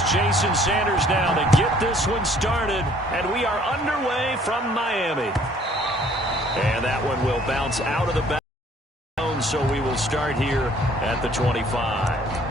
Here's Jason Sanders now to get this one started. And we are underway from Miami. And that one will bounce out of the bounds, so we will start here at the 25.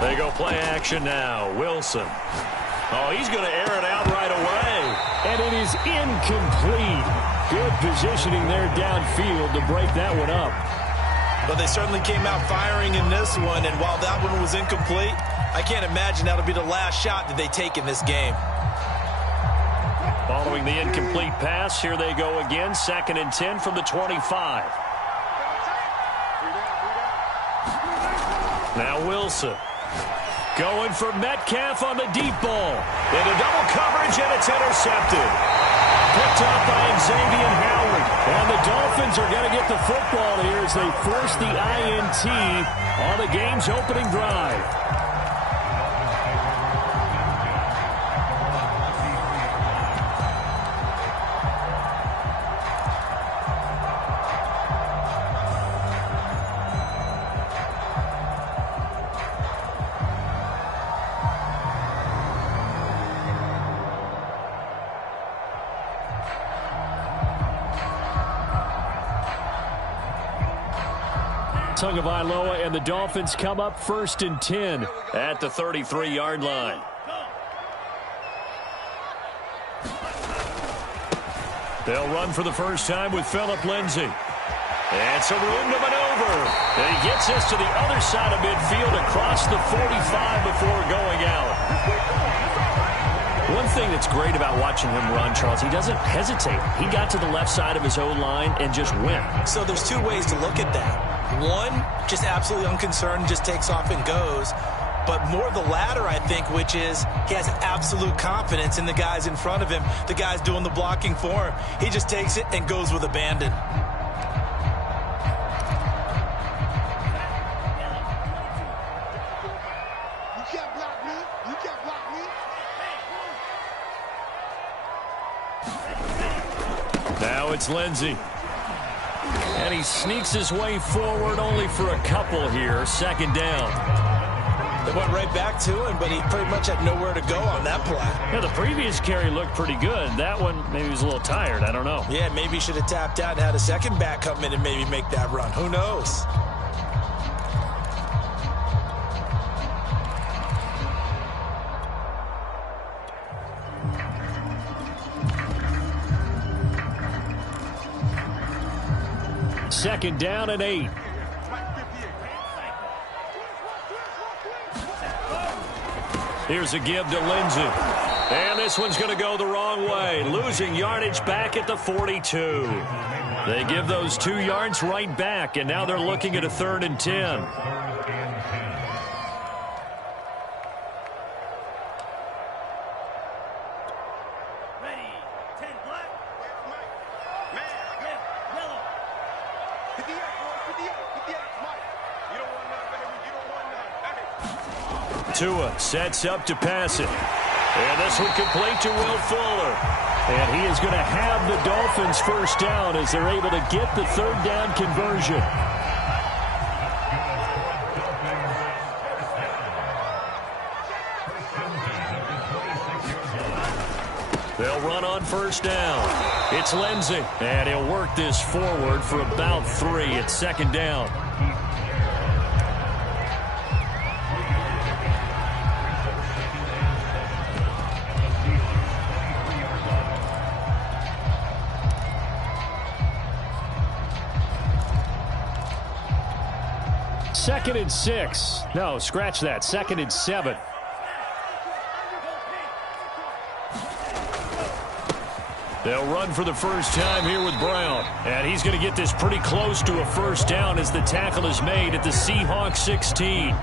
They go play action now. Wilson. Oh, he's going to air it out right away. And it is incomplete. Good positioning there downfield to break that one up. But they certainly came out firing in this one, and while that one was incomplete, I can't imagine that'll be the last shot that they take in this game. Following the incomplete pass, here they go again. 2nd and 10 from the 25. Now Wilson. Going for Metcalf on the deep ball. Into double coverage, and it's intercepted. Picked up by Xavier Howard. And the Dolphins are going to get the football here as they force the INT on the game's opening drive. Tagovailoa and the Dolphins come up 1st and 10 at the 33-yard line. They'll run for the first time with Phillip Lindsay. It's a room to maneuver. And he gets us to the other side of midfield across the 45 before going out. One thing that's great about watching him run, Charles, he doesn't hesitate. He got to the left side of his O-line and just went. So there's two ways to look at that. One, just absolutely unconcerned, just takes off and goes. But more the latter, I think, which is he has absolute confidence in the guys in front of him, the guys doing the blocking for him. He just takes it and goes with abandon. Now it's Lindsay. And he sneaks his way forward only for a couple here. 2nd down. They went right back to him, but he pretty much had nowhere to go on that play. Yeah, the previous carry looked pretty good. That one, maybe he was a little tired. I don't know. Yeah, maybe he should have tapped out and had a second back come in and maybe make that run. Who knows? Second down and 8. Here's a give to Lindsay. And this one's going to go the wrong way. Losing yardage back at the 42. They give those 2 yards right back, and now they're looking at a 3rd and 10. Tua sets up to pass it. And this one complete to Will Fuller. And he is going to have the Dolphins first down as they're able to get the 3rd down conversion. They'll run on 1st down. It's Lindsay. And he'll work this forward for about 3 at 2nd down. Second and 6. No, scratch that. 2nd and 7. They'll run for the first time here with Brown. And he's going to get this pretty close to a first down as the tackle is made at the Seahawks 16.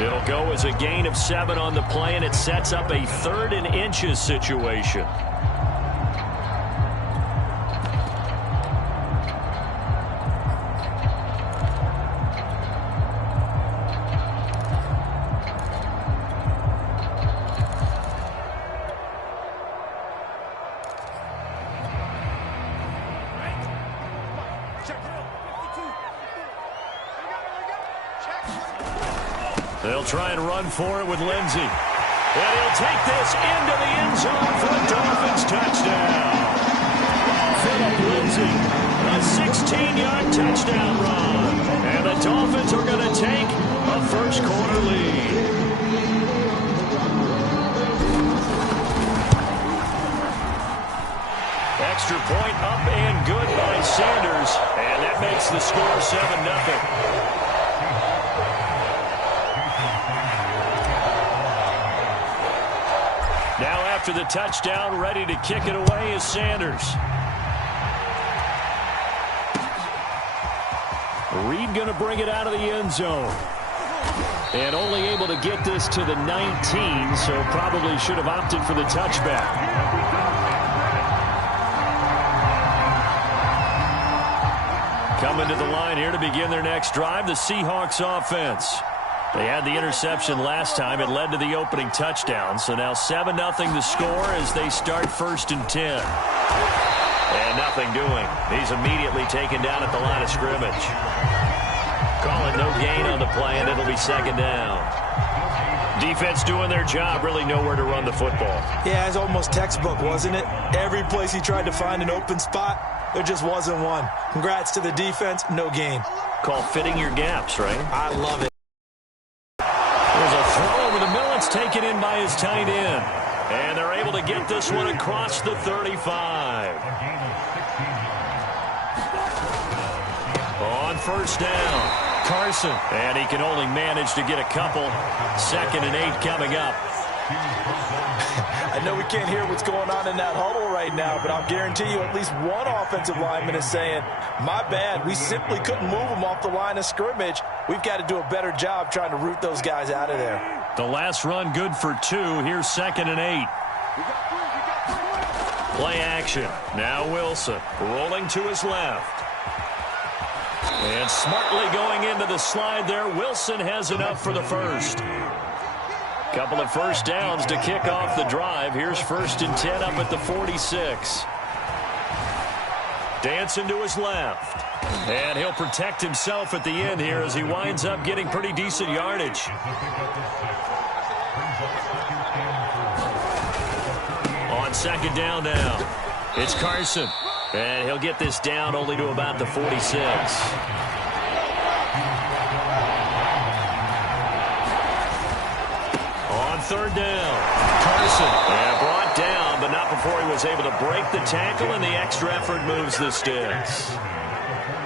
It'll go as a gain of 7 on the play, and it sets up a 3rd and inches situation. They'll try and run for it with Lindsey. And he'll take this into the end zone for a Dolphins touchdown. Philip Lindsey, a 16-yard touchdown run. And the Dolphins are going to take a first-quarter lead. Extra point up and good by Sanders. And that makes the score 7-0. Now after the touchdown, ready to kick it away is Sanders. Reed going to bring it out of the end zone. And only able to get this to the 19, so probably should have opted for the touchback. Coming to the line here to begin their next drive, the Seahawks offense. They had the interception last time. It led to the opening touchdown. So now 7-0 the score as they start 1st and 10. And nothing doing. He's immediately taken down at the line of scrimmage. Call it no gain on the play, and it'll be 2nd down. Defense doing their job, really nowhere to run the football. Yeah, it's almost textbook, wasn't it? Every place he tried to find an open spot, there just wasn't one. Congrats to the defense, no gain. Call fitting your gaps, right? I love it. There's a throw over the middle. It's taken in by his tight end. And they're able to get this one across the 35. On 1st down, Carson. And he can only manage to get a couple. 2nd and 8 coming up. I know we can't hear what's going on in that huddle right now, but I'll guarantee you at least one offensive lineman is saying, my bad, we simply couldn't move them off the line of scrimmage. We've got to do a better job trying to root those guys out of there. The last run good for 2. Here's 2nd and 8. Play action. Now Wilson rolling to his left. And smartly going into the slide there. Wilson has enough for the first. Couple of first downs to kick off the drive. Here's 1st and 10 up at the 46. Dancing to his left. And he'll protect himself at the end here as he winds up getting pretty decent yardage. On 2nd down now, it's Carson. And he'll get this down only to about the 46. On 3rd down, Carson. And brought down, but not before he was able to break the tackle, and the extra effort moves the sticks.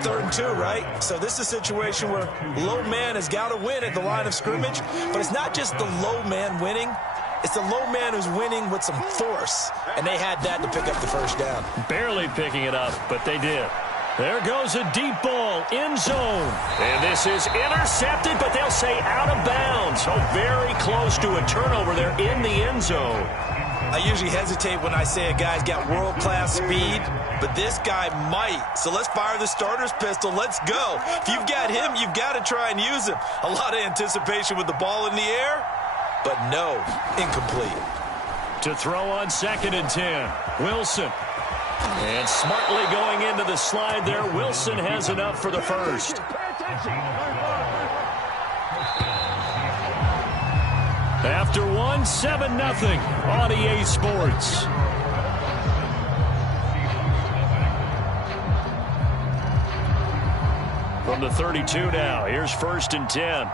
3rd and 2, right? So this is a situation where low man has got to win at the line of scrimmage, but it's not just the low man winning. It's the low man who's winning with some force, and they had that to pick up the first down. Barely picking it up, but they did. There goes a deep ball, end zone. And this is intercepted, but they'll say out of bounds. So very close to a turnover there in the end zone. I usually hesitate when I say a guy's got world-class speed, but this guy might. So let's fire the starter's pistol. Let's go. If you've got him, you've got to try and use him. A lot of anticipation with the ball in the air, but no, incomplete. To throw on 2nd and 10, Wilson. And smartly going into the slide there, Wilson has enough for the first. After one, 7-0 on EA Sports. From the 32 now, here's 1st and 10.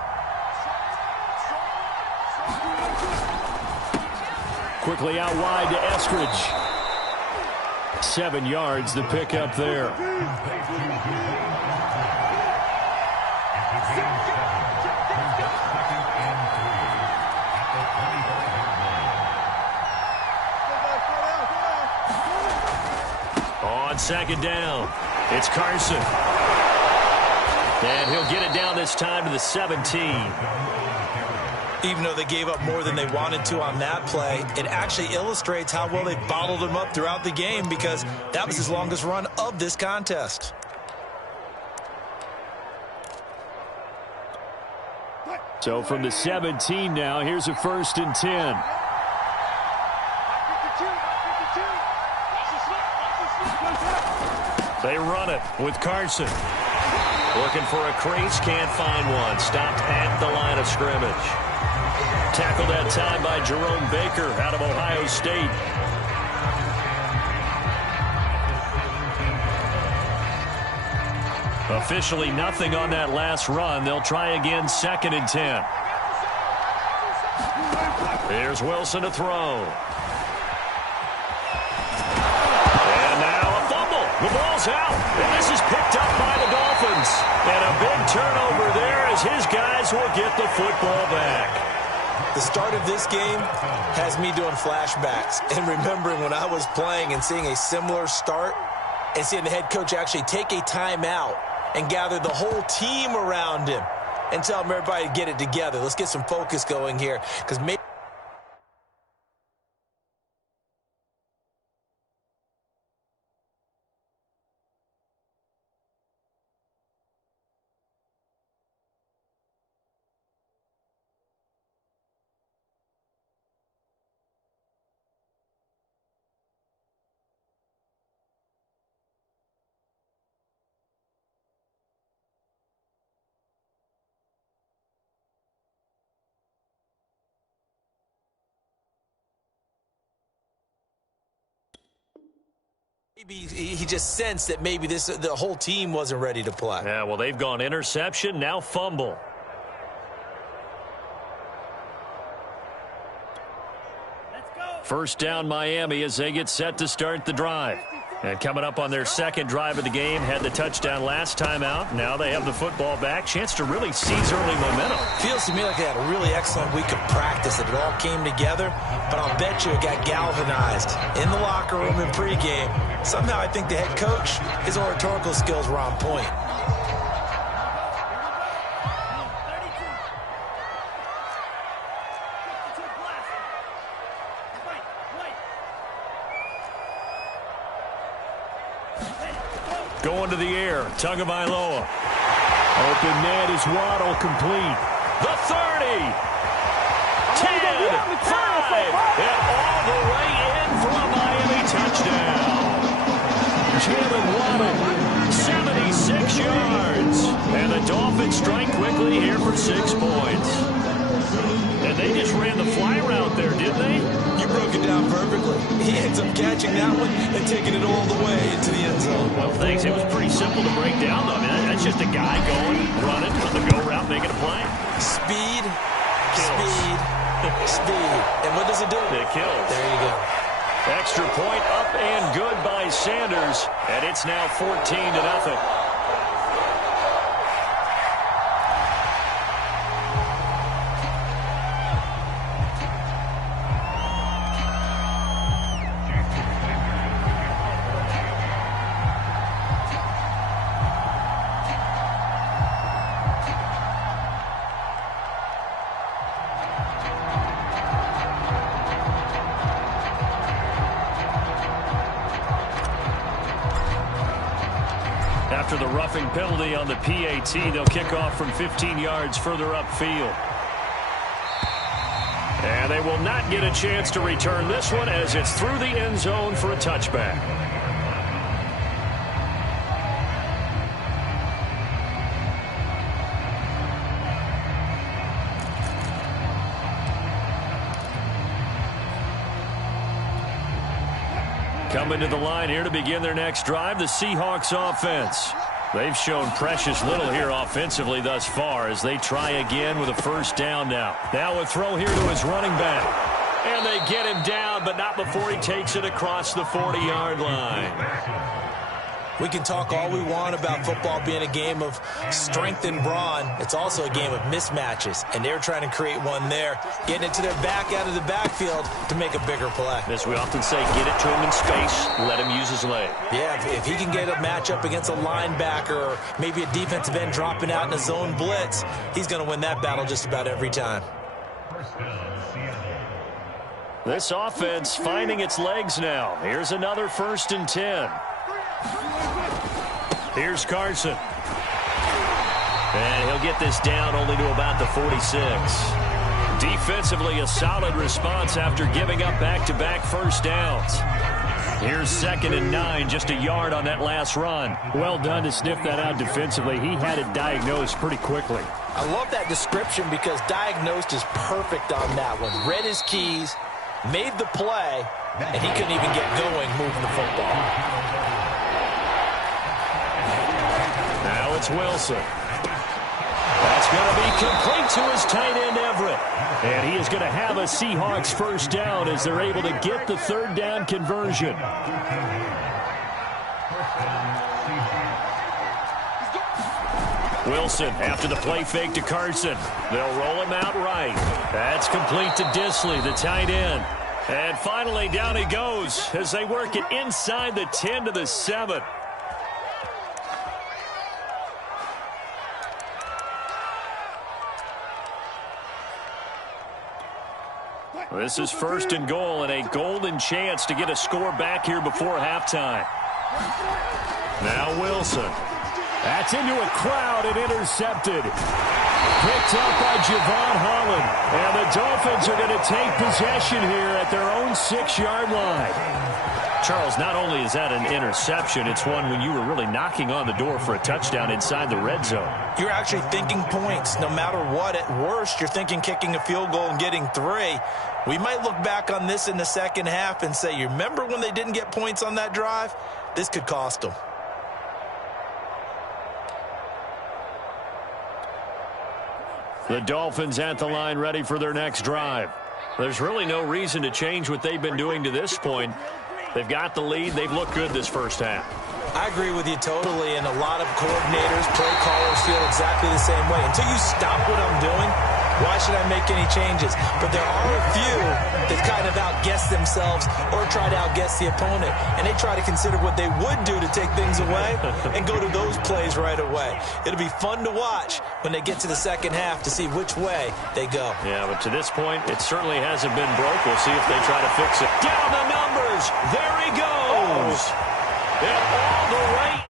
Quickly out wide to Eskridge. 7 yards, the pickup there. On second down, it's Carson. And he'll get it down this time to the 17. Even though they gave up more than they wanted to on that play, it actually illustrates how well they bottled him up throughout the game, because that was his longest run of this contest. So from the 17 now, here's a 1st and 10. They run it with Carson. Looking for a crease, can't find one. Stopped at the line of scrimmage. Tackled that time by Jerome Baker out of Ohio State. Officially nothing on that last run. They'll try again, 2nd and 10. Here's Wilson to throw. And now a fumble. The ball's out. And this is picked up by the Dolphins. And a big turnover there as his guys will get the football back. The start of this game has me doing flashbacks and remembering when I was playing and seeing a similar start and seeing the head coach actually take a timeout and gather the whole team around him and tell him everybody to get it together. Let's get some focus going here, because maybe he just sensed that maybe the whole team wasn't ready to play. Yeah, well, they've gone interception, now fumble. Let's go. First down, Miami, as they get set to start the drive. And coming up on their second drive of the game, had the touchdown last time out. Now they have the football back. Chance to really seize early momentum. Feels to me like they had a really excellent week of practice. It all came together, but I'll bet you it got galvanized in the locker room in pregame. Somehow I think the head coach, his oratorical skills were on point. Going to the air, Tagovailoa. Open net is Waddle, complete. The 30. 10. 5. And all the way in for a Miami touchdown. Jalen Waddle, 76 yards. And the Dolphins strike quickly here for 6 points. And they just ran the fly route there, didn't they? You broke it down perfectly. He ends up catching that one and taking it all the way into the end zone. Well, thanks. It was pretty simple to break down, though. I mean, that's just a guy going, running on the go route, making a play. Speed, Kills. speed. And what does it do? It kills. There you go. Extra point up and good by Sanders. And it's now 14-0. After the roughing penalty on the PAT, they'll kick off from 15 yards further upfield. And they will not get a chance to return this one as it's through the end zone for a touchback. Coming to the line here to begin their next drive, the Seahawks offense. They've shown precious little here offensively thus far as they try again with a first down now. Now a throw here to his running back. And they get him down, but not before he takes it across the 40-yard line. We can talk all we want about football being a game of strength and brawn. It's also a game of mismatches, and they're trying to create one there, getting it to their back out of the backfield to make a bigger play. As we often say, get it to him in space, let him use his leg. Yeah, if he can get a matchup against a linebacker or maybe a defensive end dropping out in a zone blitz, he's going to win that battle just about every time. This offense finding its legs now. Here's another 1st and 10. Here's Carson. And he'll get this down only to about the 46. Defensively, a solid response after giving up back-to-back first downs. Here's 2nd and 9, just a yard on that last run. Well done to sniff that out defensively. He had it diagnosed pretty quickly. I love that description because diagnosed is perfect on that one. Read his keys, made the play, and he couldn't even get going moving the football. Now it's Wilson. That's going to be complete to his tight end, Everett. And he is going to have a Seahawks first down as they're able to get the 3rd down conversion. Wilson after the play fake to Carson. They'll roll him out right. That's complete to Disley, the tight end. And finally down he goes as they work it inside the 10 to the 7. This is 1st and goal and a golden chance to get a score back here before halftime. Now Wilson. That's into a crowd and intercepted. Picked up by Javon Holland. And the Dolphins are going to take possession here at their own 6-yard line. Charles, not only is that an interception, it's one when you were really knocking on the door for a touchdown inside the red zone. You're actually thinking points. No matter what, at worst, you're thinking kicking a field goal and getting 3. We might look back on this in the second half and say, you remember when they didn't get points on that drive? This could cost them. The Dolphins at the line ready for their next drive. There's really no reason to change what they've been doing to this point. They've got the lead. They've looked good this first half. I agree with you totally, and a lot of coordinators, play callers feel exactly the same way. Until you stop what I'm doing, why should I make any changes? But there are a few that kind of outguess themselves or try to outguess the opponent, and they try to consider what they would do to take things away and go to those plays right away. It'll be fun to watch when they get to the second half to see which way they go. Yeah, but to this point, it certainly hasn't been broke. We'll see if they try to fix it. Down the numbers. There he goes. And all the way.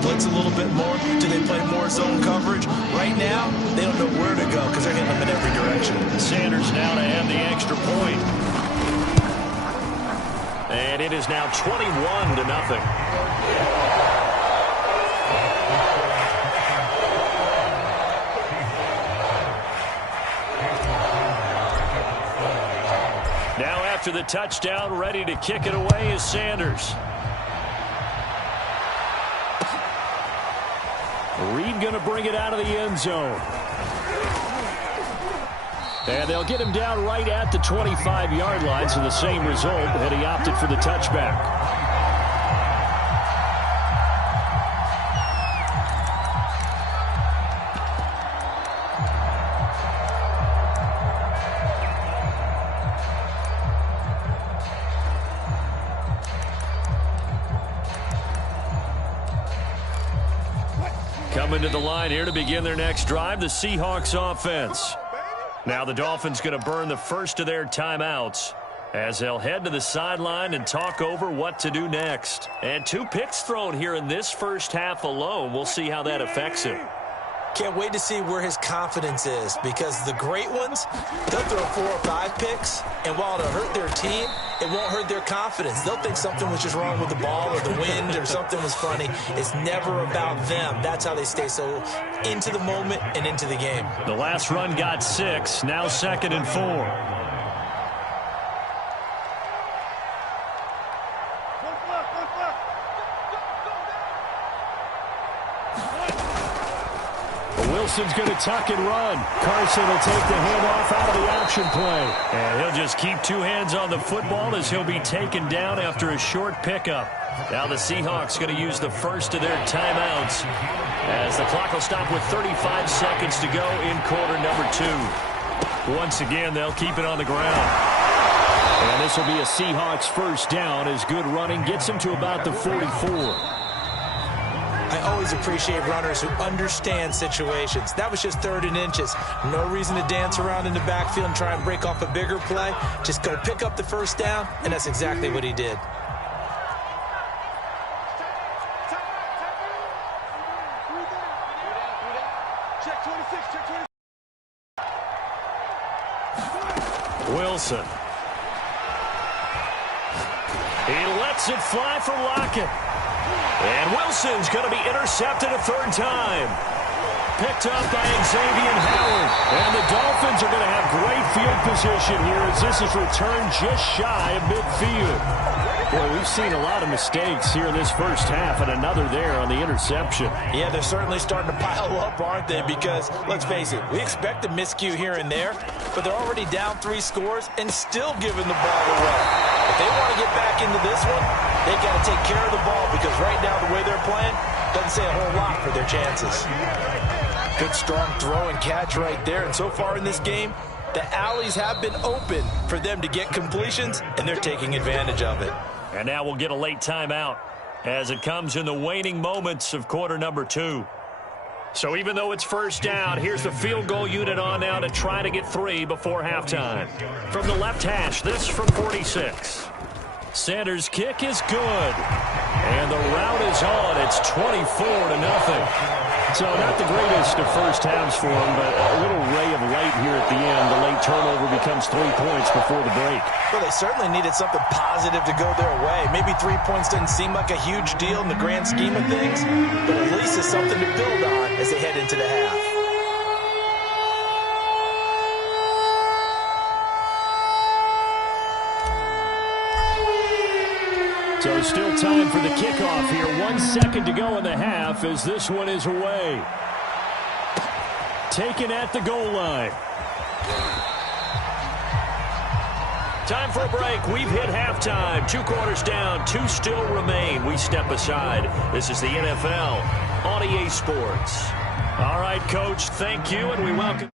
Blitz a little bit more? Do they play more zone coverage? Right now, they don't know where to go because they're hitting them in every direction. Sanders now to have the extra point. And it is now 21-0. Now after the touchdown, ready to kick it away is Sanders. Reed going to bring it out of the end zone. And they'll get him down right at the 25-yard line, so the same result, that he opted for the touchback. Coming to the line here to begin their next drive, the Seahawks offense. Now the Dolphins going to burn the first of their timeouts as they'll head to the sideline and talk over what to do next. And 2 picks thrown here in this first half alone. We'll see how that affects him. Can't wait to see where his confidence is, because the great ones, they'll throw 4 or 5 picks, and while it'll hurt their team, it won't hurt their confidence. They'll think something was just wrong with the ball or the wind or something was funny. It's never about them. That's how they stay so into the moment and into the game. The last run got 6, now 2nd and 4. Wilson's going to tuck and run. Carson will take the handoff out of the option play. And he'll just keep 2 hands on the football as he'll be taken down after a short pickup. Now the Seahawks going to use the first of their timeouts as the clock will stop with 35 seconds to go in quarter number 2. Once again, they'll keep it on the ground. And this will be a Seahawks first down as good running gets them to about the 44. I always appreciate runners who understand situations. That was just 3rd and inches. No reason to dance around in the backfield and try and break off a bigger play. Just go pick up the first down, and that's exactly what he did. Wilson. He lets it fly for Lockett. And Wilson's going to be intercepted a 3rd time. Picked up by Xavier Howard. And the Dolphins are going to have great field position here as this is returned just shy of midfield. Boy, we've seen a lot of mistakes here in this first half, and another there on the interception. Yeah, they're certainly starting to pile up, aren't they? Because, let's face it, we expect a miscue here and there, but they're already down 3 scores and still giving the ball away. If they want to get back into this one, they've got to take care of the ball, because right now the way they're playing doesn't say a whole lot for their chances. Good strong throw and catch right there, and so far in this game, the alleys have been open for them to get completions, and they're taking advantage of it. And now we'll get a late timeout as it comes in the waning moments of quarter number 2. So even though it's first down, here's the field goal unit on now to try to get 3 before halftime. From the left hash, this from 46. Sanders' kick is good. And the route is on. It's 24-0. So not the greatest of first halves for him, but a little ray of light here at the end. The late turnover becomes 3 points before the break. Well, they certainly needed something positive to go their way. Maybe 3 points doesn't seem like a huge deal in the grand scheme of things, but at least it's something to build on as they head into the half. So still time for the kickoff here. 1 second to go in the half as this one is away. Taken at the goal line. Time for a break. We've hit halftime. 2 quarters down. 2 still remain. We step aside. This is the NFL on EA Sports. All right, Coach, thank you, and we welcome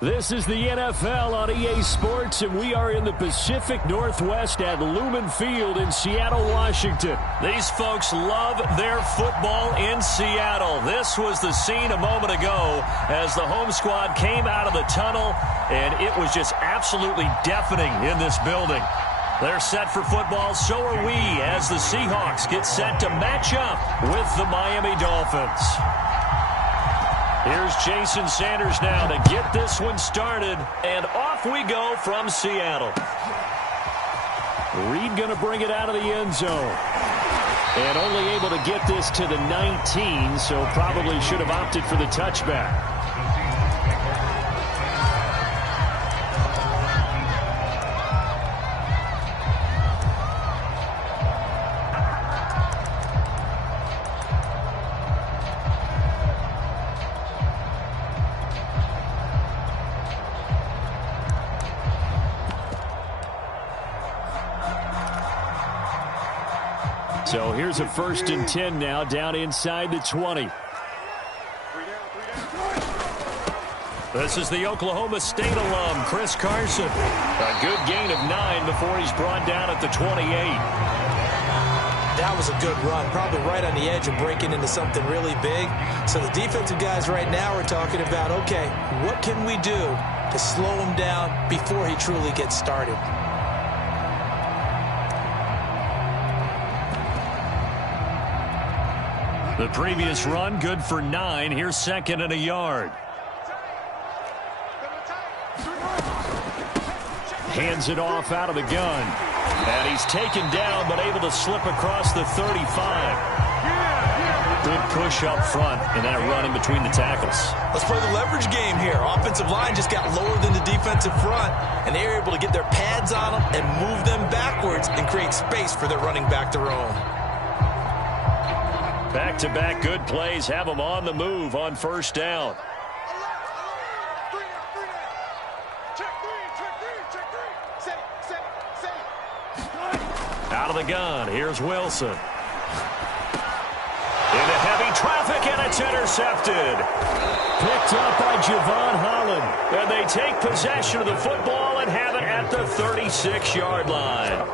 This is the NFL on EA Sports, and we are in the Pacific Northwest at Lumen Field in Seattle, Washington. These folks love their football in Seattle. This was the scene a moment ago as the home squad came out of the tunnel, and it was just absolutely deafening in this building. They're set for football, so are we, as the Seahawks get set to match up with the Miami Dolphins. Here's Jason Sanders now to get this one started, and off we go from Seattle. Reed going to bring it out of the end zone. And only able to get this to the 19, so probably should have opted for the touchback. So here's a 1st and 10 now, down inside the 20. This is the Oklahoma State alum, Chris Carson. A good gain of 9 before he's brought down at the 28. That was a good run, probably right on the edge of breaking into something really big. So the defensive guys right now are talking about, okay, what can we do to slow him down before he truly gets started? The previous run, good for 9. Here's 2nd and a yard. Hands it off out of the gun. And he's taken down, but able to slip across the 35. Good push up front, and that run in between the tackles. Let's play the leverage game here. Offensive line just got lower than the defensive front, and they were able to get their pads on them and move them backwards and create space for their running back to roam. Back-to-back good plays have them on the move on 1st down. Out of the gun, here's Wilson. Into heavy traffic, and it's intercepted. Picked up by Javon Holland. And they take possession of the football and have it at the 36-yard line.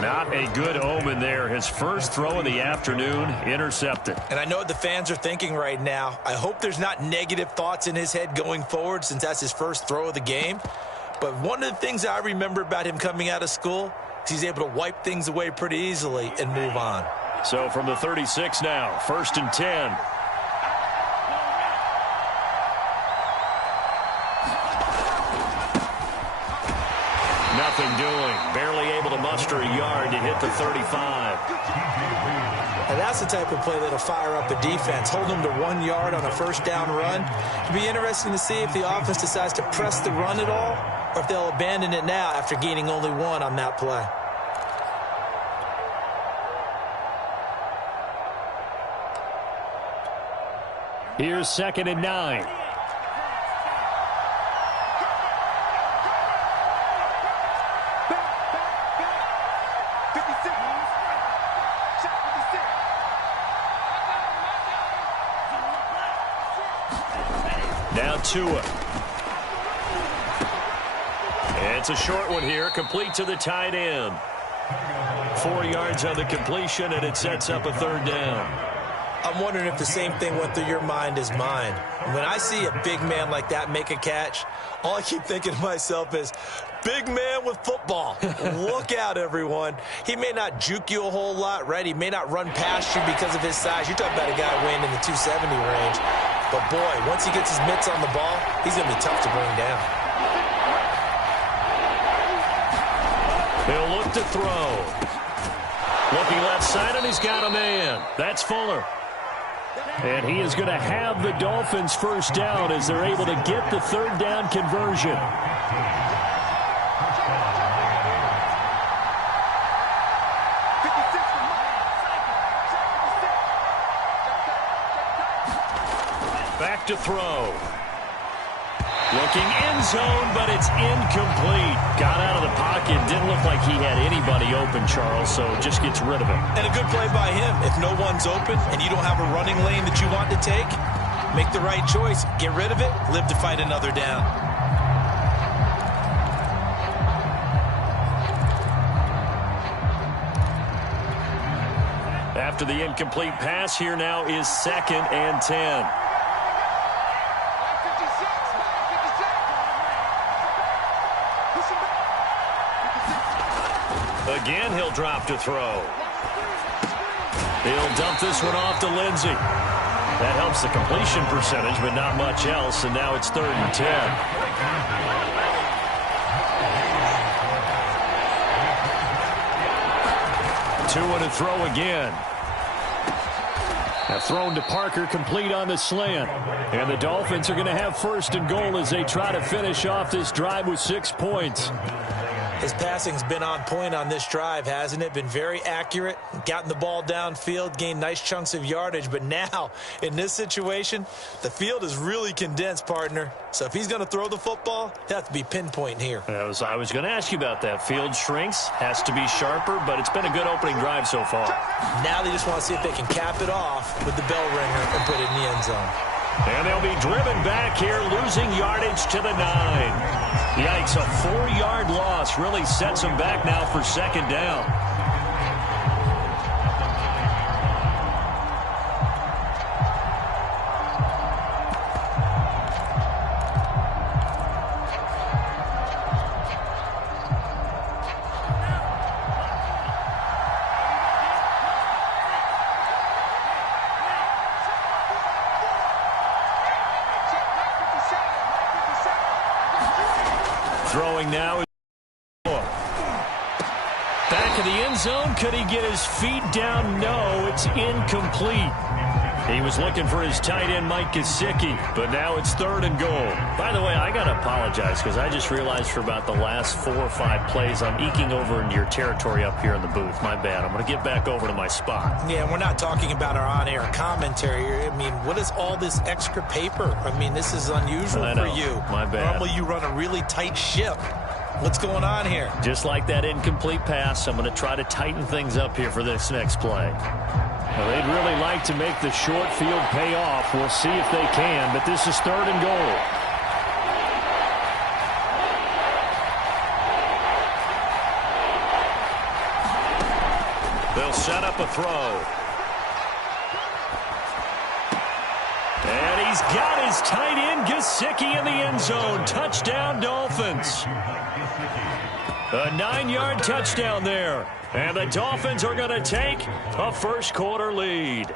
Not a good omen there. His first throw of the afternoon, intercepted. And I know what the fans are thinking right now. I hope there's not negative thoughts in his head going forward since that's his first throw of the game. But one of the things I remember about him coming out of school is he's able to wipe things away pretty easily and move on. So from the 36 now, 1st and 10. Nothing doing. Barely able to muster a yard to hit the 35. And that's the type of play that'll fire up a defense. Hold them to 1 yard on a 1st down run. It'll be interesting to see if the offense decides to press the run at all or if they'll abandon it now after gaining only 1 on that play. Here's 2nd and 9. Now Tua. It's a short one here, complete to the tight end. 4 yards on the completion, and it sets up a 3rd down. I'm wondering if the same thing went through your mind as mine. When I see a big man like that make a catch, all I keep thinking to myself is, big man with football. Look out, everyone. He may not juke you a whole lot, right? He may not run past you because of his size. You're talking about a guy weighing in the 270 range. But, boy, once he gets his mitts on the ball, he's going to be tough to bring down. He'll look to throw. Looking left side, and he's got a man. That's Fuller. And he is going to have the Dolphins' 1st down as they're able to get the 3rd down conversion. Back to throw. Looking end zone, but it's incomplete. Got out of the pocket. Didn't look like he had anybody open, Charles, so just gets rid of him. And a good play by him. If no one's open and you don't have a running lane that you want to take, Make the right choice. Get rid of it. Live to fight another down. After the incomplete pass, here now is 2nd and 10. Again, he'll drop to throw. He'll dump this one off to Lindsey. That helps the completion percentage, but not much else, and now it's 3rd and 10. Two and a throw again. Now thrown to Parker, complete on the slant. And the Dolphins are going to have 1st and goal as they try to finish off this drive with 6 points. His passing's been on point on this drive, hasn't it? Been very accurate, gotten the ball downfield, gained nice chunks of yardage. But now, in this situation, the field is really condensed, partner. So if he's going to throw the football, he'll have to be pinpoint here. I was going to ask you about that. Field shrinks, has to be sharper, but it's been a good opening drive so far. Now they just want to see if they can cap it off with the bell ringer and put it in the end zone. And they'll be driven back here, losing yardage to the 9. Yikes, a 4-yard loss really sets them back now for 2nd down. Throwing now is back of the end zone. Could he get his feet down? No, it's incomplete. He was looking for his tight end, Mike Gesicki, but now it's 3rd and goal. By the way, I got to apologize because I just realized for about the last 4 or 5 plays, I'm eking over into your territory up here in the booth. My bad. I'm going to get back over to my spot. Yeah, we're not talking about our on-air commentary here. I mean, what is all this extra paper? I mean, this is unusual for you. My bad. Normally you run a really tight ship. What's going on here? Just like that incomplete pass, I'm going to try to tighten things up here for this next play. Well, they'd really like to make the short field pay off. We'll see if they can, but this is 3rd and goal. They'll set up a throw. And he's got his tight end, Gesicki, in the end zone. Touchdown, Dolphins. A 9-yard touchdown there. And the Dolphins are going to take a 1st quarter lead.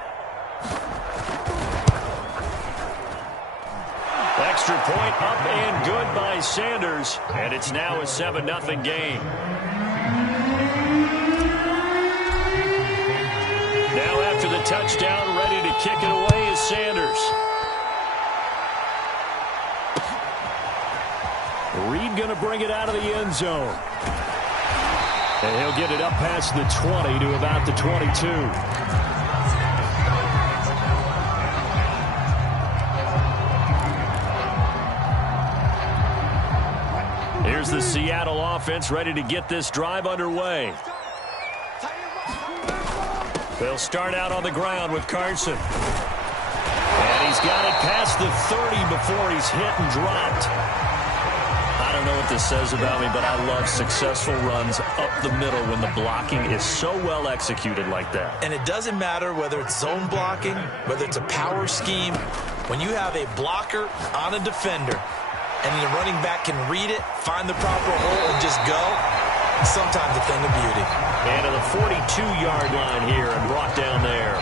Extra point up and good by Sanders. And it's now a 7-0 game. Now after the touchdown, ready to kick it away is Sanders. Reed going to bring it out of the end zone. And he'll get it up past the 20 to about the 22. Here's the Seattle offense ready to get this drive underway. They'll start out on the ground with Carson. And he's got it past the 30 before he's hit and dropped. I don't know what this says about me, but I love successful runs up the middle when the blocking is so well executed like that. And it doesn't matter whether it's zone blocking, whether it's a power scheme. When you have a blocker on a defender and the running back can read it, find the proper hole, and just go, sometimes a thing of beauty. And to the 42-yard line here and brought down there.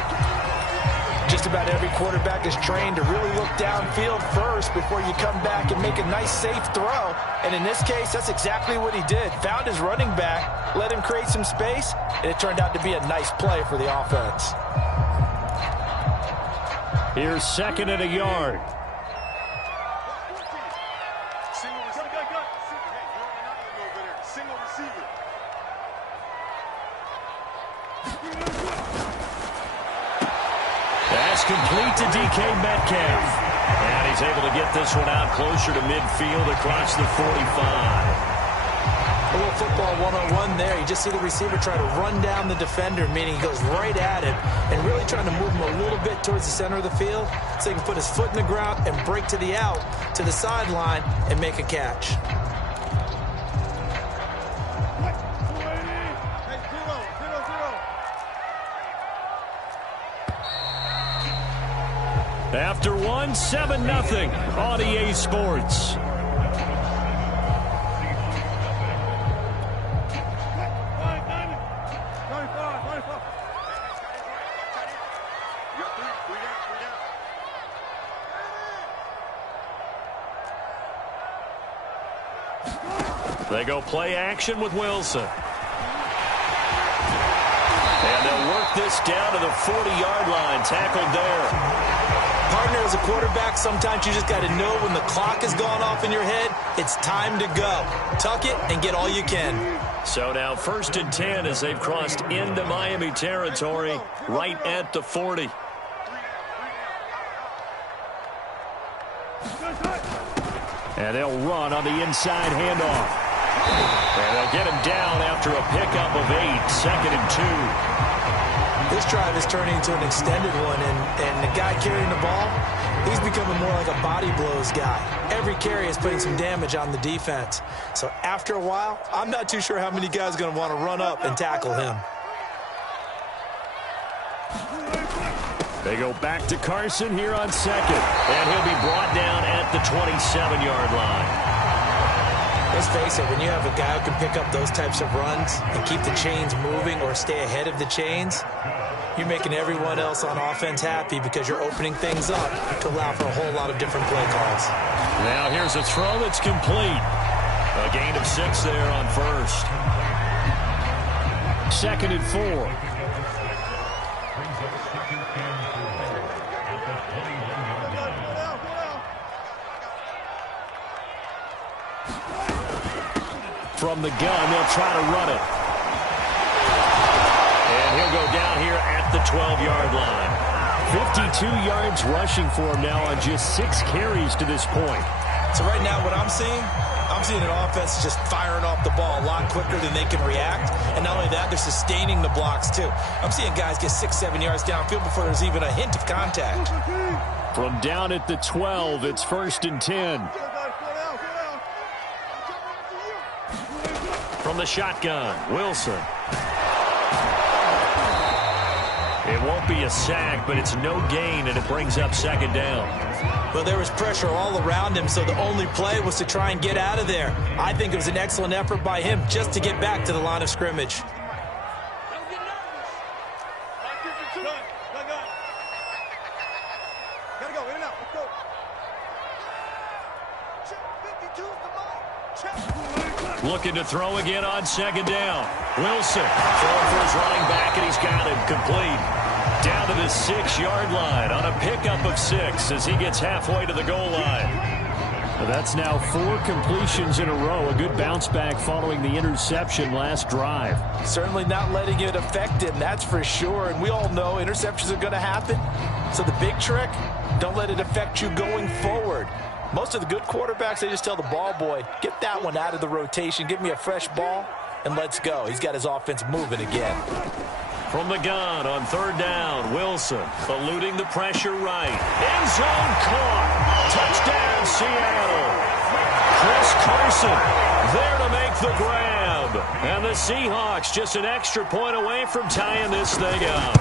Just about every quarterback is trained to really look downfield first before you come back and make a nice, safe throw. And in this case, that's exactly what he did. Found his running back, let him create some space, and it turned out to be a nice play for the offense. Here's 2nd and a yard. That's complete to DK Metcalf. And he's able to get this one out closer to midfield across the 45. A little football 101 there. You just see the receiver try to run down the defender, meaning he goes right at him and really trying to move him a little bit towards the center of the field so he can put his foot in the ground and break to the out, to the sideline, and make a catch. After one, 7-0 on EA Sports. They go play action with Wilson. And they'll work this down to the 40-yard line, tackled there. Partner, as a quarterback, sometimes you just got to know when the clock has gone off in your head, it's time to go. Tuck it and get all you can. So now 1st and 10 as they've crossed into Miami territory right at the 40. And they'll run on the inside handoff. And they'll get him down after a pickup of 8, 2nd and 2. This drive is turning into an extended one, and the guy carrying the ball, he's becoming more like a body blows guy. Every carry is putting some damage on the defense. So after a while, I'm not too sure how many guys are going to want to run up and tackle him. They go back to Carson here on 2nd. And he'll be brought down at the 27-yard line. Let's face it, when you have a guy who can pick up those types of runs and keep the chains moving or stay ahead of the chains, you're making everyone else on offense happy because you're opening things up to allow for a whole lot of different play calls. Now here's a throw that's complete. A gain of 6 there on 1st. 2nd and 4. From the gun, they'll try to run it. And he'll go down here at the 12-yard line. 52 yards rushing for him now on just 6 carries to this point. So right now what I'm seeing an offense just firing off the ball a lot quicker than they can react. And not only that, they're sustaining the blocks too. I'm seeing guys get 6-7 yards downfield before there's even a hint of contact. From down at the 12, it's 1st and 10. From the shotgun, Wilson. It won't be a sack, but it's no gain, and it brings up 2nd down. Well, there was pressure all around him, so the only play was to try and get out of there. I think it was an excellent effort by him just to get back to the line of scrimmage. Looking to throw again on 2nd down. Wilson throwing for his running back, and he's got him complete. Down to the 6-yard line on a pickup of 6 as he gets halfway to the goal line. Well, that's now 4 completions in a row. A good bounce back following the interception last drive. Certainly not letting it affect him, that's for sure. And we all know interceptions are going to happen. So the big trick, don't let it affect you going forward. Most of the good quarterbacks, they just tell the ball boy, get that one out of the rotation, give me a fresh ball, and let's go. He's got his offense moving again. From the gun on 3rd down, Wilson eluding the pressure right. End zone caught. Touchdown, Seattle. Chris Carson there to make the grab. And the Seahawks just an extra point away from tying this thing up.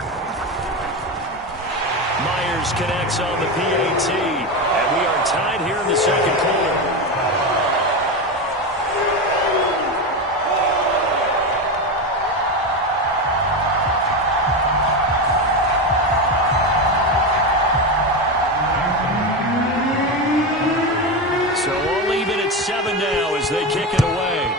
Myers connects on the PAT. And we are tied here in the 2nd quarter. So we'll leave it at 7 now as they kick it away.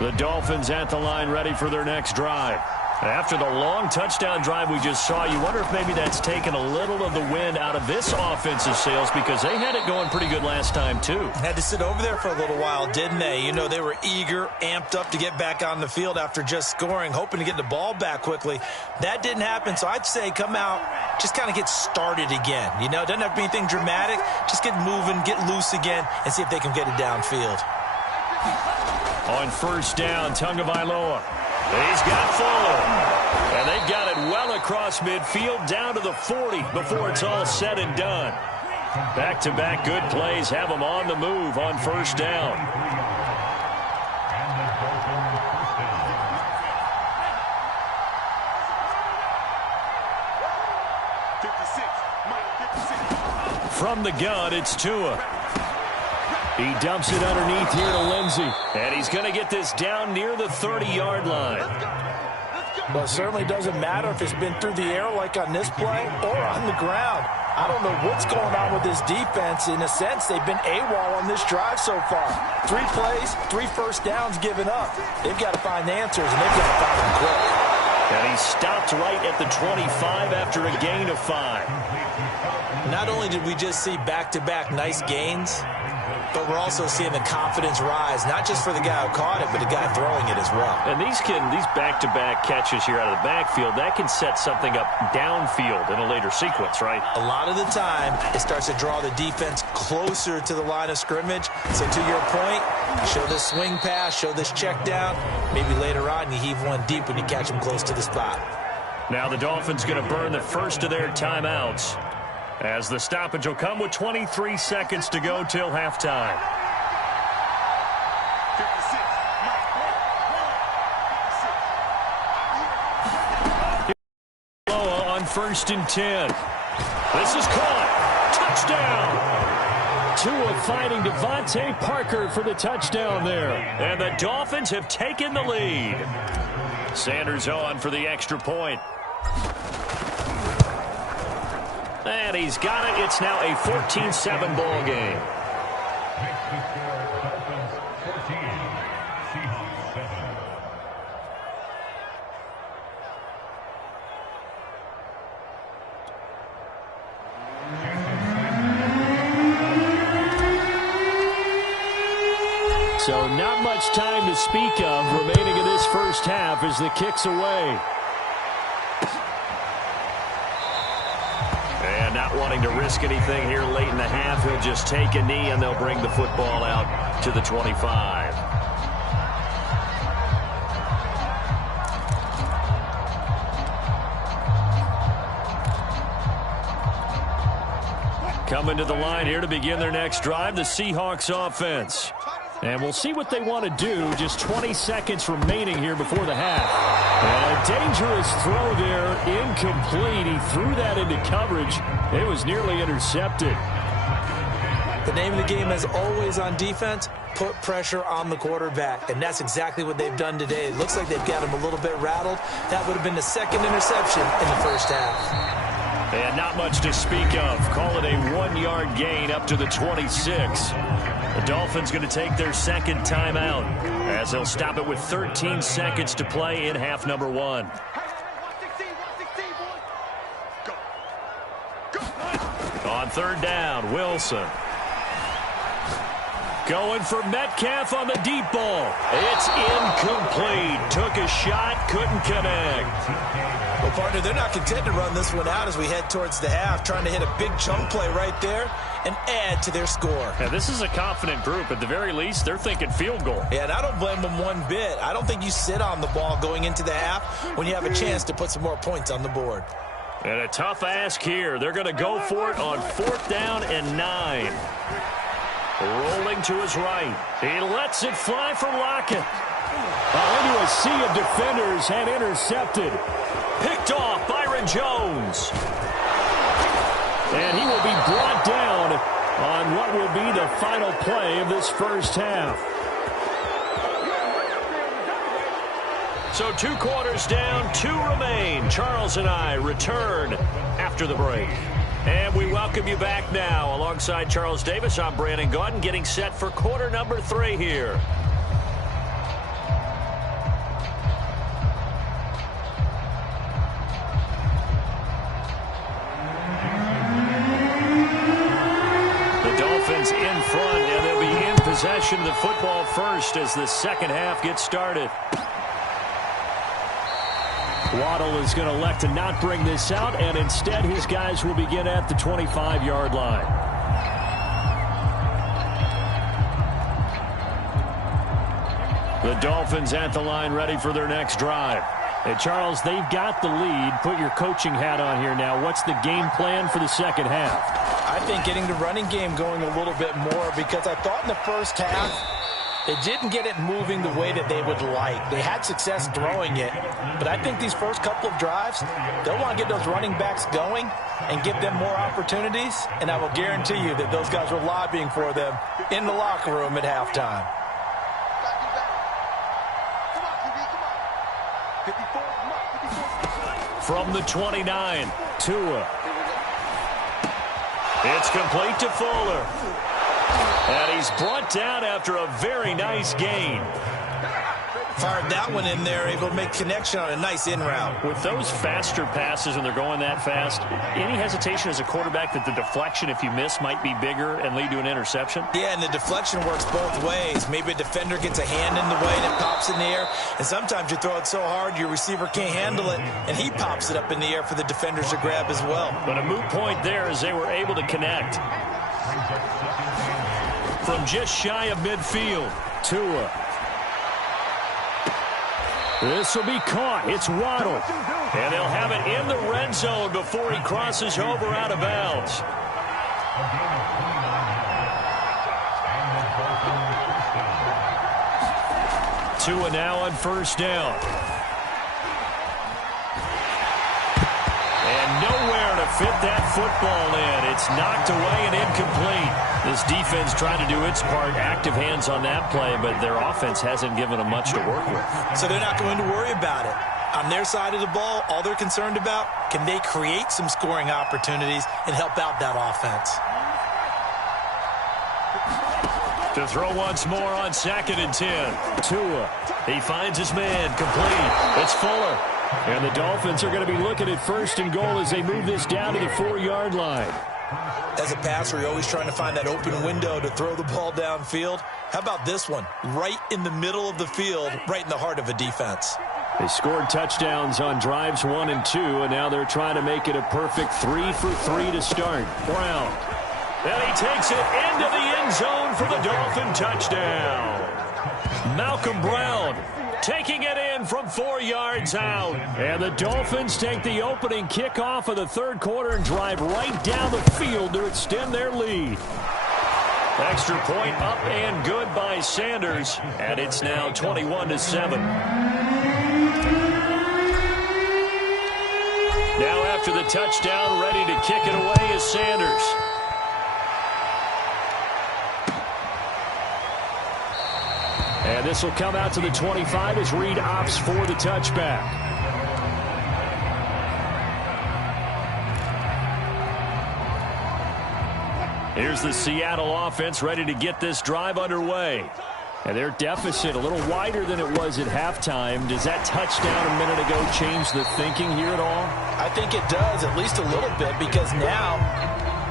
The Dolphins at the line ready for their next drive. After the long touchdown drive we just saw, you wonder if maybe that's taken a little of the wind out of this offensive sails because they had it going pretty good last time, too. Had to sit over there for a little while, didn't they? You know, they were eager, amped up to get back on the field after just scoring, hoping to get the ball back quickly. That didn't happen, so I'd say come out, just kind of get started again. You know, it doesn't have to be anything dramatic. Just get moving, get loose again, and see if they can get it downfield. On first down, Tagovailoa. He's got Fuller. And they've got it well across midfield down to the 40 before it's all said and done. Back-to-back good plays have them on the move on first down. From the gun, it's Tua. He dumps it underneath here to Lindsey. And he's going to get this down near the 30-yard line. But it certainly doesn't matter if it's been through the air like on this play or on the ground. I don't know what's going on with this defense. In a sense, they've been AWOL on this drive so far. 3 plays, 3 first downs given up. They've got to find answers, and they've got to find them quick. And he stopped right at the 25 after a gain of 5. Not only did we just see back-to-back nice gains, but we're also seeing the confidence rise, not just for the guy who caught it, but the guy throwing it as well. And these back-to-back catches here out of the backfield, that can set something up downfield in a later sequence, right? A lot of the time, it starts to draw the defense closer to the line of scrimmage. So to your point, show this swing pass, show this check down. Maybe later on you heave one deep when you catch them close to the spot. Now the Dolphins going to burn the first of their timeouts, as the stoppage will come with 23 seconds to go till halftime. On first and 10. This is caught. Touchdown. Tua finding Devontae Parker for the touchdown there. And the Dolphins have taken the lead. Sanders on for the extra point. And he's got it. It's now a 14-7 ball game. So not much time to speak of remaining in this first half as the kick's away. And not wanting to risk anything here late in the half, he'll just take a knee and they'll bring the football out to the 25. Coming to the line here to begin their next drive, the Seahawks offense. And we'll see what they want to do. Just 20 seconds remaining here before the half. And a dangerous throw there, incomplete. He threw that into coverage. It was nearly intercepted. The name of the game, as always on defense, put pressure on the quarterback. And that's exactly what they've done today. It looks like they've got him a little bit rattled. That would have been the second interception in the first half. And not much to speak of. Call it a 1-yard gain up to the 26. The Dolphins going to take their second timeout as they'll stop it with 13 seconds to play in half number 1. On third down, Wilson. Going for Metcalf on the deep ball. It's incomplete. Took a shot, couldn't connect. Well, partner, they're not content to run this one out as we head towards the half, trying to hit a big chunk play right there and add to their score. Yeah, this is a confident group. At the very least, they're thinking field goal. Yeah, and I don't blame them one bit. I don't think you sit on the ball going into the half when you have a chance to put some more points on the board. And a tough ask here. They're going to go for it on 4th down and 9. Rolling to his right. He lets it fly for Lockett. Into a sea of defenders and intercepted. Picked off Byron Jones. And he will be brought down on what will be the final play of this first half. So 2 quarters down, 2 remain. Charles and I return after the break. And we welcome you back now. Alongside Charles Davis, I'm Brandon Gaudin, getting set for quarter number 3 here. possession of the football first as the second half gets started. Waddle is going to elect to not bring this out, and instead his guys will begin at the 25-yard line. The Dolphins at the line ready for their next drive. And Charles, they've got the lead. Put your coaching hat on here now. What's the game plan for the second half? I think getting the running game going a little bit more, because I thought in the first half they didn't get it moving the way that they would like. They had success throwing it, but I think these first couple of drives, they'll want to get those running backs going and give them more opportunities, and I will guarantee you that those guys were lobbying for them in the locker room at halftime. From the 29, Tua. It's complete to Fuller. And he's brought down after a very nice gain. Fired that one in there, able to make connection on a nice in route. With those faster passes when they're going that fast, any hesitation as a quarterback that the deflection, if you miss, might be bigger and lead to an interception? Yeah, and the deflection works both ways. Maybe a defender gets a hand in the way and it pops in the air, and sometimes you throw it so hard your receiver can't handle it, and he pops it up in the air for the defenders to grab as well. But a moot point there as they were able to connect. From just shy of midfield, Tua. This will be caught. It's Waddle. And they'll have it in the red zone before he crosses over out of bounds. Tua now on first down. And nowhere to fit that football in. It's knocked away and incomplete. This defense trying to do its part, active hands on that play, but their offense hasn't given them much to work with. So they're not going to worry about it. On their side of the ball, all they're concerned about, can they create some scoring opportunities and help out that offense? To throw once more on 2nd and 10. Tua, he finds his man, complete. It's Fuller. And the Dolphins are going to be looking at 1st and goal as they move this down to the 4-yard line. As a passer, you're always trying to find that open window to throw the ball downfield. How about this one? Right in the middle of the field, right in the heart of a defense. They scored touchdowns on drives 1 and 2, and now they're trying to make it a perfect 3 for 3 to start. Brown. And he takes it into the end zone for the Dolphin touchdown. Malcolm Brown taking it in from 4 yards out. And the Dolphins take the opening kickoff of the third quarter and drive right down the field to extend their lead. Extra point up and good by Sanders. And it's now 21-7. Now after the touchdown, ready to kick it away is Sanders. And this will come out to the 25 as Reed opts for the touchback. Here's the Seattle offense ready to get this drive underway. And their deficit a little wider than it was at halftime. Does that touchdown a minute ago change the thinking here at all? I think it does, at least a little bit, because now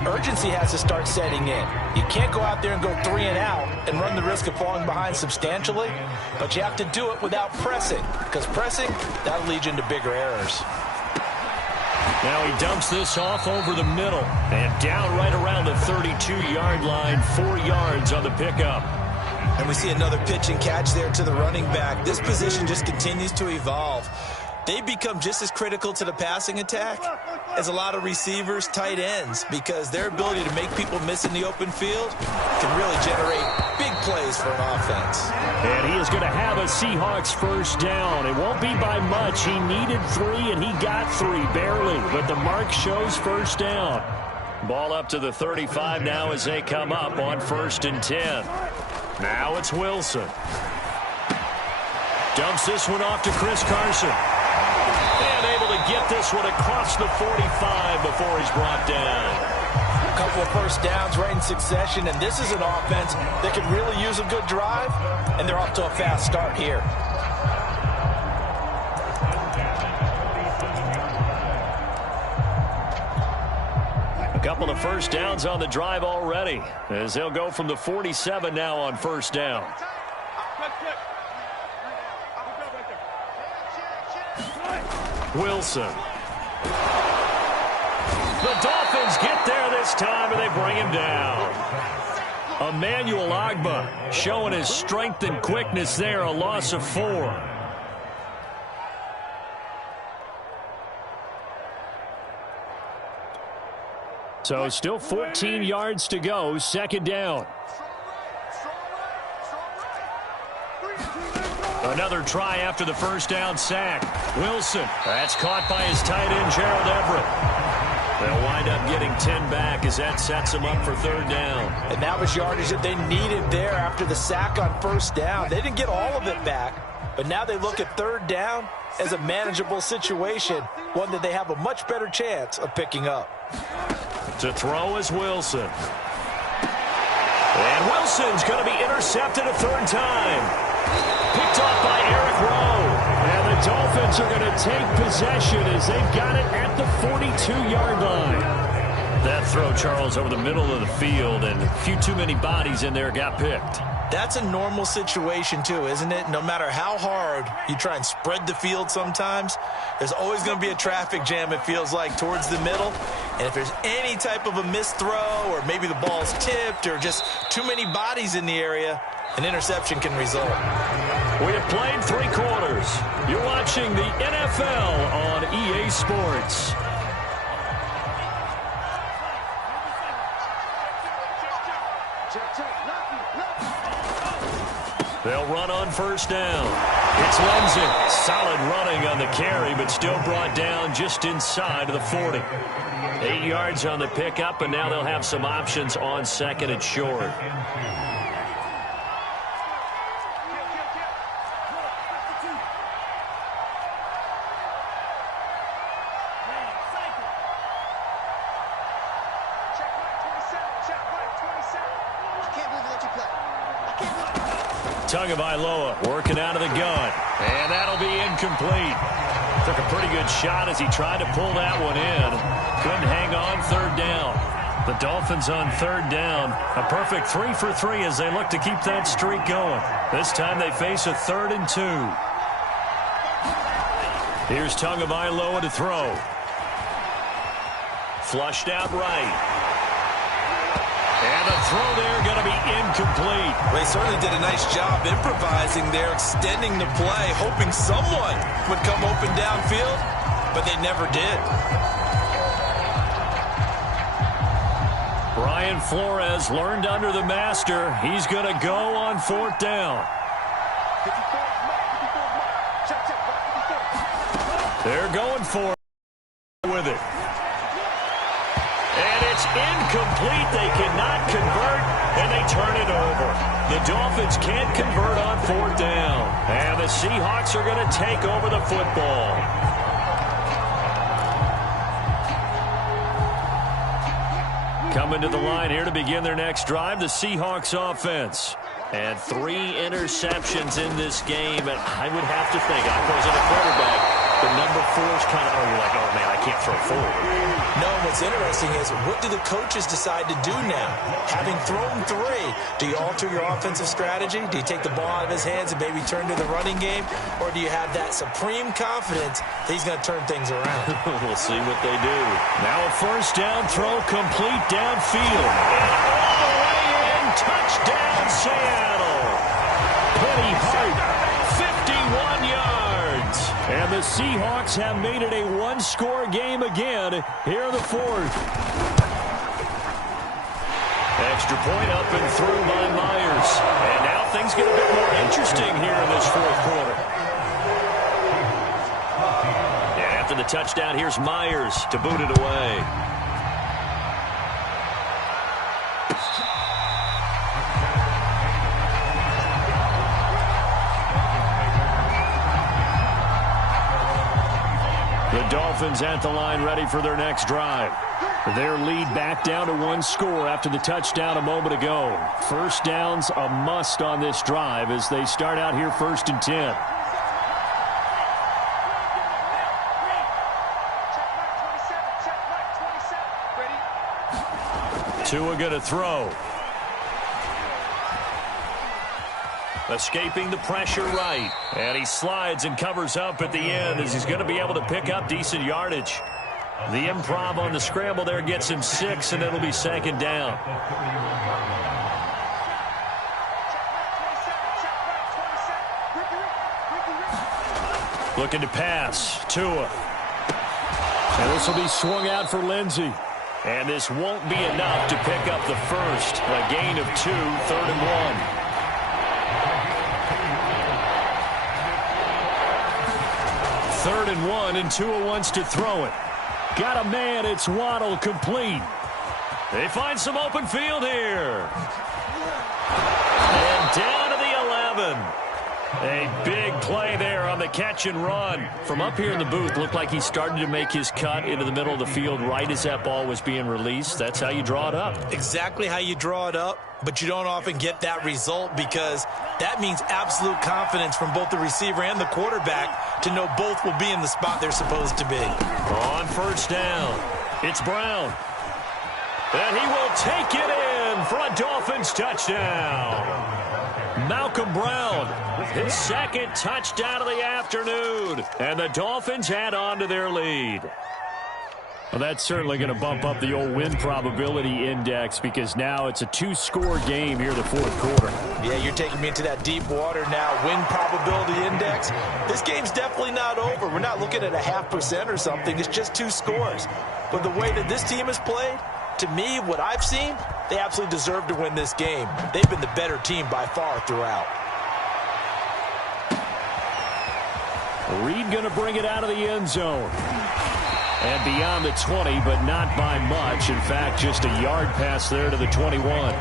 urgency has to start setting in. You can't go out there and go 3 and out and run the risk of falling behind substantially, but you have to do it without pressing, because pressing, that'll lead you into bigger errors. Now he dumps this off over the middle and down right around the 32-yard line, 4 yards on the pickup. And we see another pitch and catch there to the running back. This position just continues to evolve. They become just as critical to the passing attack as a lot of receivers, tight ends, because their ability to make people miss in the open field can really generate big plays for an offense. And he is going to have a Seahawks first down. It won't be by much. He needed 3, and he got 3, barely. But the mark shows first down. Ball up to the 35 now as they come up on 1st and 10. Now it's Wilson. Dumps this one off to Chris Carson. And able to get this one across the 45 before he's brought down. A couple of first downs right in succession, and this is an offense that could really use a good drive, and they're off to a fast start here. couple of first downs on the drive already, as they'll go from the 47 now on first down. Wilson. The Dolphins get there this time, and they bring him down. Emmanuel Ogbah showing his strength and quickness there, a loss of 4. So still 14 yards to go, second down. Another try after the first down sack. Wilson, that's caught by his tight end, Gerald Everett. They'll wind up getting 10 back as that sets them up for third down. And that was yardage that they needed there after the sack on first down. They didn't get all of it back, but now they look at third down as a manageable situation, one that they have a much better chance of picking up. To throw is Wilson. And Wilson's going to be intercepted a third time. Picked off by Eric Rowe. And the Dolphins are going to take possession as they've got it at the 42-yard line. That throw, Charles, over the middle of the field, and a few too many bodies in there got picked. That's a normal situation, too, isn't it? No matter how hard you try and spread the field sometimes, there's always going to be a traffic jam, it feels like, towards the middle. And if there's any type of a missed throw or maybe the ball's tipped or just too many bodies in the area, an interception can result. We have played 3 quarters. You're watching the NFL on EA Sports. They'll run on first down. It's Lindsey. Solid running on the carry, but still brought down just inside of the 40. 8 yards on the pickup, and now they'll have some options on second and short. Tagovailoa working out of the gun, and that'll be incomplete. Took a pretty good shot as he tried to pull that one in. Couldn't hang on third down. The Dolphins on third down. A perfect 3 for 3 as they look to keep that streak going. This time they face a 3rd and 2. Here's Tagovailoa to throw. Flushed out right. And the throw there going to be incomplete. They certainly did a nice job improvising there, extending the play, hoping someone would come open downfield, but they never did. Brian Flores learned under the master. He's going to go on fourth down. They're going for it with it. And it's incomplete. They cannot convert, and they turn it over. The Dolphins can't convert on fourth down. And the Seahawks are going to take over the football. Coming to the line here to begin their next drive, the Seahawks offense. And 3 interceptions in this game, and I would have to think, I was in a quarterback, the number 4 is kind of, you're like, oh, man, I can't throw forward. No, what's interesting is, what do the coaches decide to do now? Having thrown 3, do you alter your offensive strategy? Do you take the ball out of his hands and maybe turn to the running game? Or do you have that supreme confidence that he's going to turn things around? We'll see what they do. Now a first down throw complete downfield. And all the way in, touchdown Seattle. Penny Hart, 51 yards. And the Seahawks have made it a 1-score game again here in the 4th. Extra point up and through by Myers. And now things get a bit more interesting here in this 4th quarter. And after the touchdown, here's Myers to boot it away. Dolphins at the line ready for their next drive. Their lead back down to 1 score after the touchdown a moment ago. First down's a must on this drive as they start out here 1st and 10. Tua going to throw. Escaping the pressure right. And he slides and covers up at the end as he's going to be able to pick up decent yardage. The improv on the scramble there gets him 6, and it'll be second down. Looking to pass. Tua. And this will be swung out for Lindsey. And this won't be enough to pick up the first. A gain of 2, 3rd and 1. 3rd and 1, and Tua wants to throw it. Got a man, it's Waddle, complete. They find some open field here. And down to the 11. A big play there on the catch and run. From up here in the booth, looked like he started to make his cut into the middle of the field right as that ball was being released. That's how you draw it up. Exactly how you draw it up, but you don't often get that result because that means absolute confidence from both the receiver and the quarterback to know both will be in the spot they're supposed to be. On first down, it's Brown. And he will take it in for a Dolphins touchdown. Malcolm Brown, his second touchdown of the afternoon. And the Dolphins add on to their lead. Well, that's certainly going to bump up the old win probability index because now it's a 2-score game here in the fourth quarter. Yeah, you're taking me into that deep water now. Win probability index. This game's definitely not over. We're not looking at a 0.5% or something. It's just 2 scores. But the way that this team has played, to me, what I've seen, they absolutely deserve to win this game. They've been the better team by far throughout. Reed going to bring it out of the end zone. And beyond the 20, but not by much. In fact, just a yard pass there to the 21.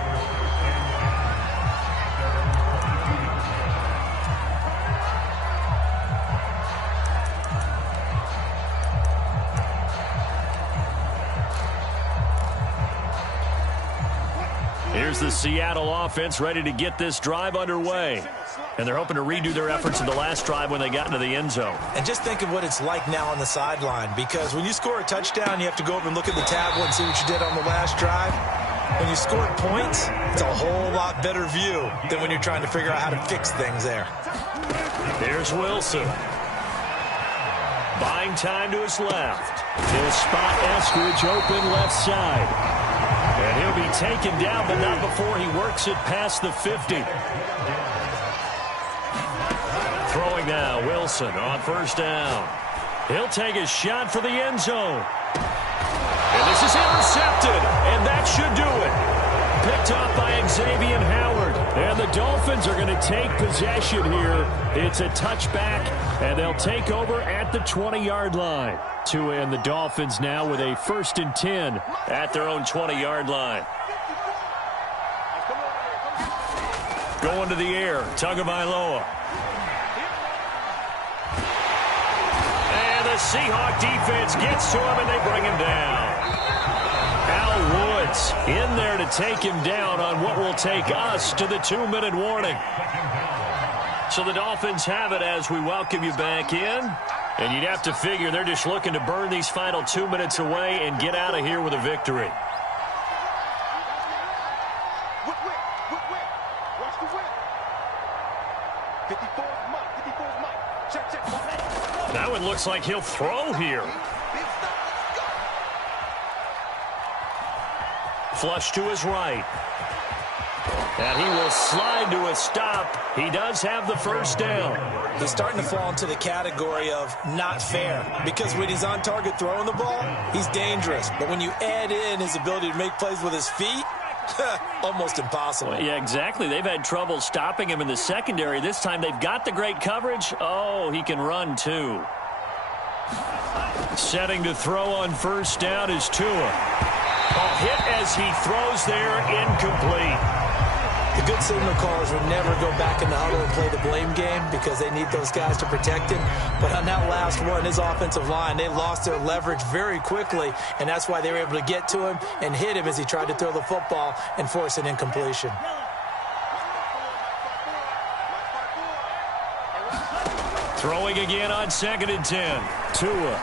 Here's the Seattle offense ready to get this drive underway. And they're hoping to redo their efforts in the last drive when they got into the end zone. And just think of what it's like now on the sideline, because when you score a touchdown, you have to go over and look at the tablet and see what you did on the last drive. When you scored points, it's a whole lot better view than when you're trying to figure out how to fix things there. Here's Wilson. Buying time to his left. He'll spot Eskridge open left side. And he'll be taken down, but not before he works it past the 50. Throwing now, Wilson on first down. He'll take a shot for the end zone. And this is intercepted, and that should do it. Picked up by Xavier Howard. And the Dolphins are going to take possession here. It's a touchback, and they'll take over at the 20-yard line. Tua and the Dolphins now with a 1st and 10 at their own 20-yard line. Going to the air, Tagovailoa. And the Seahawk defense gets to him, and they bring him down. Al Woods in there to take him down on what will take us to the 2-minute warning. So the Dolphins have it as we welcome you back in. And you'd have to figure they're just looking to burn these final 2 minutes away and get out of here with a victory. That one looks like he'll throw here. Flush to his right. And he will slide to a stop. He does have the first down. He's starting to fall into the category of not fair, because when he's on target throwing the ball, he's dangerous. But when you add in his ability to make plays with his feet, almost impossible. Well, yeah, exactly. They've had trouble stopping him in the secondary. This time they've got the great coverage. Oh, he can run too. Setting to throw on first down is Tua. A hit as he throws there, incomplete. The good signal callers would never go back in the huddle and play the blame game because they need those guys to protect him. But on that last one, his offensive line, they lost their leverage very quickly, and that's why they were able to get to him and hit him as he tried to throw the football and force an incompletion. Throwing again on 2nd and 10. Tua.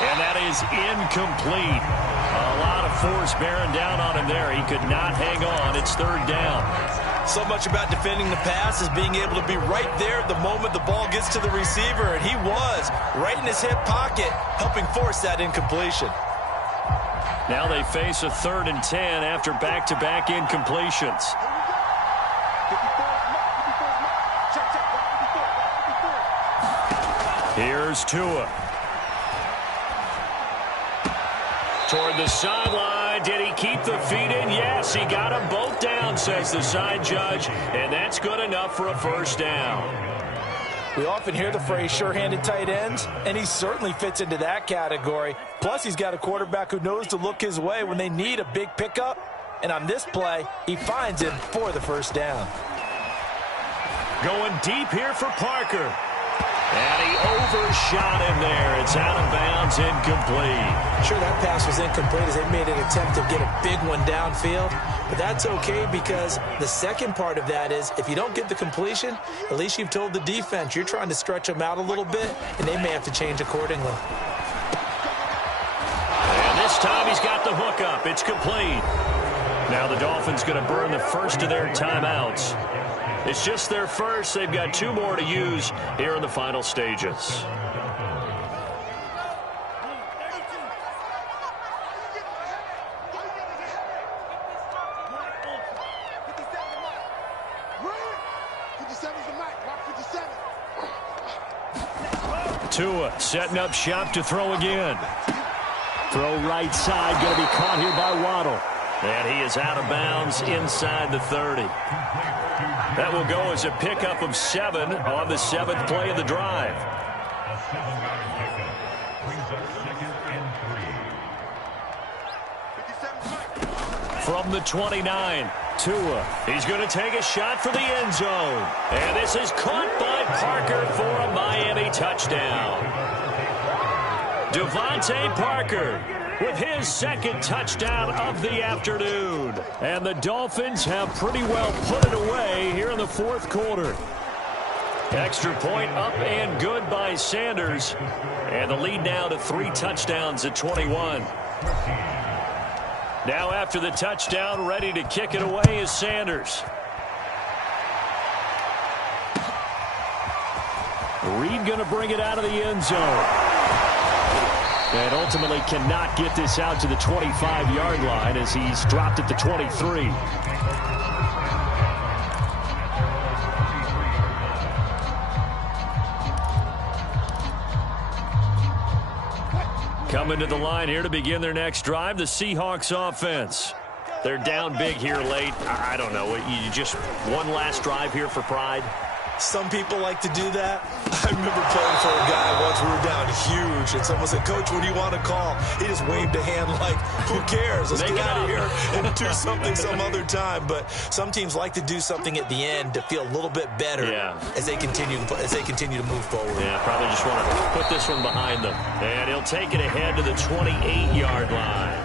And that is incomplete. A lot of force bearing down on him there. He could not hang on. It's third down. So much about defending the pass is being able to be right there the moment the ball gets to the receiver, and he was right in his hip pocket, helping force that incompletion. Now they face a 3rd and 10 after back-to-back incompletions. Here's Tua. Toward the sideline. Did he keep the feet in? Yes, he got them both down, says the side judge, and that's good enough for a first down. We often hear the phrase sure-handed tight ends, and he certainly fits into that category. Plus, he's got a quarterback who knows to look his way when they need a big pickup. And on this play, he finds him for the first down. Going deep here for Parker. And he overshot him there. It's out of bounds, incomplete. Sure, that pass was incomplete as they made an attempt to get a big one downfield. But that's okay because the second part of that is if you don't get the completion, at least you've told the defense you're trying to stretch them out a little bit, and they may have to change accordingly. And this time he's got the hook up. It's complete. Now the Dolphins going to burn the first of their timeouts. It's just their first. They've got 2 more to use here in the final stages. Tua setting up shop to throw again. Throw right side, going to be caught here by Waddle. And he is out of bounds inside the 30. That will go as a pickup of 7 on the 7th play of the drive. From the 29, Tua. He's going to take a shot for the end zone. And this is caught by Parker for a Miami touchdown. Devontae Parker with his 2nd touchdown of the afternoon. And the Dolphins have pretty well put it away here in the 4th quarter. Extra point up and good by Sanders. And the lead now to 3 touchdowns at 21. Now after the touchdown, ready to kick it away is Sanders. Reed going to bring it out of the end zone. And ultimately cannot get this out to the 25-yard line as he's dropped at the 23. Coming to the line here to begin their next drive, the Seahawks offense. They're down big here late. I don't know. You just one last drive here for pride? Some people like to do that. I remember playing for a guy once. We were down huge, and someone said, "Coach, what do you want to call?" He just waved a hand like, "Who cares? Let's get out of here and do something some other time." But some teams like to do something at the end to feel a little bit better as they continue to move forward. Yeah, probably just want to put this one behind them. And he'll take it ahead to the 28-yard line.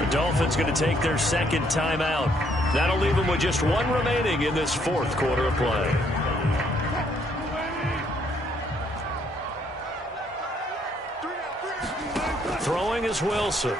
The Dolphins going to take their 2nd timeout. That'll leave them with just 1 remaining in this 4th quarter of play. Throwing is Wilson.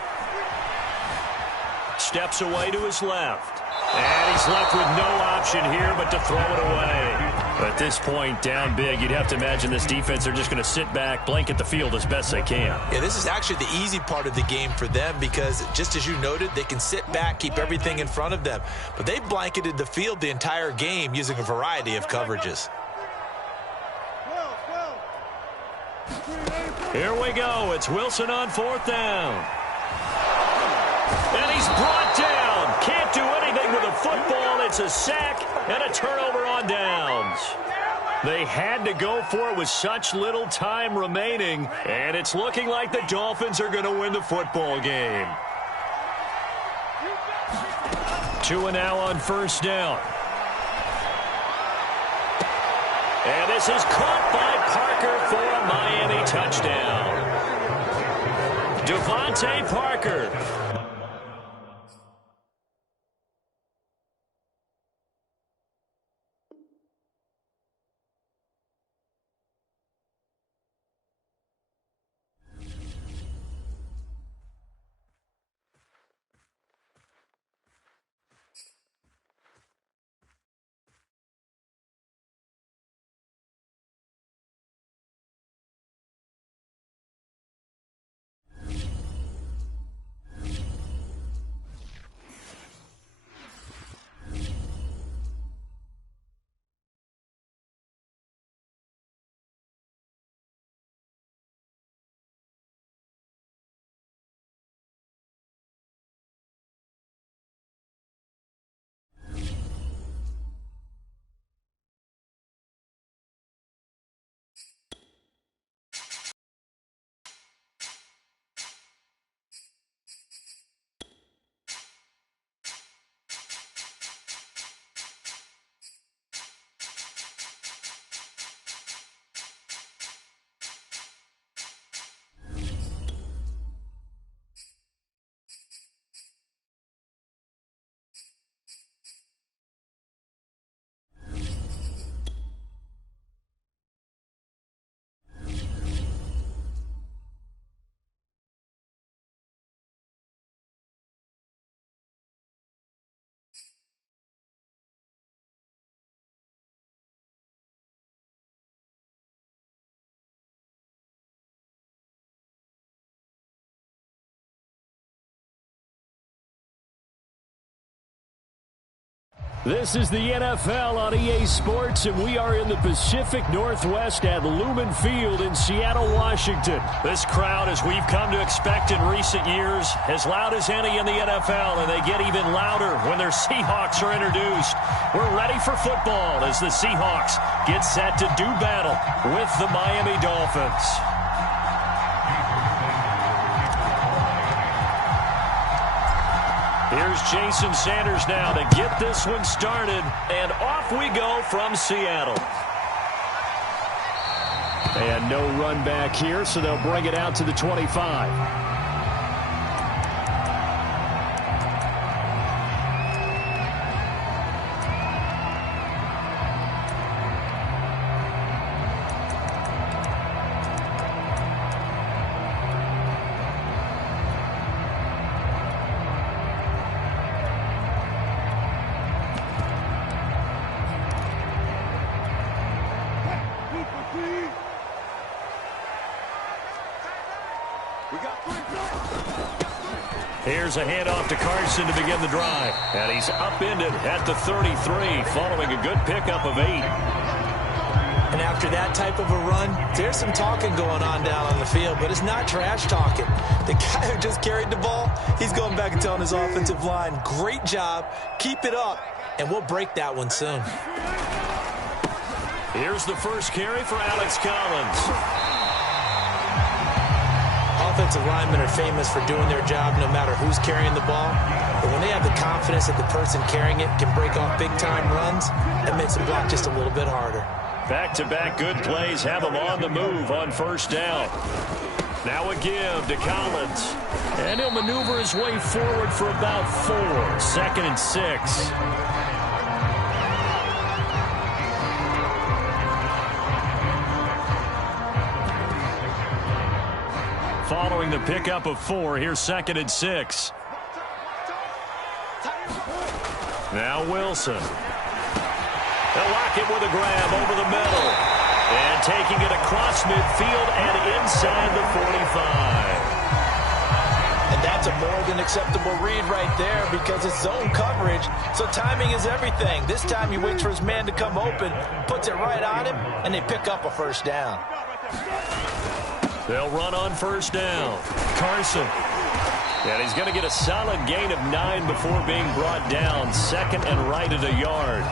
Steps away to his left. And he's left with no option here but to throw it away. At this point, down big, you'd have to imagine this defense, they're just going to sit back, blanket the field as best they can. Yeah, this is actually the easy part of the game for them because, just as you noted, they can sit back, keep everything in front of them. But they blanketed the field the entire game using a variety of coverages. Here we go. It's Wilson on 4th down. And he's brought down. Can't do anything with a football. It's a sack and a turnover on downs. They had to go for it with such little time remaining, and it's looking like the Dolphins are going to win the football game. Tua now on 1st down. And this is caught by Parker for a Miami touchdown. Devontae Parker. This is the NFL on EA Sports, and we are in the Pacific Northwest at Lumen Field in Seattle, Washington. This crowd, as we've come to expect in recent years, as loud as any in the NFL, and they get even louder when their Seahawks are introduced. We're ready for football as the Seahawks get set to do battle with the Miami Dolphins. Here's Jason Sanders now to get this one started, and off we go from Seattle. And no run back here, so they'll bring it out to the 25. Here's a handoff to Carson to begin the drive. And he's upended at the 33 following a good pickup of 8. And after that type of a run, there's some talking going on down on the field, but it's not trash talking. The guy who just carried the ball, he's going back and telling his offensive line, great job, keep it up, and we'll break that one soon. Here's the first carry for Alex Collins. Offensive linemen are famous for doing their job no matter who's carrying the ball. But when they have the confidence that the person carrying it can break off big-time runs, that makes the block just a little bit harder. Back-to-back good plays have him on the move on first down. Now a give to Collins. And he'll maneuver his way forward for about 4. 2nd and 6. Following the pickup of 4, here's 2nd and 6. Now Wilson. They'll lock it with a grab over the middle. And taking it across midfield and inside the 45. And that's a more than acceptable read right there because it's zone coverage, so timing is everything. This time he waits for his man to come open, puts it right on him, and they pick up a first down. They'll run on first down. Carson. And he's going to get a solid gain of 9 before being brought down. 2nd and right at a yard.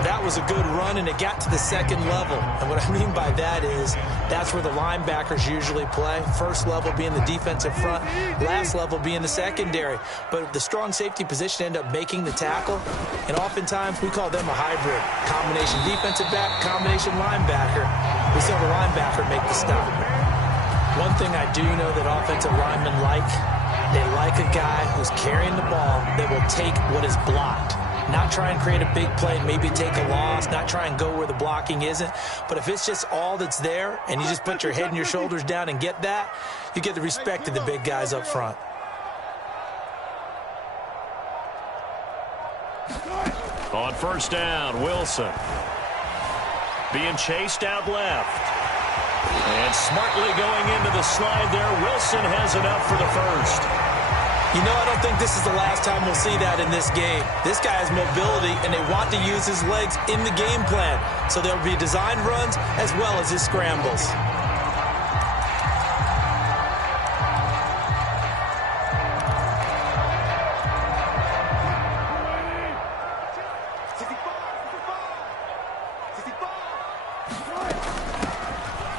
That was a good run, and it got to the second level. And what I mean by that is that's where the linebackers usually play. First level being the defensive front, last level being the secondary. But the strong safety position ended up making the tackle, and oftentimes we call them a hybrid. Combination defensive back, combination linebacker. We saw the linebacker make the stop. One thing I do know that offensive linemen like, they like a guy who's carrying the ball that will take what is blocked. Not try and create a big play, maybe take a loss, not try and go where the blocking isn't. But if it's just all that's there and you just put your head and your shoulders down and get that, you get the respect of the big guys up front. On first down, Wilson. Being chased out left. And smartly going into the slide there. Wilson has enough for the first. You know, I don't think this is the last time we'll see that in this game. This guy has mobility, and they want to use his legs in the game plan. So there'll be designed runs as well as his scrambles.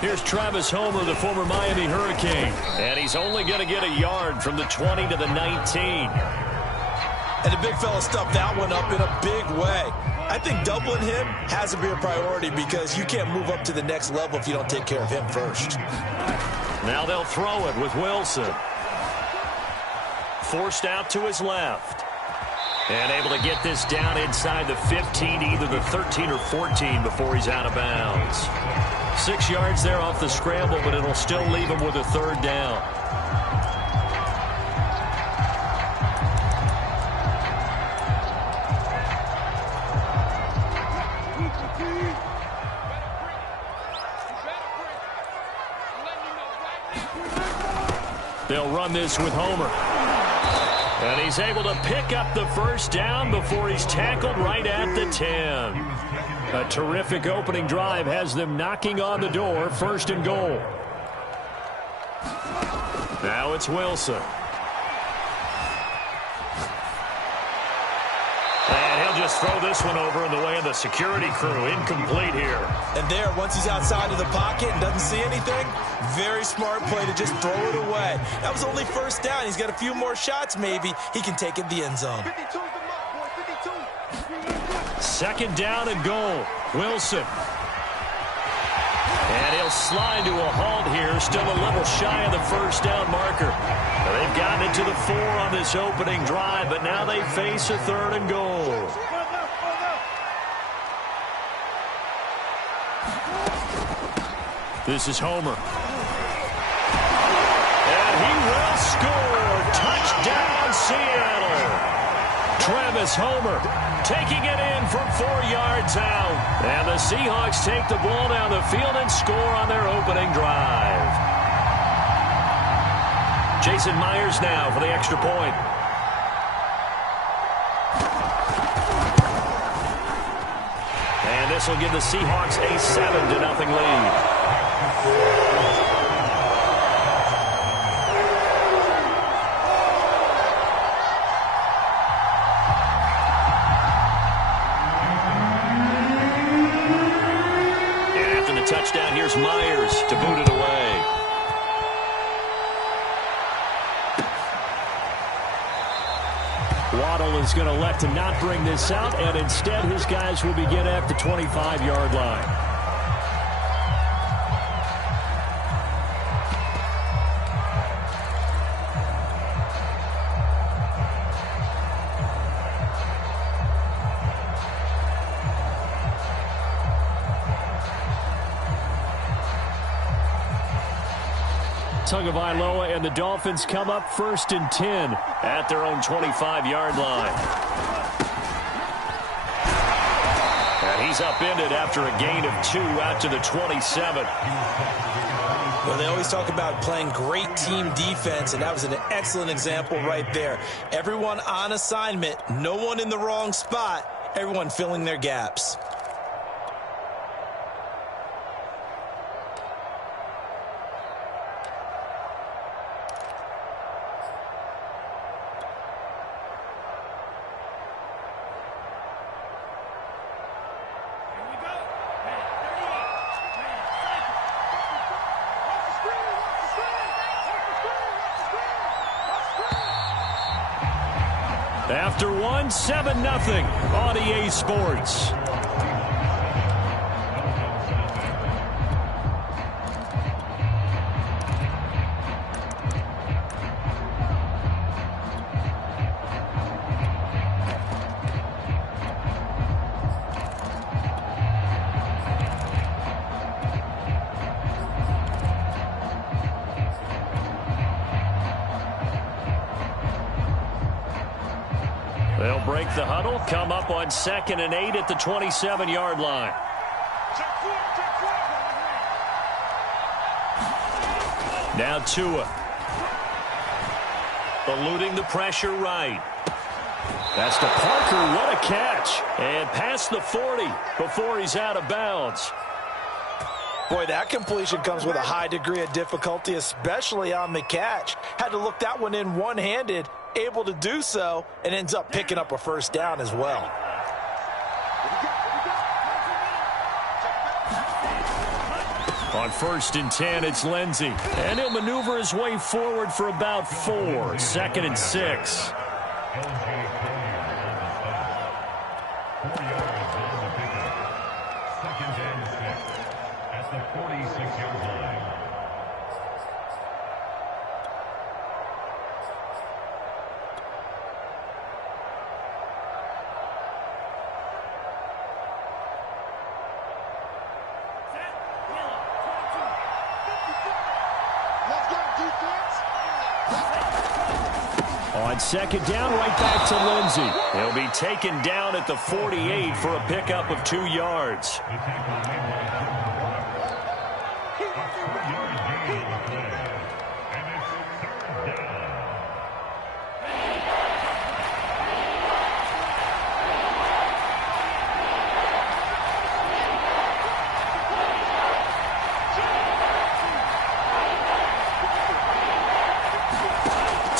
Here's Travis Homer, the former Miami Hurricane. And he's only going to get a yard from the 20 to the 19. And the big fella stuffed that one up in a big way. I think doubling him has to be a priority because you can't move up to the next level if you don't take care of him first. Now they'll throw it with Wilson. Forced out to his left. And able to get this down inside the 15, either the 13 or 14 before he's out of bounds. 6 yards there off the scramble, but it'll still leave him with a third down. They'll run this with Homer. And he's able to pick up the first down before he's tackled right at the 10. A terrific opening drive has them knocking on the door, 1st and goal. Now it's Wilson. And he'll just throw this one over in the way of the security crew. Incomplete here. And there, once he's outside of the pocket and doesn't see anything, very smart play to just throw it away. That was only 1st down. He's got a few more shots, maybe. He can take it the end zone. 2nd down and goal. Wilson. And he'll slide to a halt here, still a little shy of the 1st down marker. Now they've gotten it to the 4 on this opening drive, but now they face a 3rd and goal. This is Homer. And he will score. Touchdown, Seattle. Travis Homer taking it in from 4 yards out. And the Seahawks take the ball down the field and score on their opening drive. Jason Myers now for the extra point. And this will give the Seahawks a 7-0 lead. Touchdown, here's Myers to boot it away. Waddle is going to elect to not bring this out, and instead his guys will begin at the 25-yard line. Tagovailoa and the Dolphins come up 1st and 10 at their own 25-yard line. And he's upended after a gain of 2 out to the 27. Well, they always talk about playing great team defense, and that was an excellent example right there. Everyone on assignment, no one in the wrong spot, everyone filling their gaps. After one, 7-0 on EA Sports. They'll break the huddle, come up on 2nd and 8 at the 27-yard line. Now Tua. Eluding the pressure right. That's to Parker. What a catch. And past the 40 before he's out of bounds. Boy, that completion comes with a high degree of difficulty, especially on the catch. Had to look that one in one-handed, able to do so, and ends up picking up a 1st down as well. On 1st and 10, it's Lindsey. And he'll maneuver his way forward for about 4. 2nd and 6. On 2nd down, right back to Lindsey. He'll be taken down at the 48 for a pickup of 2 yards.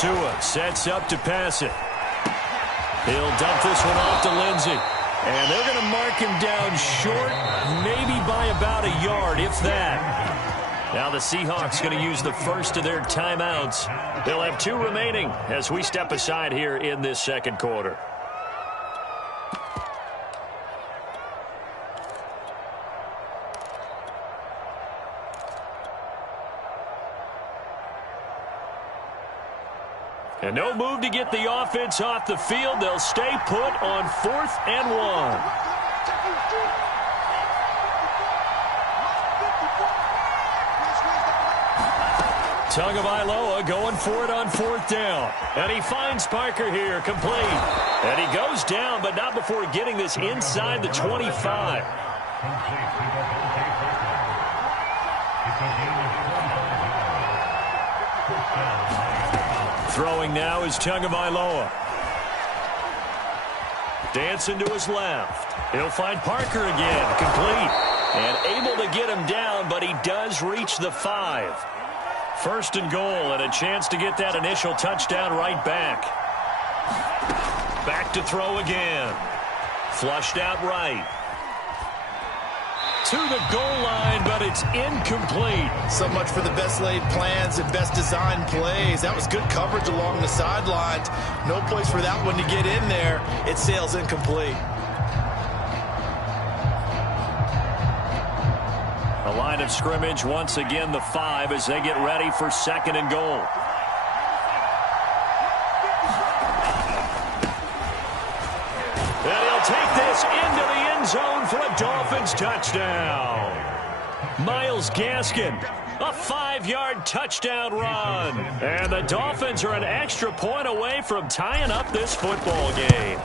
Tua sets up to pass it. He'll dump this one off to Lindsey. And they're going to mark him down short, maybe by about a yard, if that. Now the Seahawks going to use the first of their timeouts. They'll have 2 remaining as we step aside here in this second quarter. And no move to get the offense off the field. They'll stay put on 4th and 1. Tagovailoa going for it on 4th down. And he finds Parker here, complete. And he goes down, but not before getting this inside the 25. Throwing now is Tagovailoa. Dancing to his left. He'll find Parker again, complete. And able to get him down, but he does reach the 5. 1st and goal, and a chance to get that initial touchdown right back. Back to throw again. Flushed out right. To the goal line, but it's incomplete. So much for the best laid plans and best designed plays. That was good coverage along the sidelines. No place for that one to get in there. It sails incomplete. A line of scrimmage, once again the 5 as they get ready for 2nd and goal. And he'll take this into the end zone for a Dolphins touchdown. Myles Gaskin, a 5-yard touchdown run. And the Dolphins are an extra point away from tying up this football game.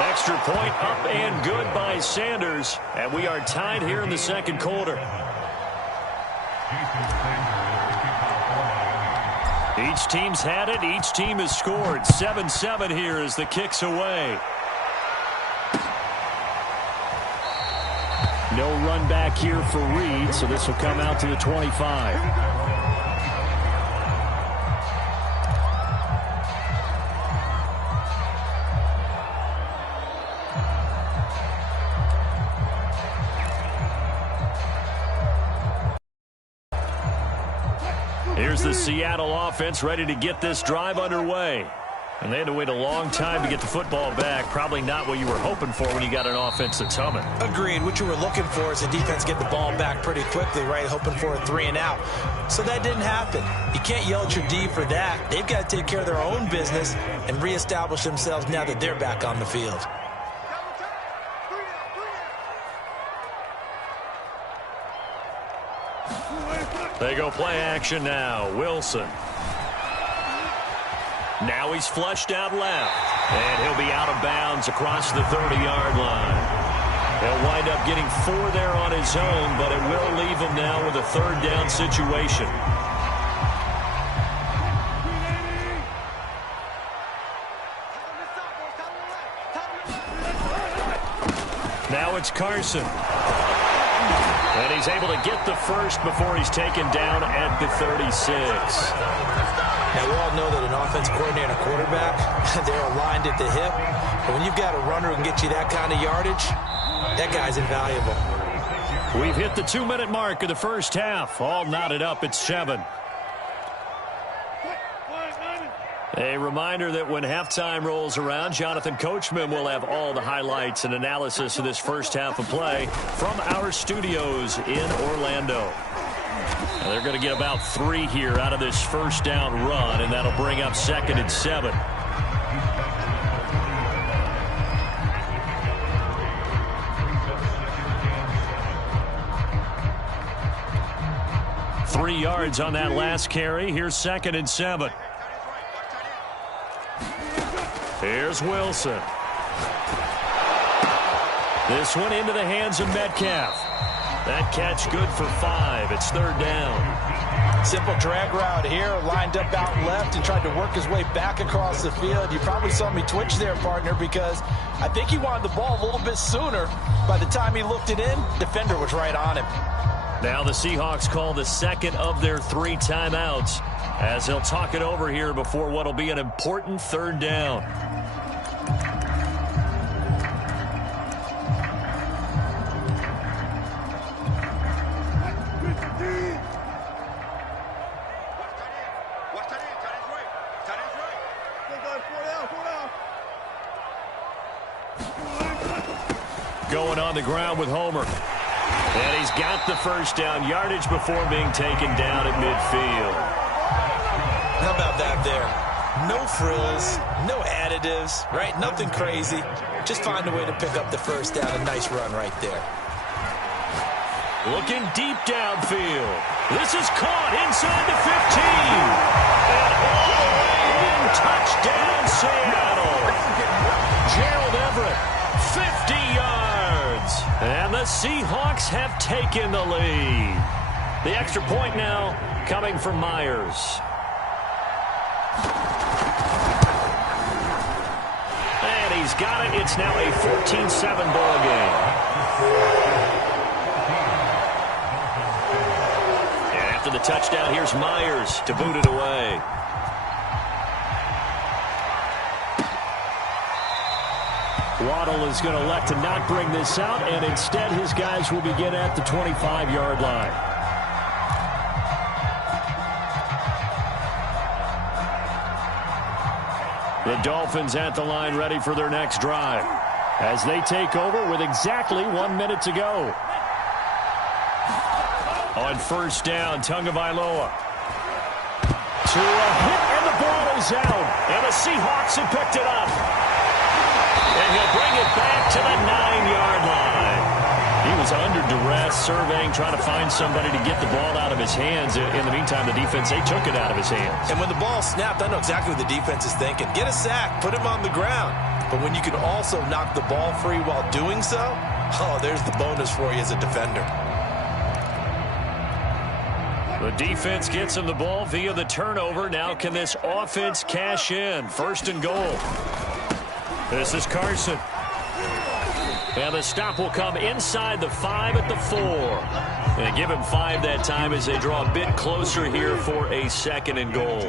Extra point up and good by Sanders. And we are tied here in the second quarter. Each team's had it. Each team has scored. 7-7 here as the kick's away. No run back here for Reed, so this will come out to the 25. Here's the Seattle offense ready to get this drive underway. And they had to wait a long time to get the football back. Probably not what you were hoping for when you got an offense that's humming. Agreed. What you were looking for is the defense get the ball back pretty quickly, right? Hoping for a 3 and out. So that didn't happen. You can't yell at your D for that. They've got to take care of their own business and reestablish themselves now that they're back on the field. They go play action now. Wilson. Now he's flushed out left. And he'll be out of bounds across the 30-yard line. He'll wind up getting 4 there on his own, but it will leave him now with a 3rd down situation. Now it's Carson. And he's able to get the first before he's taken down at the 36. Now, we all know that an offensive coordinator and a quarterback, they're aligned at the hip. But when you've got a runner who can get you that kind of yardage, that guy's invaluable. We've hit the 2-minute mark of the first half. All knotted up at 7. A reminder that when halftime rolls around, Jonathan Coachman will have all the highlights and analysis of this first half of play from our studios in Orlando. Now they're going to get about 3 here out of this first down run, and that'll bring up 2nd and 7. Three yards on that last carry. Here's 2nd and 7. Here's Wilson. This one into the hands of Metcalf. That catch good for 5. It's 3rd down. Simple drag route here, lined up out left and tried to work his way back across the field. You probably saw me twitch there, partner, because I think he wanted the ball a little bit sooner. By the time he looked it in, defender was right on him. Now the Seahawks call the 2nd of their 3 timeouts. as he'll talk it over here before what will be an important third down. Going on the ground with Homer. And he's got the first down yardage before being taken down at midfield. How about that there? No frills, no additives, right? Nothing crazy. Just find a way to pick up the first down. A nice run right there. Looking deep downfield. This is caught inside the 15. And all the way in, touchdown Seattle. Gerald Everett, 50 yards. And the Seahawks have taken the lead. The extra point now coming from Myers. And he's got it. It's now a 14-7 ball game. And after the touchdown, here's Myers to boot it away. Waddle is going to elect to not bring this out, and instead his guys will begin at the 25-yard line. The Dolphins at the line ready for their next drive as they take over with exactly 1 minute to go. On first down, Tagovailoa. To a hit, and the ball is out. And the Seahawks have picked it up. And he'll bring it back to the 9-yard line. He was under duress, surveying, trying to find somebody to get the ball out of his hands. In the meantime, the defense, they took it out of his hands. And when the ball snapped, I know exactly what the defense is thinking. Get a sack, put him on the ground. But when you can also knock the ball free while doing so, oh, there's the bonus for you as a defender. The defense gets him the ball via the turnover. Now can this offense cash in? First and goal. This is Carson. And the stop will come inside the 5 at the 4. And give him 5 that time as they draw a bit closer here for a second and goal.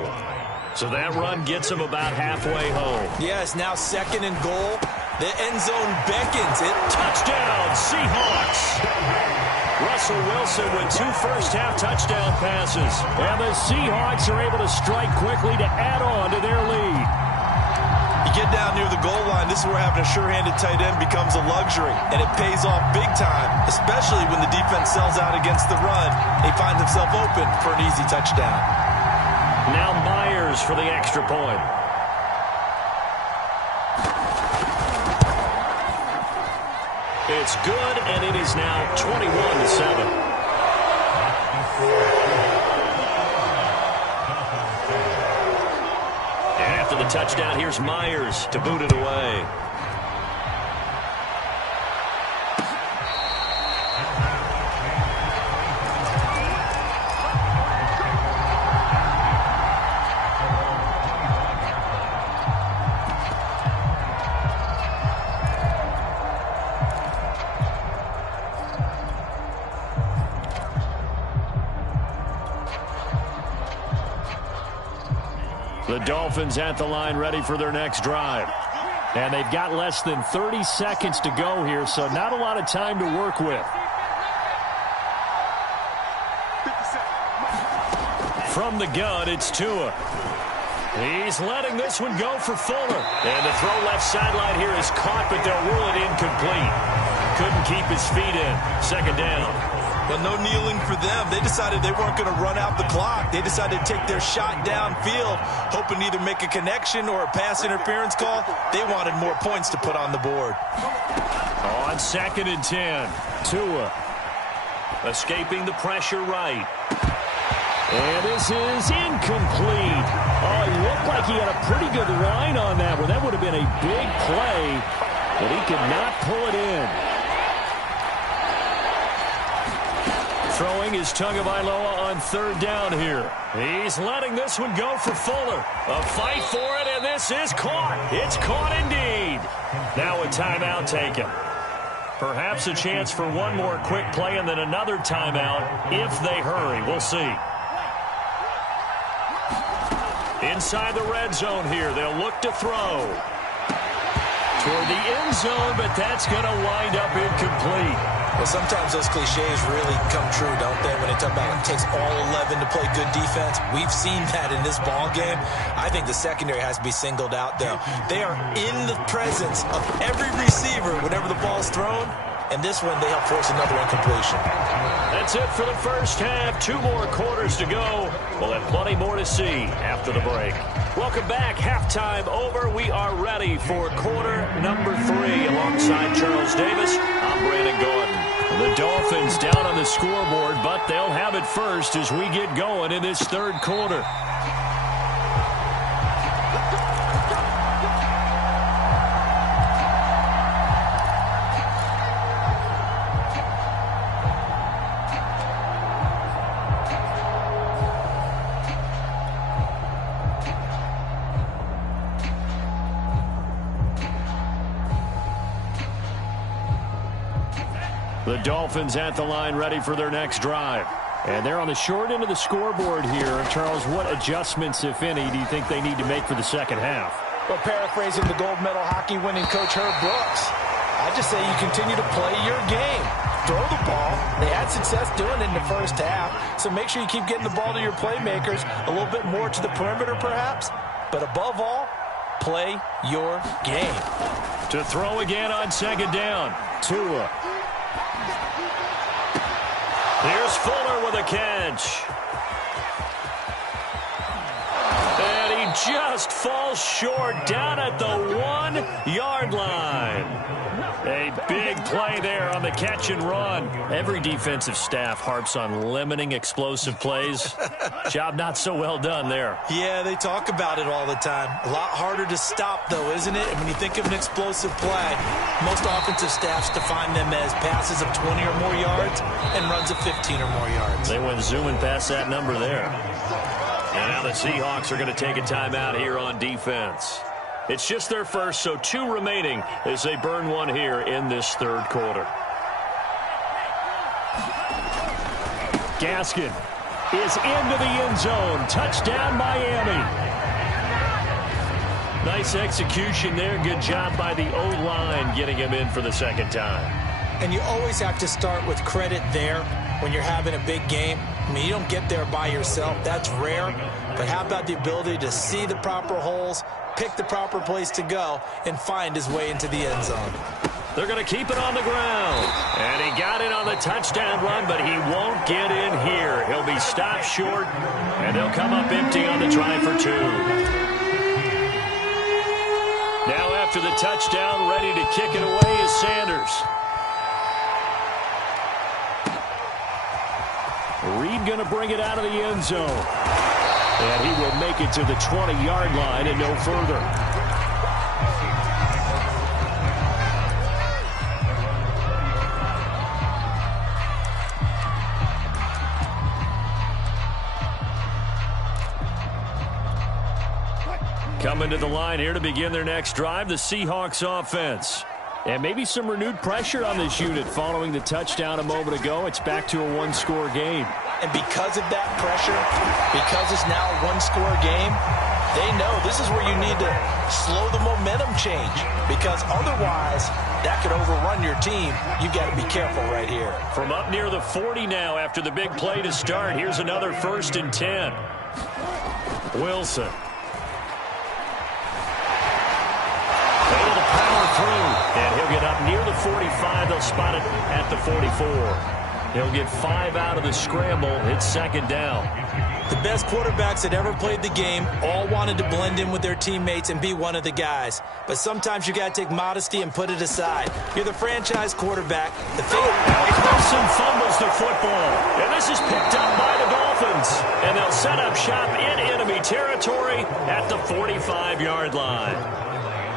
So that run gets him about halfway home. Yes, now second and goal. The end zone beckons it. Touchdown, Seahawks. Russell Wilson with 2 first-half touchdown passes. And the Seahawks are able to strike quickly to add on to their lead. You get down near the goal line, this is where having a sure-handed tight end becomes a luxury. And it pays off big time, especially when the defense sells out against the run. He finds himself open for an easy touchdown. Now Myers for the extra point. It's good, and it is now 21-7. After the touchdown, here's Myers to boot it away. The Dolphins at the line ready for their next drive. And they've got less than 30 seconds to go here, so not a lot of time to work with. From the gun, it's Tua. He's letting this one go for Fuller. And the throw left sideline here is caught, but they'll rule it incomplete. Couldn't keep his feet in. Second down. Well, no kneeling for them. They decided they weren't going to run out the clock. They decided to take their shot downfield, hoping to either make a connection or a pass interference call. They wanted more points to put on the board. On second and 10, Tua escaping the pressure right. And this is incomplete. Oh, he looked like he had a pretty good line on that one. That would have been a big play, but he could not pull it in. Throwing is Tagovailoa on third down here. He's letting this one go for Fuller. A fight for it, and this is caught. It's caught indeed. Now a timeout taken. Perhaps a chance for one more quick play and then another timeout if they hurry. We'll see. Inside the red zone here, they'll look to throw. Toward the end zone, but that's going to wind up incomplete. Well, sometimes those cliches really come true, don't they? When they talk about it takes all 11 to play good defense. We've seen that in this ball game. I think the secondary has to be singled out, though. They are in the presence of every receiver whenever the ball's thrown. And this one, they help force another incompletion. That's it for the first half. 2 more quarters to go. We'll have plenty more to see after the break. Welcome back. Halftime over. We are ready for quarter number 3. Alongside Charles Davis, I'm Brandon Gordon. The Dolphins down on the scoreboard, but they'll have it first as we get going in this third quarter. The Dolphins at the line ready for their next drive. And they're on the short end of the scoreboard here. Charles, what adjustments, if any, do you think they need to make for the second half? Well, paraphrasing the gold medal hockey winning coach Herb Brooks, I just say you continue to play your game. Throw the ball. They had success doing it in the first half. So make sure you keep getting the ball to your playmakers, a little bit more to the perimeter perhaps. But above all, play your game. To throw again on second down. Tua. Here's Fuller with a catch. And he just falls short down at the 1-yard line. A big play there on the catch and run. Every defensive staff harps on limiting explosive plays. Job not so well done there. Yeah, they talk about it all the time. A lot harder to stop, though, isn't it? And when you think of an explosive play, most offensive staffs define them as passes of 20 or more yards and runs of 15 or more yards. They went zooming past that number there. And now the Seahawks are going to take a timeout here on defense. It's just their first, so 2 remaining as they burn one here in this third quarter. Gaskin is into the end zone. Touchdown, Miami. Nice execution there. Good job by the O-line getting him in for the second time. And you always have to start with credit there when you're having a big game. I mean, you don't get there by yourself. That's rare. But how about the ability to see the proper holes, pick the proper place to go, and find his way into the end zone? They're going to keep it on the ground. And he got in on the touchdown run, but he won't get in here. He'll be stopped short, and they'll come up empty on the try for 2. Now after the touchdown, ready to kick it away is Sanders. Reed going to bring it out of the end zone. And he will make it to the 20-yard line and no further. Coming to the line here to begin their next drive, the Seahawks offense. And maybe some renewed pressure on this unit following the touchdown a moment ago. It's back to a 1-score game. And because of that pressure, because it's now a 1-score game, they know this is where you need to slow the momentum change. Because otherwise, that could overrun your team. You've got to be careful right here. From up near the 40 now after the big play to start, here's another 1st and 10. Wilson. Able to power through, and he'll get up near the 45. They'll spot it at the 44. He'll get 5 out of the scramble. It's second down. The best quarterbacks that ever played the game all wanted to blend in with their teammates and be one of the guys. But sometimes you got to take modesty and put it aside. You're the franchise quarterback. The Wilson fumbles the football. And this is picked up by the Dolphins. And they'll set up shop in enemy territory at the 45-yard line.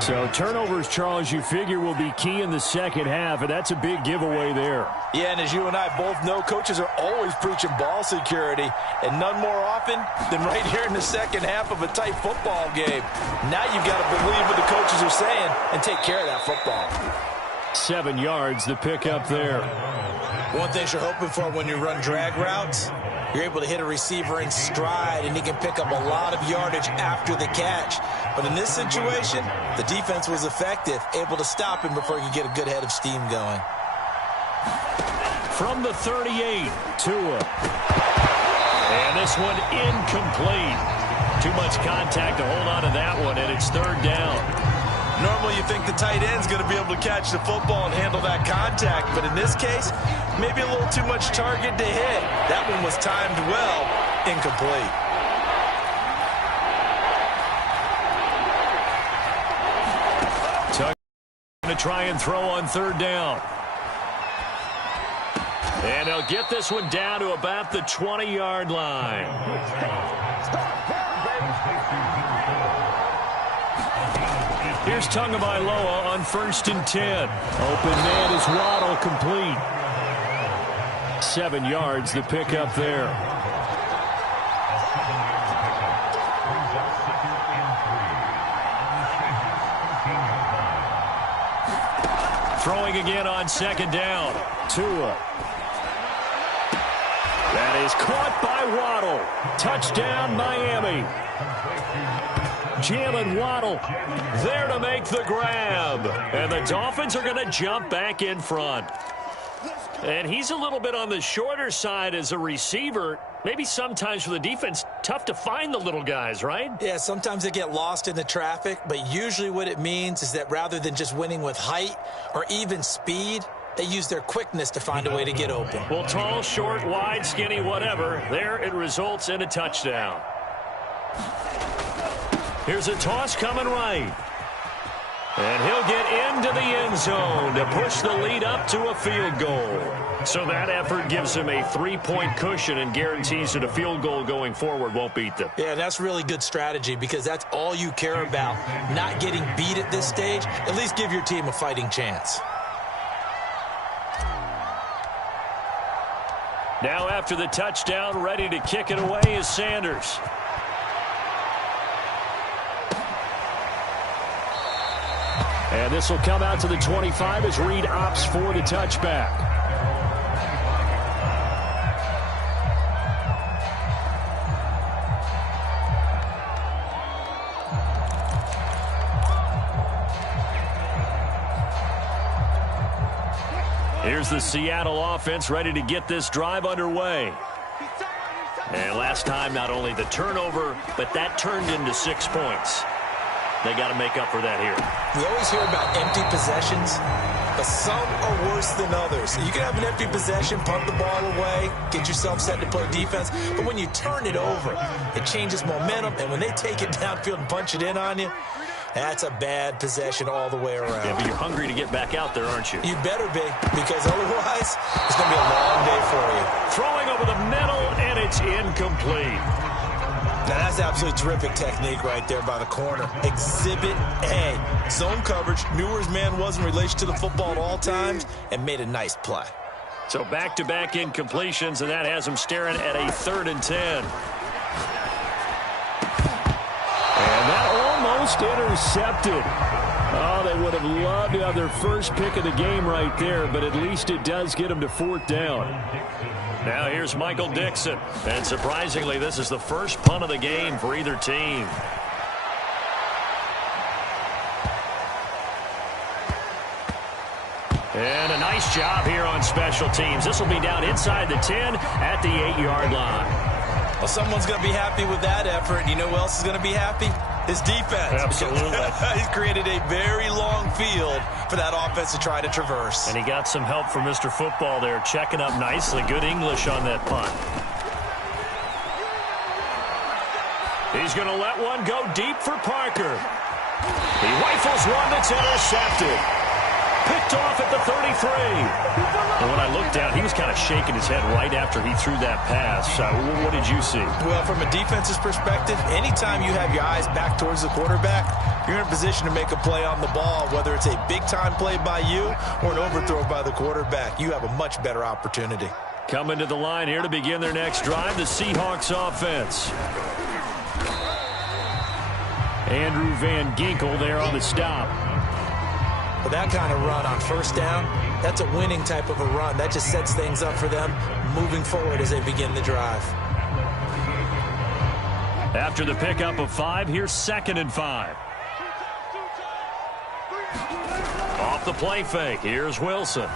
So turnovers, Charles, you figure will be key in the second half, and that's a big giveaway there. Yeah, and as you and I both know, coaches are always preaching ball security, and none more often than right here in the second half of a tight football game. Now you've got to believe what the coaches are saying and take care of that football. 7 yards, the pickup there. One thing you're hoping for when you run drag routes, you're able to hit a receiver in stride, and he can pick up a lot of yardage after the catch. But in this situation, the defense was effective, able to stop him before he could get a good head of steam going. From the 38, Tua. And this one incomplete. Too much contact to hold on to that one, and it's third down. Normally you think the tight end's going to be able to catch the football and handle that contact, but in this case, maybe a little too much target to hit. That one was timed well, incomplete. Tuck going to try and throw on third down. And they'll get this one down to about the 20-yard line. Here's Tagovailoa on 1st and 10. Open man is Waddle, complete. 7 yards, the pickup there. Throwing again on 2nd down. Tua. That is caught by Waddle. Touchdown, Miami. Jalen Waddle there to make the grab. And the Dolphins are going to jump back in front. And he's a little bit on the shorter side as a receiver. Maybe sometimes for the defense, tough to find the little guys, right? Yeah, sometimes they get lost in the traffic, but usually what it means is that rather than just winning with height or even speed, they use their quickness to find a way to get open. Well, tall, short, wide, skinny, whatever. There it results in a touchdown. Here's a toss coming right. And he'll get into the end zone to push the lead up to a field goal. So that effort gives him a 3-point cushion and guarantees that a field goal going forward won't beat them. Yeah, that's really good strategy because that's all you care about. Not getting beat at this stage. At least give your team a fighting chance. Now after the touchdown, ready to kick it away is Sanders. And this will come out to the 25 as Reed opts for the touchback. Here's the Seattle offense ready to get this drive underway. And last time, not only the turnover, but that turned into 6 points. They got to make up for that here. We always hear about empty possessions, but some are worse than others. You can have an empty possession, punt the ball away, get yourself set to play defense, but when you turn it over, it changes momentum, and when they take it downfield and punch it in on you, that's a bad possession all the way around. Yeah, but you're hungry to get back out there, aren't you? You better be, because otherwise, it's going to be a long day for you. Throwing over the middle, and it's incomplete. Now, that's absolutely terrific technique right there by the corner. Exhibit A. Zone coverage, knew where his man was in relation to the football at all times, and made a nice play. So back-to-back incompletions, and that has him staring at a 3rd and 10. And that almost intercepted. Oh, they would have loved to have their first pick of the game right there, but at least it does get them to 4th down. Now here's Michael Dixon. And surprisingly, this is the first punt of the game for either team. And a nice job here on special teams. This will be down inside the 10 at the 8-yard line. Well, someone's going to be happy with that effort. You know who else is going to be happy? His defense. Absolutely. He's created a very long field for that offense to try to traverse. And he got some help from Mr. Football there, checking up nicely. Good English on that punt. He's going to let one go deep for Parker. He rifles one that's intercepted. Picked off at the 33. And when I looked down, he was kind of shaking his head right after he threw that pass. What did you see? Well, from a defense's perspective, anytime you have your eyes back towards the quarterback, you're in a position to make a play on the ball, whether it's a big-time play by you or an overthrow by the quarterback. You have a much better opportunity. Coming to the line here to begin their next drive, the Seahawks offense. Andrew Van Ginkel there on the stop. But that kind of run on first down, that's a winning type of a run. That just sets things up for them moving forward as they begin the drive. After the pickup of 5, here's 2nd and 5. Off the play fake, here's Wilson.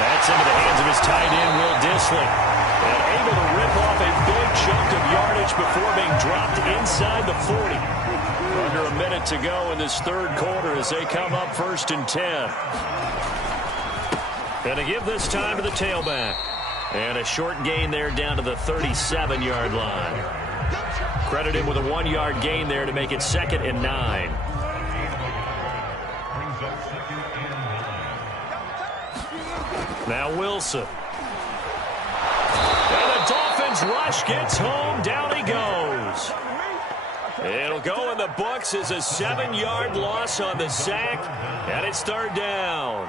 That's into the hands of his tight end, Will Dissly. And able to rip off a big chunk of yardage before being dropped inside the 40. Under a minute to go in this third quarter as they come up 1st and 10. And to give this time to the tailback. And a short gain there down to the 37-yard line. Credit him with a 1-yard gain there to make it 2nd and 9. Now Wilson. And the Dolphins rush gets home. Down he goes. It'll go in the books as a 7-yard loss on the sack. And it's 3rd down.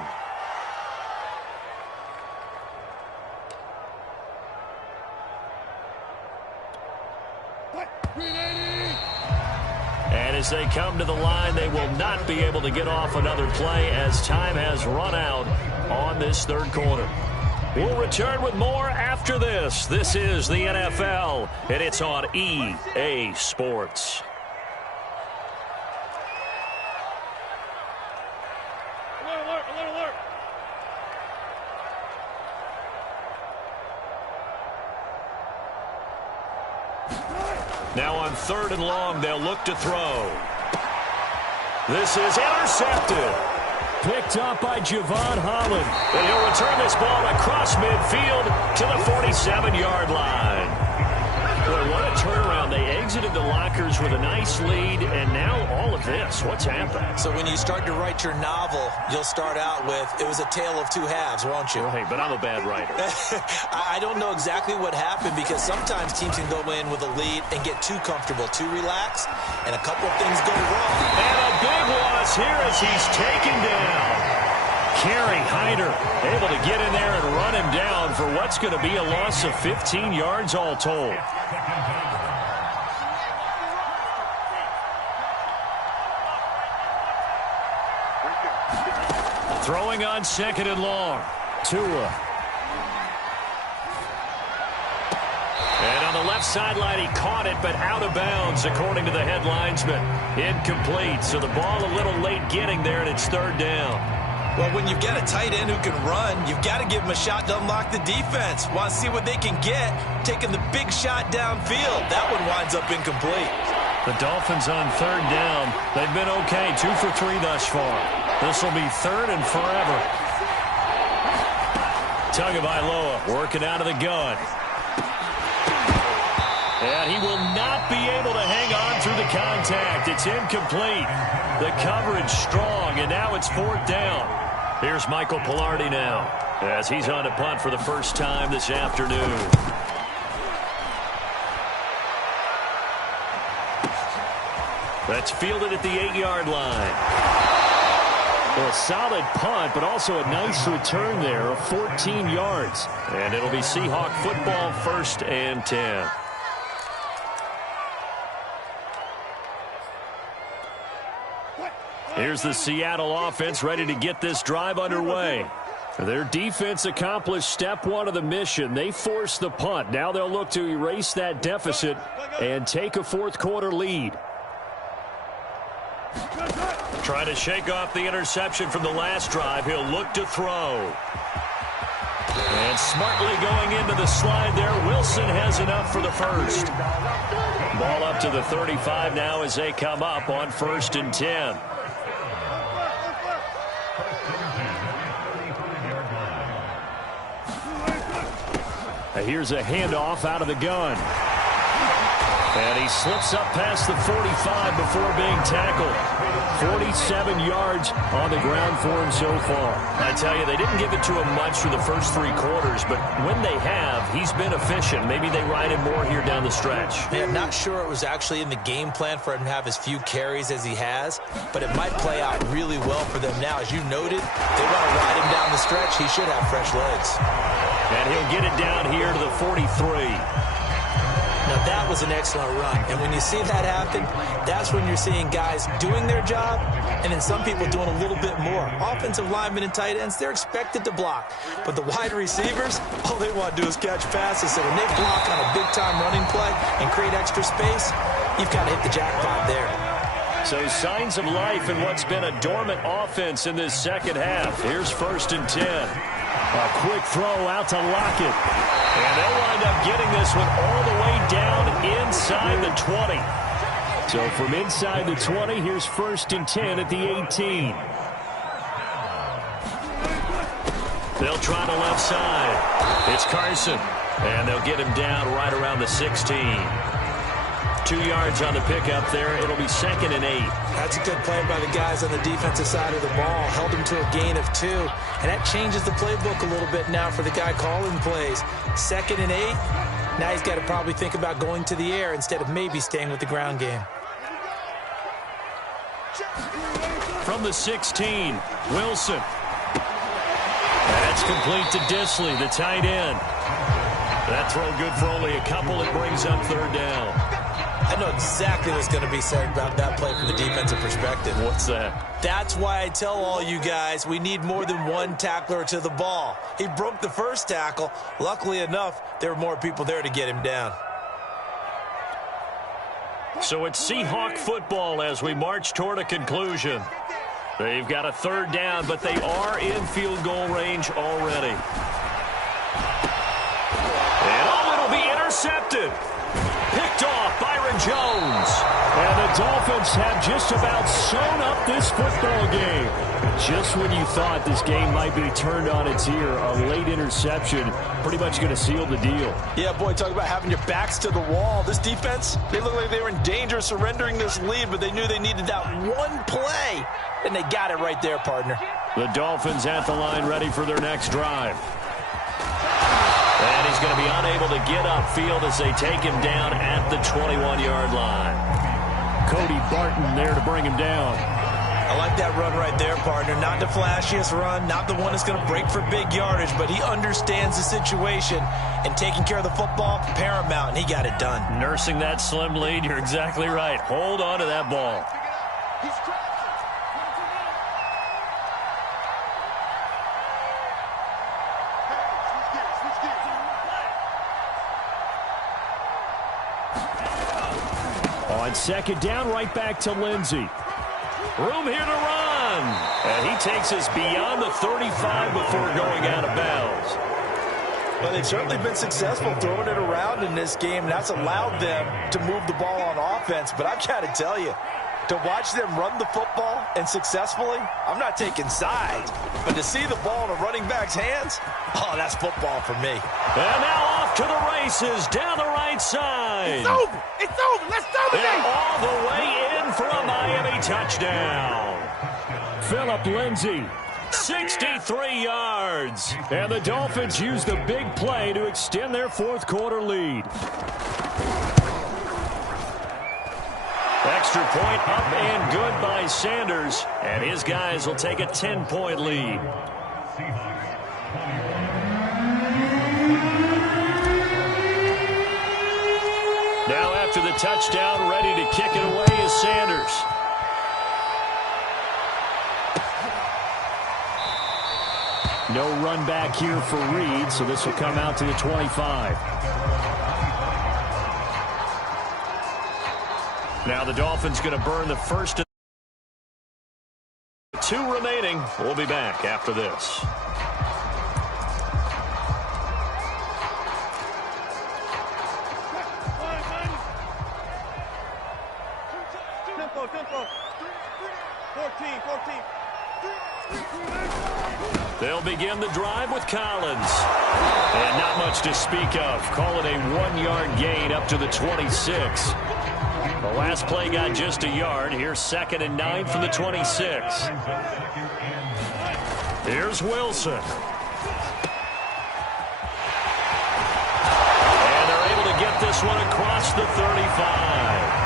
And as they come to the line, they will not be able to get off another play as time has run out on this third quarter. We'll return with more after this. This is the NFL, and it's on EA Sports. Alert. Now on 3rd and long, they'll look to throw. This is intercepted. Picked up by Javon Holland. And he'll return this ball across midfield to the 47-yard line. Boy, what a turnaround. They exited the lockers with a nice lead, and now all of this. What's happened? So when you start to write your novel, you'll start out with, it was a tale of two halves, won't you? Right, but I'm a bad writer. I don't know exactly what happened because sometimes teams can go in with a lead and get too comfortable, too relaxed, and a couple of things go wrong. And a big loss here as he's taken down. Kerry Hyder able to get in there and run him down for what's going to be a loss of 15 yards all told. Throwing on 2nd and long. Tua. And on the left sideline, he caught it, but out of bounds, according to the head linesman. Incomplete, so the ball a little late getting there, and it's 3rd down. Well, when you've got a tight end who can run, you've got to give him a shot to unlock the defense. Want to see what they can get, taking the big shot downfield. That one winds up incomplete. The Dolphins on 3rd down. They've been okay, 2 for 3 thus far. This will be 3rd and forever. Tagovailoa working out of the gun. And he will not be able to hang on through the contact. It's incomplete. The coverage strong, and now it's 4th down. Here's Michael Pilardi now as he's on to punt for the first time this afternoon. That's fielded at the 8-yard line. Well, a solid punt, but also a nice return there of 14 yards. And it'll be Seahawk football, 1st and 10. Here's the Seattle offense ready to get this drive underway. Their defense accomplished step 1 of the mission. They forced the punt. Now they'll look to erase that deficit and take a 4th quarter lead. Trying to shake off the interception from the last drive. He'll look to throw. And smartly going into the slide there. Wilson has enough for the first. Ball up to the 35 now as they come up on 1st and 10. Here's a handoff out of the gun. And he slips up past the 45 before being tackled. 47 yards on the ground for him so far. I tell you, they didn't give it to him much for the first 3 quarters, but when they have, he's been efficient. Maybe they ride him more here down the stretch. Yeah, I'm not sure it was actually in the game plan for him to have as few carries as he has, but it might play out really well for them now. As you noted, they want to ride him down the stretch. He should have fresh legs. And he'll get it down here to the 43. Now, that was an excellent run. And when you see that happen, that's when you're seeing guys doing their job and then some people doing a little bit more. Offensive linemen and tight ends, they're expected to block. But the wide receivers, all they want to do is catch passes. So when they block on a big-time running play and create extra space, you've got to hit the jackpot there. So signs of life in what's been a dormant offense in this second half. Here's 1st and 10. A quick throw out to Lockett. And they'll wind up getting this one all the way down inside the 20. So from inside the 20, here's 1st and 10 at the 18. They'll try the left side. It's Carson. And they'll get him down right around the 16. 2 yards on the pickup there. It'll be 2nd and 8. That's a good play by the guys on the defensive side of the ball. Held him to a gain of 2. And that changes the playbook a little bit now for the guy calling plays. 2nd and 8. Now he's got to probably think about going to the air instead of maybe staying with the ground game. From the 16, Wilson. That's complete to Disley, the tight end. That throw good for only a couple. It brings up 3rd down. I know exactly what's going to be said about that play from the defensive perspective. What's that? That's why I tell all you guys we need more than one tackler to the ball. He broke the first tackle. Luckily enough, there were more people there to get him down. So it's Seahawk football as we march toward a conclusion. They've got a 3rd down, but they are in field goal range already. And it'll be intercepted. Picked off Byron Jones. And the Dolphins have just about sewn up this football game. Just when you thought this game might be turned on its ear, a late interception pretty much going to seal the deal. Yeah, boy, talk about having your backs to the wall. This defense, they look like they were in danger of surrendering this lead, but they knew they needed that one play, and they got it right there, partner. The Dolphins at the line ready for their next drive. And he's going to be unable to get upfield as they take him down at the 21-yard line. Cody Barton there to bring him down. I like that run right there, partner. Not the flashiest run, not the one that's going to break for big yardage, but he understands the situation, and taking care of the football, paramount, and he got it done. Nursing that slim lead, you're exactly right. Hold on to that ball. On 2nd down, right back to Lindsey. Room here to run. And he takes us beyond the 35 before going out of bounds. Well, they've certainly been successful throwing it around in this game, and that's allowed them to move the ball on offense. But I've got to tell you, to watch them run the football and successfully, I'm not taking sides. But to see the ball in a running back's hands, oh, that's football for me. And now off to the races down the right side. It's over. It's over. Let's dominate. And all the way in for a Miami touchdown. Phillip Lindsay, 63 yards. And the Dolphins use the big play to extend their 4th quarter lead. Extra point up and good by Sanders. And his guys will take a 10-point lead. Now after the touchdown, ready to kick it away is Sanders. No run back here for Reed, so this will come out to the 25. Now the Dolphins going to burn the first. 2 remaining. We'll be back after this. Tempo. 14. They'll begin the drive with Collins. And not much to speak of. Call it a 1-yard gain up to the 26. The last play got just a yard. Here's 2nd and 9 from the 26. Here's Wilson. And they're able to get this one across the 35.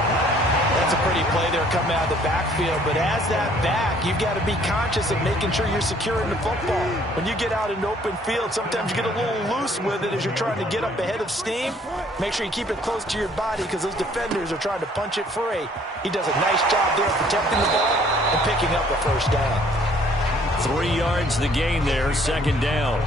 That's a pretty play there, coming out of the backfield, but as that back, you've got to be conscious of making sure you're securing the football. When you get out in open field, sometimes you get a little loose with it as you're trying to get up ahead of steam. Make sure you keep it close to your body because those defenders are trying to punch it free. He does a nice job there protecting the ball and picking up a first down. 3 yards the gain there, second down.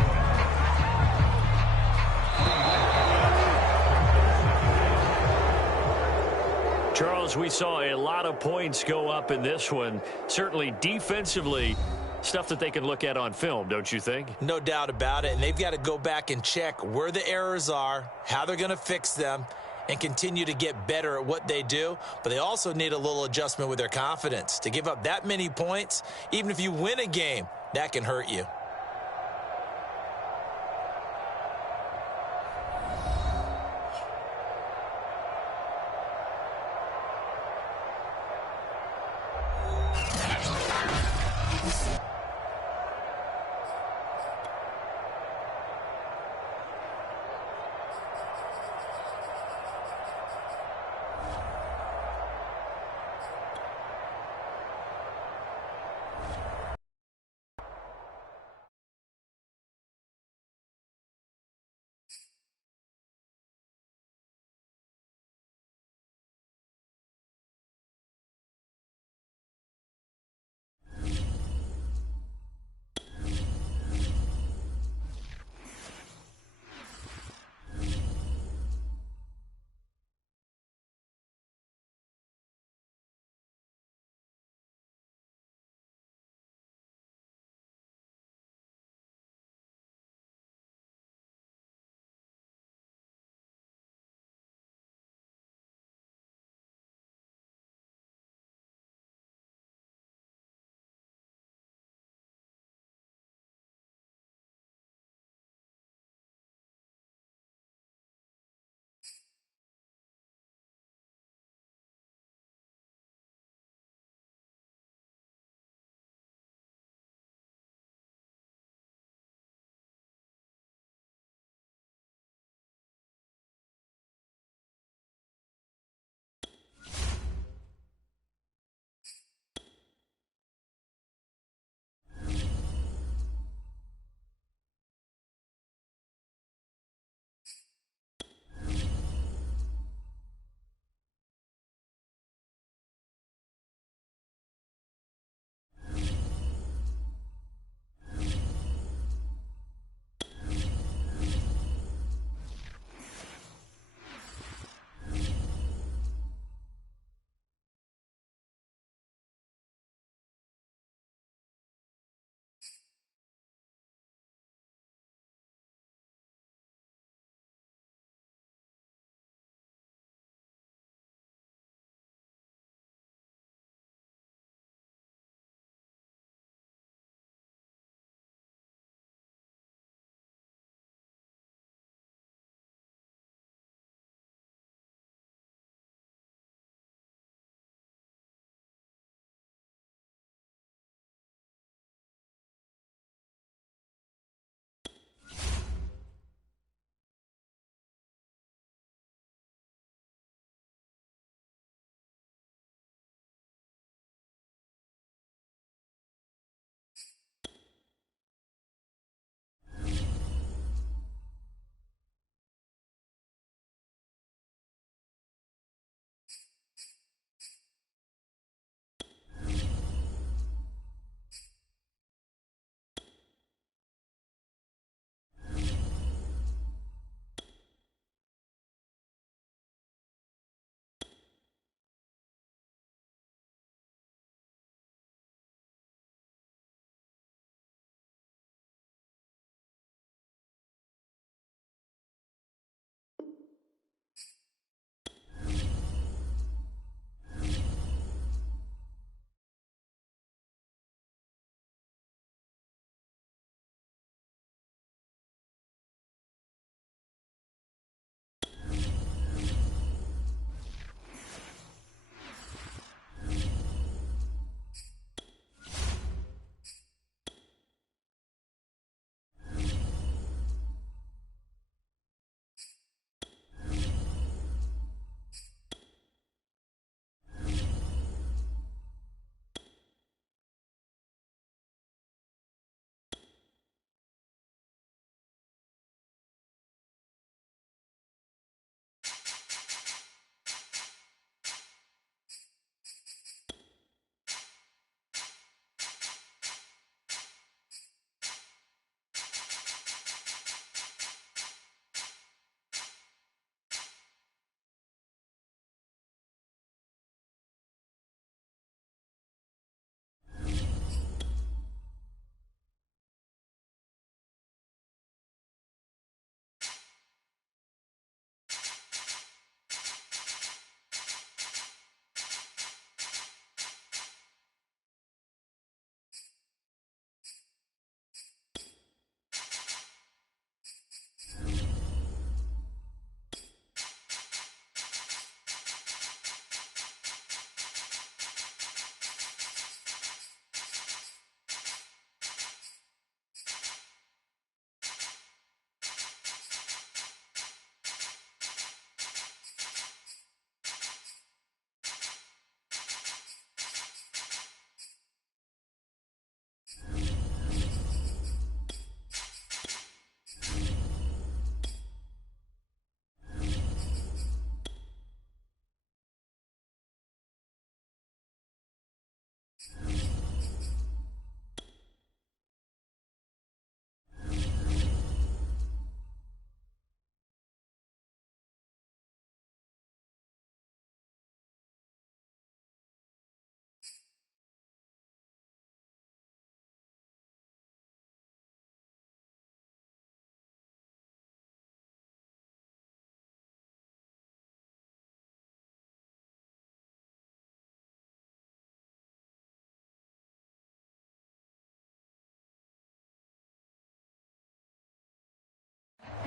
Charles, we saw a lot of points go up in this one. Certainly defensively, stuff that they can look at on film, don't you think? No doubt about it, and they've got to go back and check where the errors are, how they're going to fix them, and continue to get better at what they do. But they also need a little adjustment with their confidence. To give up that many points, even if you win a game, that can hurt you.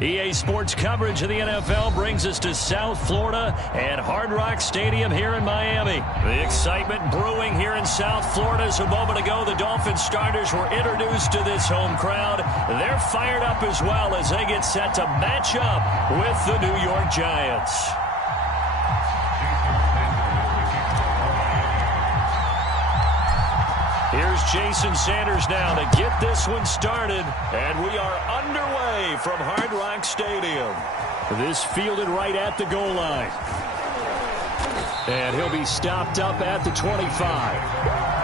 EA Sports coverage of the NFL brings us to South Florida and Hard Rock Stadium here in Miami. The excitement brewing here in South Florida as a moment ago the Dolphins starters were introduced to this home crowd. They're fired up as well as they get set to match up with the New York Giants. Here's Jason Sanders now to get this one started. And we are underway from Hard Rock Stadium. This fielded right at the goal line. And he'll be stopped up at the 25.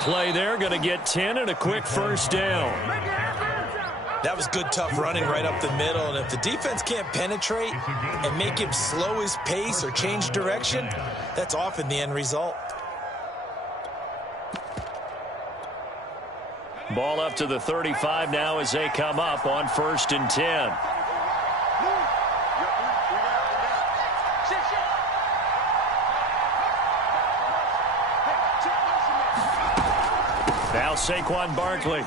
Play there, going to get 10 and a quick first down. That was good, tough running right up the middle, and if the defense can't penetrate and make him slow his pace or change direction, that's often the end result. Ball up to the 35 now as they come up on 1st and 10. Now Saquon Barkley.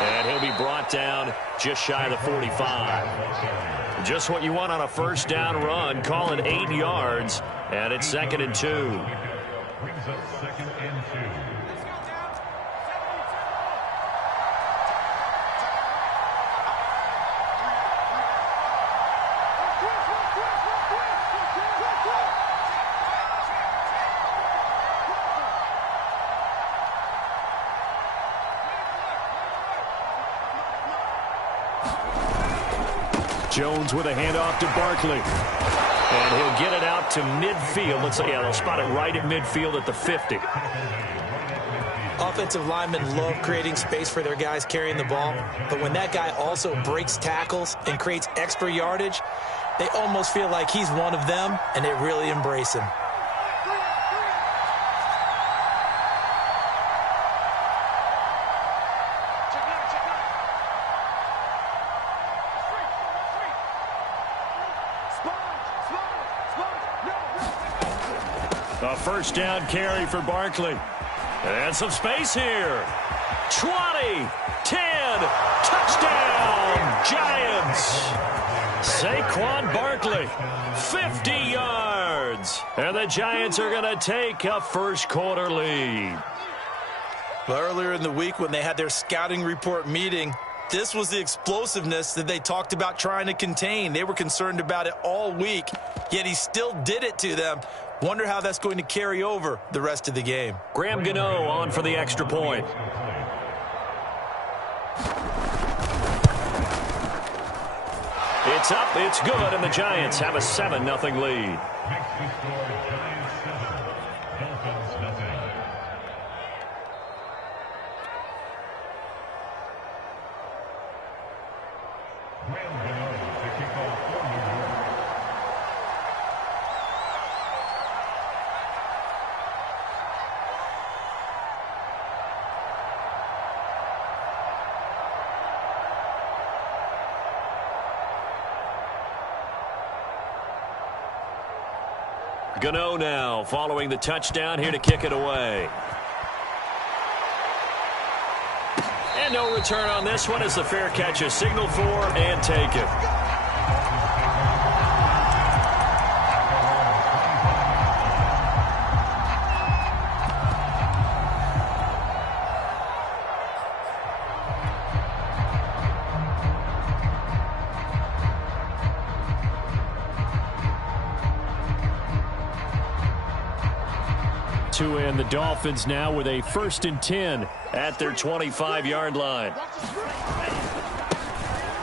And he'll be brought down just shy of the 45. Just what you want on a first down run. Call it 8 yards. And it's 2nd and 2. Brings us 2nd and 2. Jones with a handoff to Barkley. And he'll get it out to midfield. Let's say, yeah, they'll spot it right at midfield at the 50. Offensive linemen love creating space for their guys carrying the ball, but when that guy also breaks tackles and creates extra yardage, they almost feel like he's one of them, and they really embrace him. A first down carry for Barkley. And some space here. 20, 10, touchdown, Giants. Saquon Barkley, 50 yards. And the Giants are going to take a first quarter lead. Well, earlier in the week when they had their scouting report meeting, this was the explosiveness that they talked about trying to contain. They were concerned about it all week, yet he still did it to them. Wonder how that's going to carry over the rest of the game. Graham Gano on for the extra point. It's up, it's good, and the Giants have a 7-0 lead. Gano now following the touchdown here to kick it away. And no return on this one as the fair catch is signaled for and taken. To end the Dolphins now with a 1st and 10 at their 25-yard line.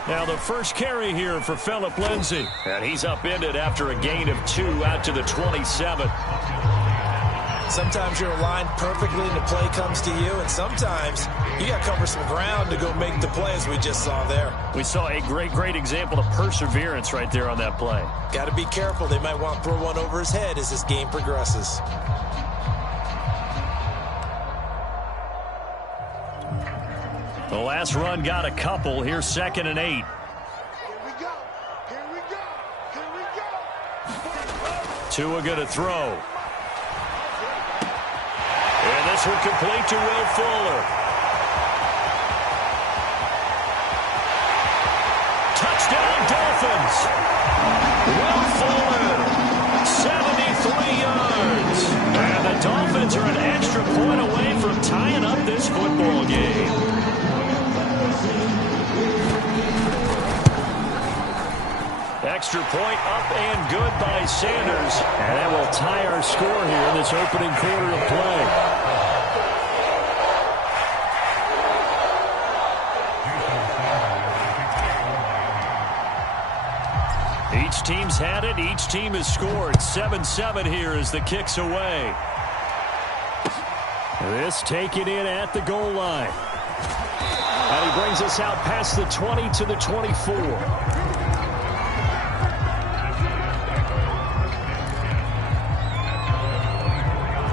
Now the first carry here for Phillip Lindsay. And he's upended after a gain of 2 out to the 27. Sometimes you're aligned perfectly and the play comes to you, and sometimes you got to cover some ground to go make the play, as we just saw there. We saw a great example of perseverance right there on that play. Got to be careful. They might want to throw one over his head as this game progresses. The last run got a couple. Here's 2nd and 8. Here we go. Here we go. Here we go. Tua going to throw. And this one complete to Will Fuller. Touchdown, Dolphins. Will Fuller, 73 yards. And the Dolphins are an extra point away from tying up this football game. Extra point up and good by Sanders. And that will tie our score here in this opening quarter of play. Each team's had it. Each team has scored. 7-7 here as the kick's away. This taken in at the goal line. And he brings us out past the 20 to the 24.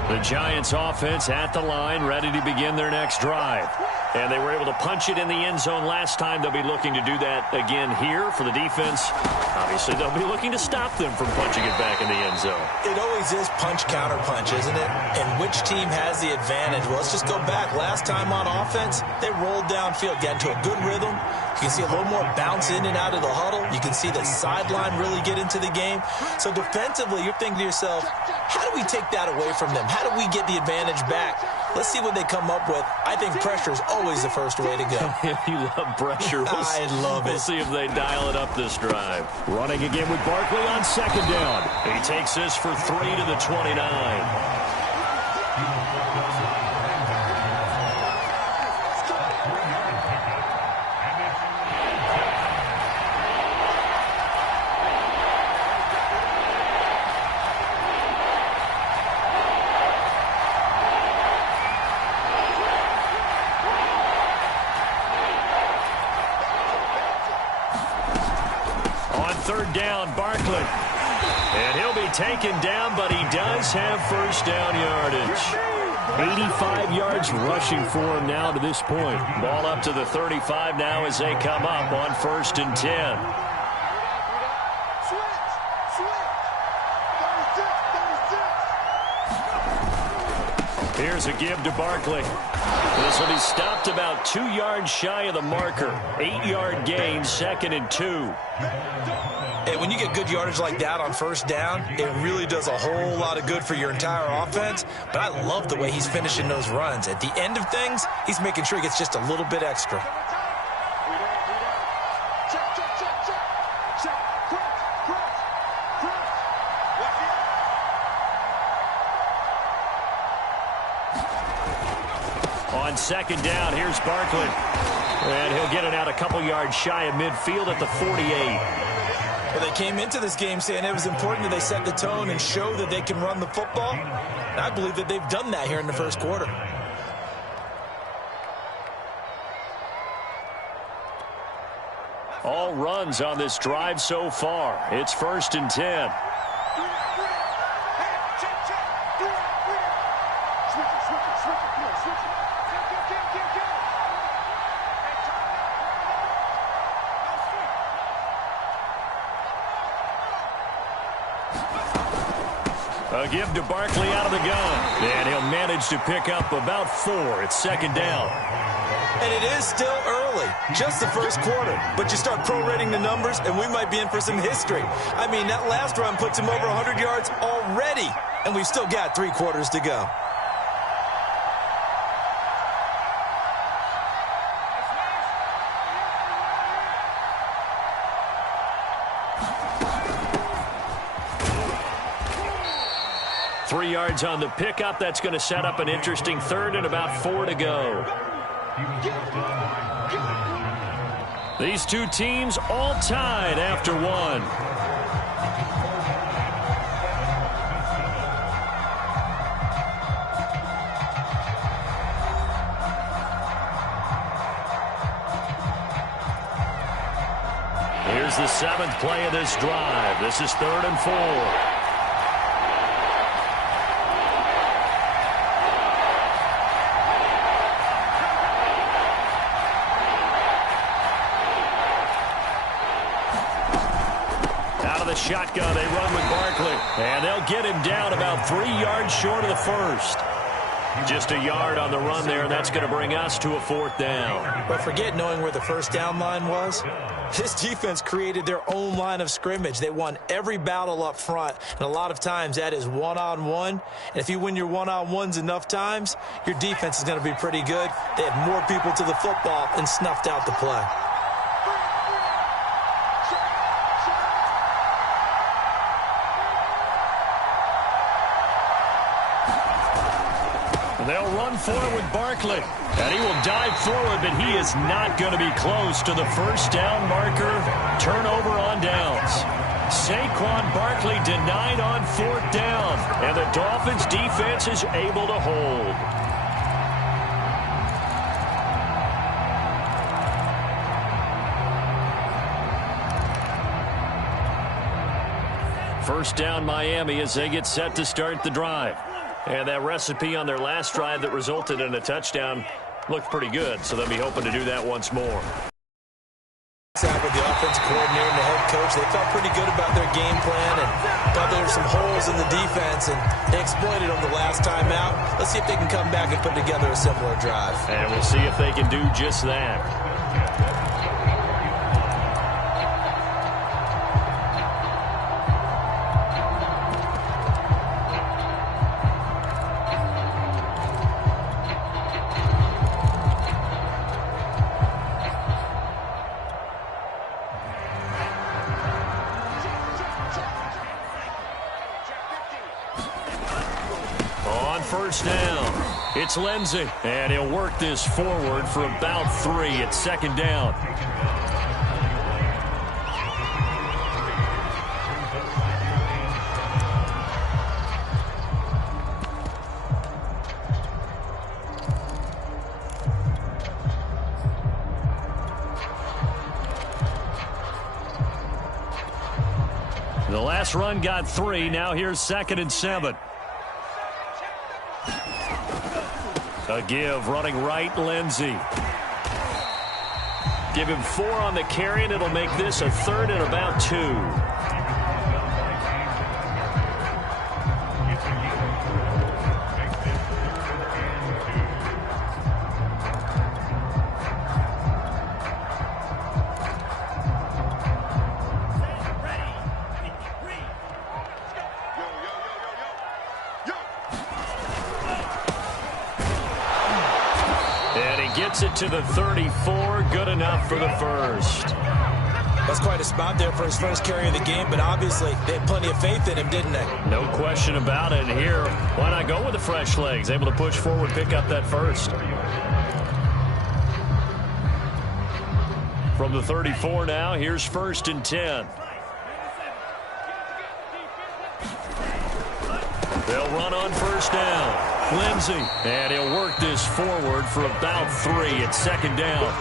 The Giants offense at the line, ready to begin their next drive. And they were able to punch it in the end zone last time. They'll be looking to do that again here for the defense. Obviously, they'll be looking to stop them from punching it back in the end zone. It always is punch, counter punch, isn't it? And which team has the advantage? Well, let's just go back. Last time on offense, they rolled downfield, got into a good rhythm. You can see a little more bounce in and out of the huddle. You can see the sideline really get into the game. So defensively, you're thinking to yourself, how do we take that away from them? How do we get the advantage back? Let's see what they come up with. I think pressure is always the first way to go. You love pressure. I love it. We'll see if they dial it up this drive. Running again with Barkley on 2nd down. He takes this for 3 to the 29. Down, Barkley. And he'll be taken down, but he does have first down yardage. 85 yards rushing for him now to this point. Ball up to the 35 now as they come up on 1st and 10. Here's a give to Barkley. This will be stopped about 2 yards shy of the marker. 8-yard gain, 2nd and 2. And when you get good yardage like that on first down, it really does a whole lot of good for your entire offense. But I love the way he's finishing those runs. At the end of things, he's making sure he gets just a little bit extra. On 2nd down, here's Barkley. And he'll get it out a couple yards shy of midfield at the 48. Well, they came into this game saying it was important that they set the tone and show that they can run the football. And I believe that they've done that here in the first quarter. All runs on this drive so far. It's 1st and 10. A give to Barkley out of the gun. And he'll manage to pick up about 4. It's 2nd down. And it is still early, just the first quarter. But you start prorating the numbers, and we might be in for some history. I mean, that last run puts him over 100 yards already. And we've still got 3 quarters to go. Three yards on the pickup. That's going to set up an interesting 3rd and about 4 to go. These two teams all tied after one. Here's the 7th play of this drive. This is 3rd and 4. Shotgun, they run with Barkley, and they'll get him down about 3 yards short of the first. Just a yard on the run there, and that's going to bring us to a 4th down. But forget knowing where the first down line was. This defense created their own line of scrimmage. They won every battle up front, and a lot of times that is one-on-one. And if you win your one-on-ones enough times, your defense is going to be pretty good. They had more people to the football and snuffed out the play. They'll run forward with Barkley, and he will dive forward, but he is not going to be close to the first down marker. Turnover on downs. Saquon Barkley denied on 4th down, and the Dolphins defense is able to hold. First down Miami as they get set to start the drive. And that recipe on their last drive that resulted in a touchdown looked pretty good, so they'll be hoping to do that once more. With the offensive coordinator and the head coach, they felt pretty good about their game plan and thought there were some holes in the defense, and they exploited them the last time out. Let's see if they can come back and put together a similar drive. And we'll see if they can do just that. First down. It's Lindsey, and he'll work this forward for about 3 at 2nd down. The last run got 3. Now here's 2nd and 7. A give, running right, Lindsey. Give him 4 on the carry, and it'll make this a 3rd and about 2. Gets it to the 34, good enough for the first. That's quite a spot there for his first carry of the game, but obviously they had plenty of faith in him, didn't they? No question about it. Here, why not go with the fresh legs? Able to push forward, pick up that first. From the 34 now, here's 1st and 10. They'll run on first down. Lindsey, and he'll work this forward for about 3 at 2nd down.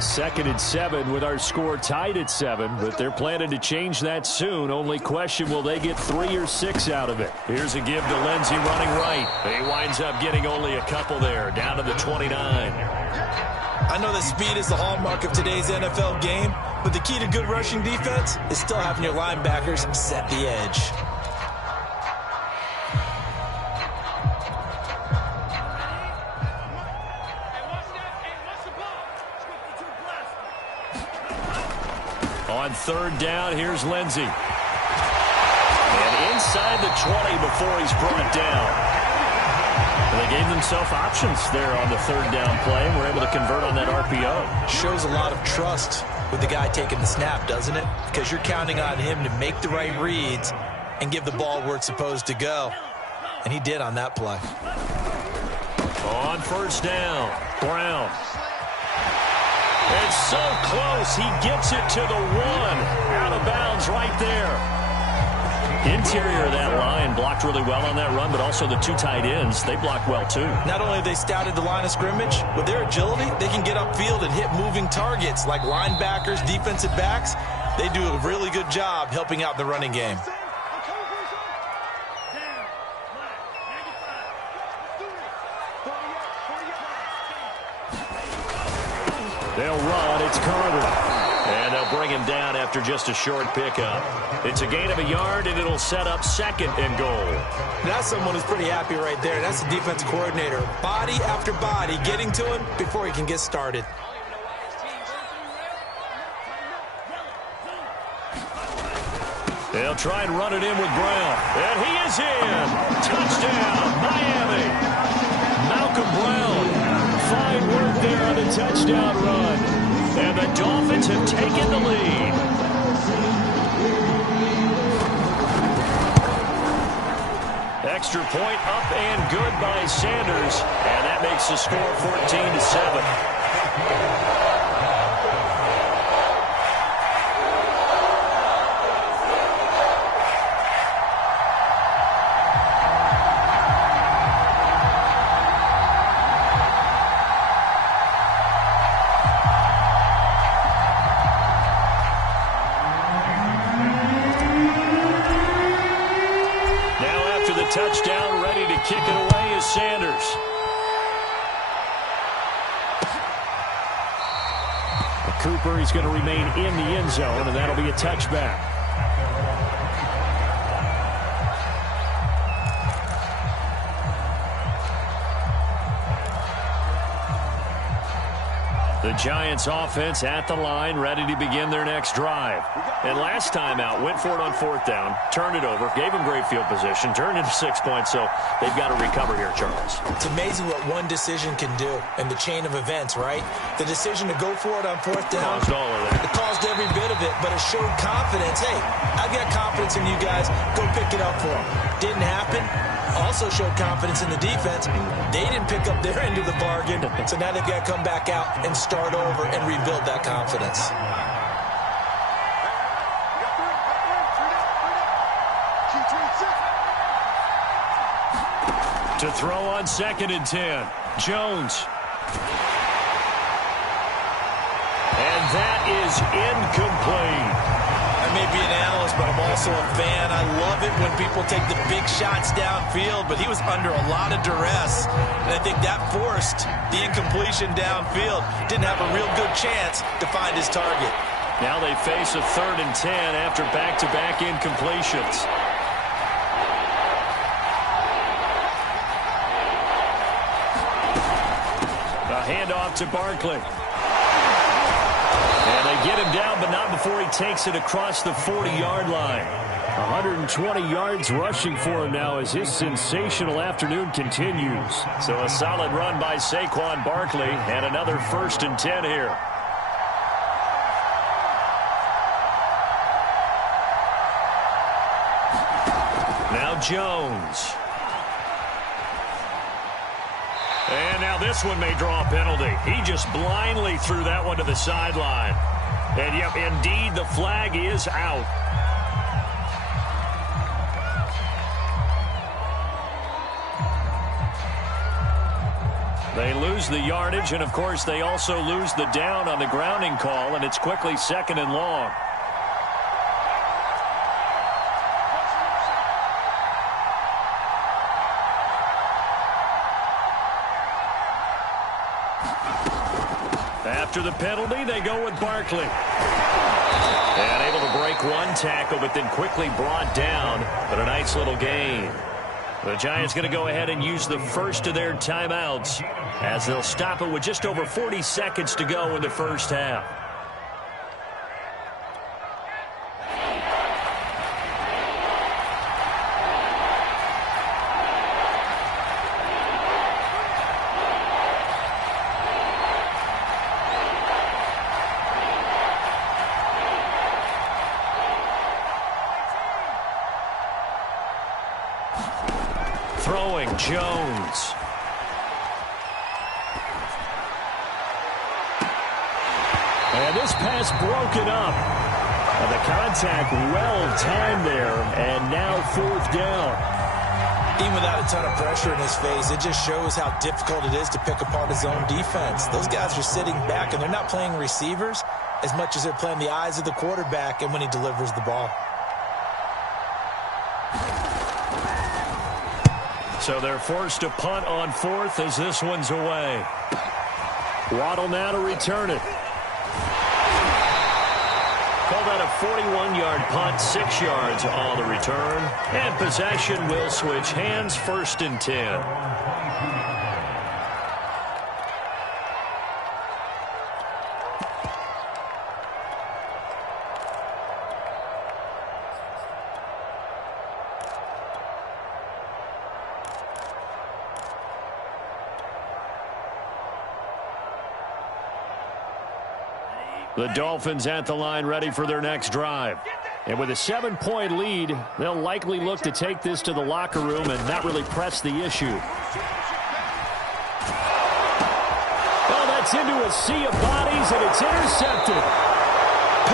Second and 7 with our score tied at 7, but they're planning to change that soon. Only question, will they get 3 or 6 out of it? Here's a give to Lindsey running right. He winds up getting only a couple there, down to the 29. I know that speed is the hallmark of today's NFL game, but the key to good rushing defense is still having your linebackers set the edge. On 3rd down, here's Lindsey. And inside the 20 before he's brought down. Well, they gave themselves options there on the third down play and were able to convert on that RPO. Shows a lot of trust with the guy taking the snap, doesn't it? Because you're counting on him to make the right reads and give the ball where it's supposed to go. And he did on that play. On first down, Brown. It's so close. He gets it to the 1. Out of bounds right there. Interior of that line blocked really well on that run, but also the 2 tight ends, they blocked well too. Not only have they scouted the line of scrimmage, with their agility, they can get upfield and hit moving targets like linebackers, defensive backs. They do a really good job helping out the running game. They'll run. It's Carter. And they'll bring him down after just a short pickup. It's a gain of a yard, and it'll set up 2nd and goal. That's someone who's pretty happy right there. That's the defense coordinator. Body after body getting to him before he can get started. They'll try and run it in with Brown. And he is in. Touchdown, Miami. Malcolm Brown. Fine work there on the touchdown run. And the Dolphins have taken the lead. Extra point up and good by Sanders. And that makes the score 14-7. Touchdown, ready to kick it away is Sanders. Cooper, he's going to remain in the end zone, and that'll be a touchback. The Giants offense at the line, ready to begin their next drive. And last time out, went for it on 4th down, turned it over, gave them great field position, turned into 6 points, so they've got to recover here, Charles. It's amazing what one decision can do in the chain of events, right? The decision to go for it on 4th down. Caused all of that. It caused every bit of it, but it showed confidence. Hey, I've got confidence in you guys. Go pick it up for them. Didn't happen. Also showed confidence in the defense. They didn't pick up their end of the bargain, so now they've got to come back out and start over and rebuild that confidence. To throw on 2nd and 10, Jones. And that is incomplete. I may be an analyst, but I'm also a fan. I love it when people take the big shots downfield, but he was under a lot of duress, and I think that forced the incompletion downfield. Didn't have a real good chance to find his target. Now they face a 3rd and 10 after back-to-back incompletions. A handoff to Barkley. And they get him down, but not before he takes it across the 40-yard line. 120 yards rushing for him now as his sensational afternoon continues. So a solid run by Saquon Barkley and another 1st and 10 here. Now Jones. And now this one may draw a penalty. He just blindly threw that one to the sideline. And, yep, indeed, the flag is out. They lose the yardage, and, of course, they also lose the down on the grounding call, and it's quickly 2nd and long. After the penalty, they go with Barkley. And able to break one tackle, but then quickly brought down. But a nice little gain. The Giants going to go ahead and use the first of their timeouts as they'll stop it with just over 40 seconds to go in the first half. Jones. And this pass broken up. And the contact well timed there, and now 4th down. Even without a ton of pressure in his face, it just shows how difficult it is to pick apart his own defense. Those guys are sitting back, and they're not playing receivers as much as they're playing the eyes of the quarterback and when he delivers the ball. So they're forced to punt on 4th as this one's away. Waddle now to return it. Call that a 41-yard punt, 6 yards on the return. And possession will switch hands, 1st and 10. The Dolphins at the line ready for their next drive. And with a 7-point lead, they'll likely look to take this to the locker room and not really press the issue. Oh, that's into a sea of bodies, and it's intercepted.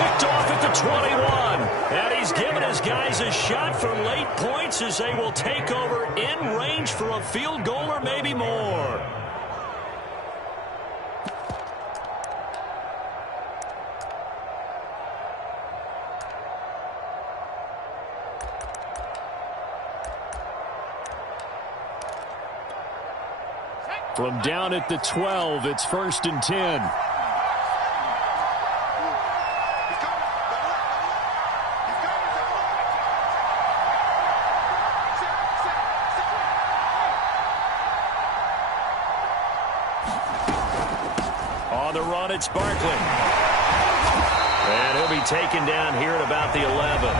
Picked off at the 21. And he's given his guys a shot for late points as they will take over in range for a field goal or maybe more. From down at the 12, it's 1st and 10. On the run, it's Barkley. And he'll be taken down here at about the 11.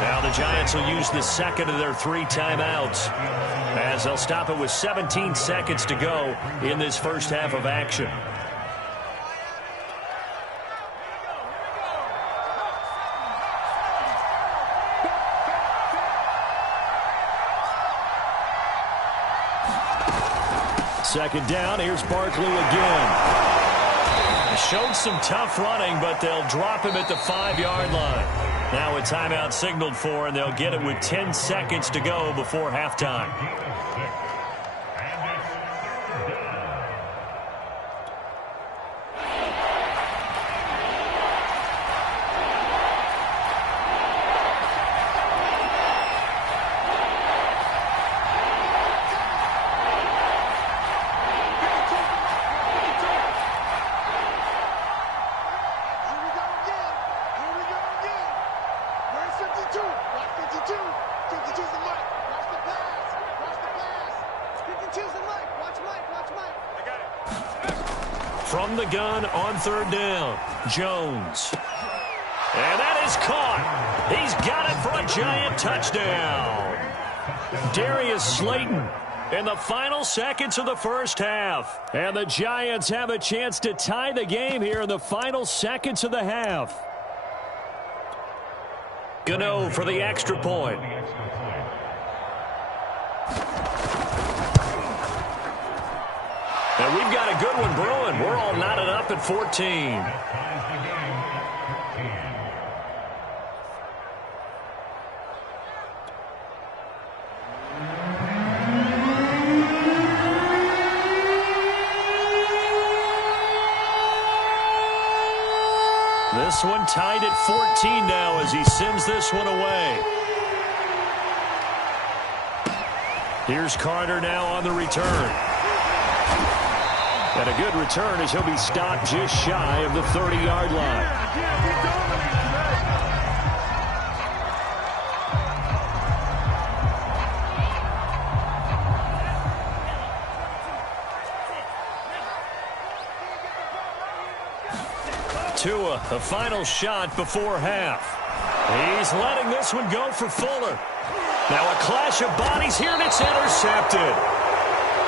Now the Giants will use the second of their 3 timeouts as they'll stop it with 17 seconds to go in this first half of action. Second down, here's Barkley again. Showed some tough running, but they'll drop him at the 5-yard line. Now a timeout signaled for, and they'll get it with 10 seconds to go before halftime. From the gun on 3rd down, Jones. And that is caught. He's got it for a Giant touchdown. Darius Slayton in the final seconds of the first half. And the Giants have a chance to tie the game here in the final seconds of the half. Gano for the extra point. And we've got a good one brewing. We're all knotted up at 14. This one tied at 14 now as he sends this one away. Here's Carter now on the return. And a good return as he'll be stopped just shy of the 30-yard line. Tua, the final shot before half. He's letting this one go for Fuller. Now a clash of bodies here, and it's intercepted.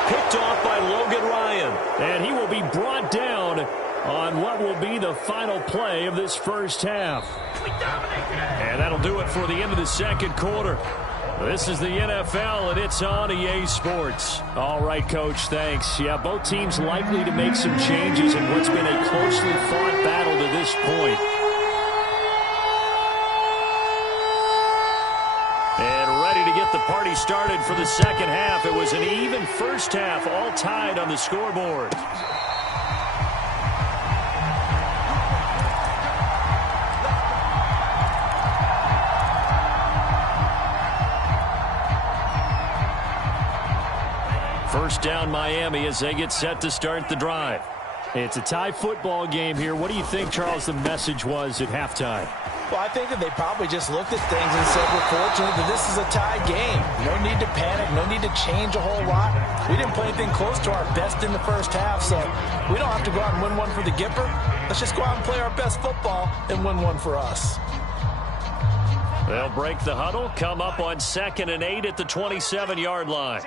Picked off by Logan Ryan. And he will be brought down on what will be the final play of this first half. And that'll do it for the end of the second quarter. This is the NFL, and it's on EA Sports. All right, Coach, thanks. Yeah, both teams likely to make some changes in what's been a closely fought battle to this point. And ready to get the party started for the second half. It was an even first half, all tied on the scoreboard. First down, Miami, as they get set to start the drive. It's a tie football game here. What do you think, Charles, the message was at halftime? Well, I think that they probably just looked at things and said, we're fortunate that this is a tie game. No need to panic, no need to change a whole lot. We didn't play anything close to our best in the first half, so we don't have to go out and win one for the Gipper. Let's just go out and play our best football and win one for us. They'll break the huddle, come up on 2nd and 8 at the 27-yard line.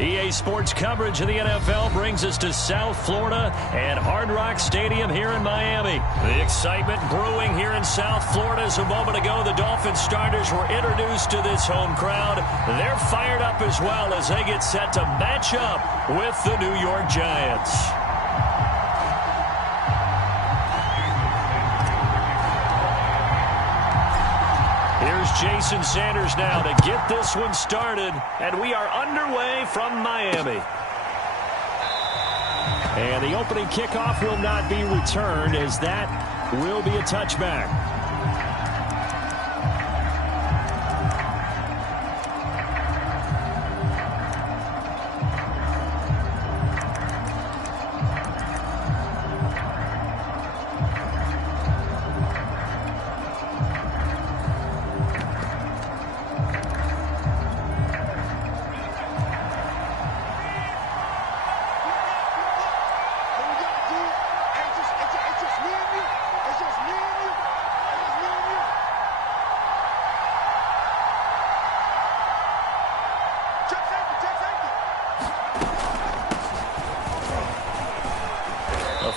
EA Sports coverage of the NFL brings us to South Florida and Hard Rock Stadium here in Miami. The excitement brewing here in South Florida as a moment ago the Dolphins starters were introduced to this home crowd. They're fired up as well as they get set to match up with the New York Giants. Here's Jason Sanders now to get this one started, and we are underway from Miami. And the opening kickoff will not be returned, as that will be a touchback.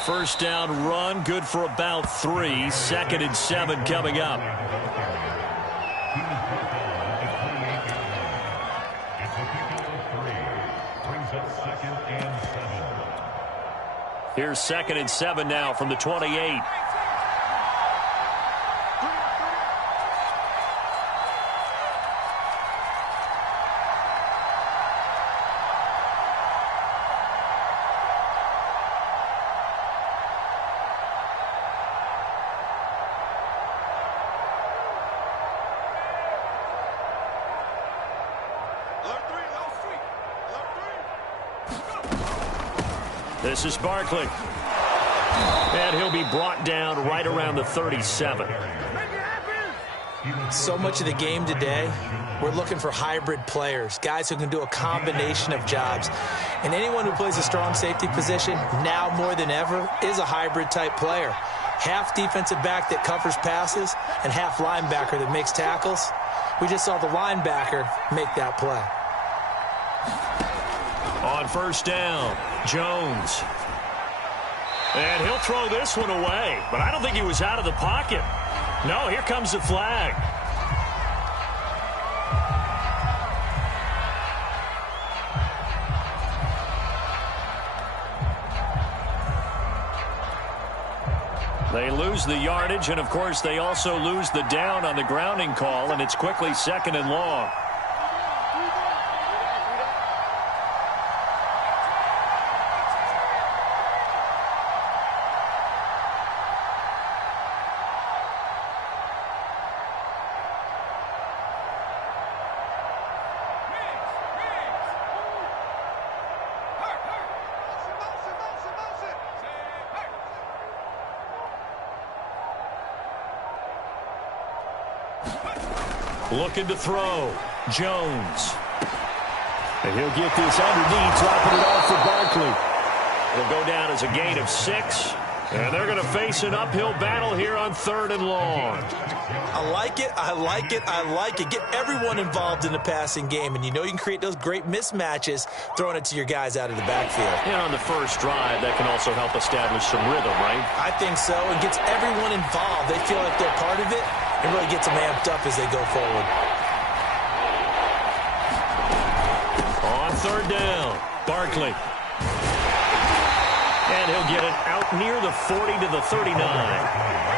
First down run, good for about 3. 2nd and 7 coming up. Here's 2nd and 7 now from the 28. This is Barkley. And he'll be brought down right around the 37. So much of the game today, we're looking for hybrid players, guys who can do a combination of jobs. And anyone who plays a strong safety position, now more than ever, is a hybrid type player. Half defensive back that covers passes and half linebacker that makes tackles. We just saw the linebacker make that play. On first down, Jones. And he'll throw this one away, but I don't think he was out of the pocket. No, here comes the flag. They lose the yardage, and of course they also lose the down on the grounding call, and it's quickly 2nd and long. Looking to throw. Jones. And he'll get this underneath, dropping it off for Barkley. It'll go down as a gain of 6. And they're going to face an uphill battle here on 3rd and long. I like it, I like it, I like it. Get everyone involved in the passing game, and you know you can create those great mismatches throwing it to your guys out of the backfield. And on the first drive, that can also help establish some rhythm, right? I think so, and gets everyone involved. They feel like they're part of it, and really gets them amped up as they go forward. On 3rd down, Barkley. And he'll get it out near the 40 to the 39.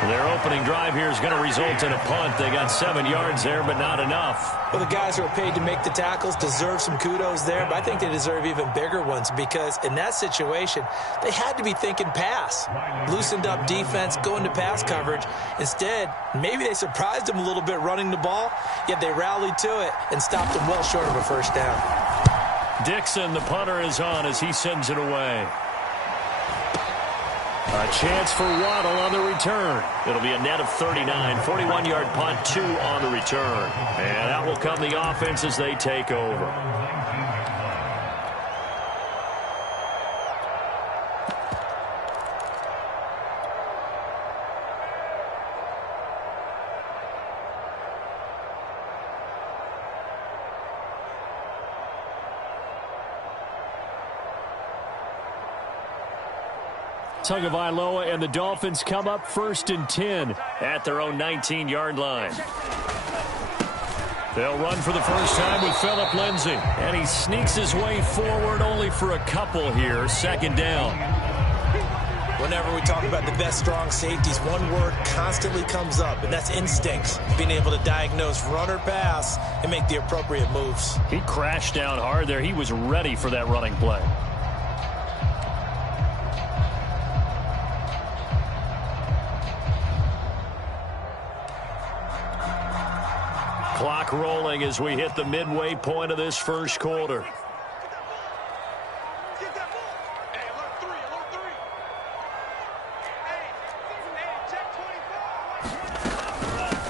Their opening drive here is going to result in a punt. They got 7 yards there, but not enough. Well, the guys who are paid to make the tackles deserve some kudos there, but I think they deserve even bigger ones because in that situation, they had to be thinking pass. Loosened up defense, going to pass coverage. Instead, maybe they surprised them a little bit running the ball, yet they rallied to it and stopped them well short of a first down. Dixon, the punter, is on as he sends it away. A chance for Waddle on the return. It'll be a net of 39, 41-yard punt, 2 on the return. And that will come the offense as they take over. Tagovailoa and the Dolphins come up 1st and 10 at their own 19-yard line. They'll run for the first time with Philip Lindsay. And he sneaks his way forward only for a couple here. 2nd down. Whenever we talk about the best strong safeties, one word constantly comes up, and that's instinct. Being able to diagnose run or pass and make the appropriate moves. He crashed down hard there. He was ready for that running play. Clock rolling as we hit the midway point of this first quarter.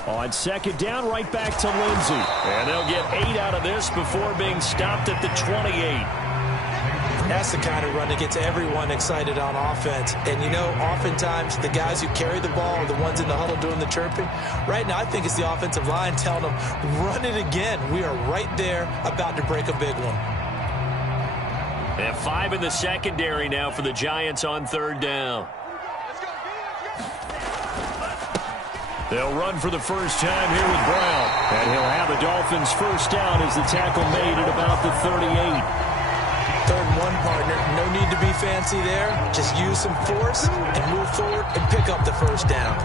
On 2nd down, right back to Lindsay. And they'll get 8 out of this before being stopped at the 28. That's the kind of run that gets everyone excited on offense. And, you know, oftentimes the guys who carry the ball are the ones in the huddle doing the chirping. Right now, I think it's the offensive line telling them, run it again. We are right there about to break a big one. And 5 in the secondary now for the Giants on 3rd down. They'll run for the first time here with Brown. And he'll have the Dolphins' first down as the tackle made at about the 38. 3rd and 1, partner. No need to be fancy there. Just use some force and move forward and pick up the first down.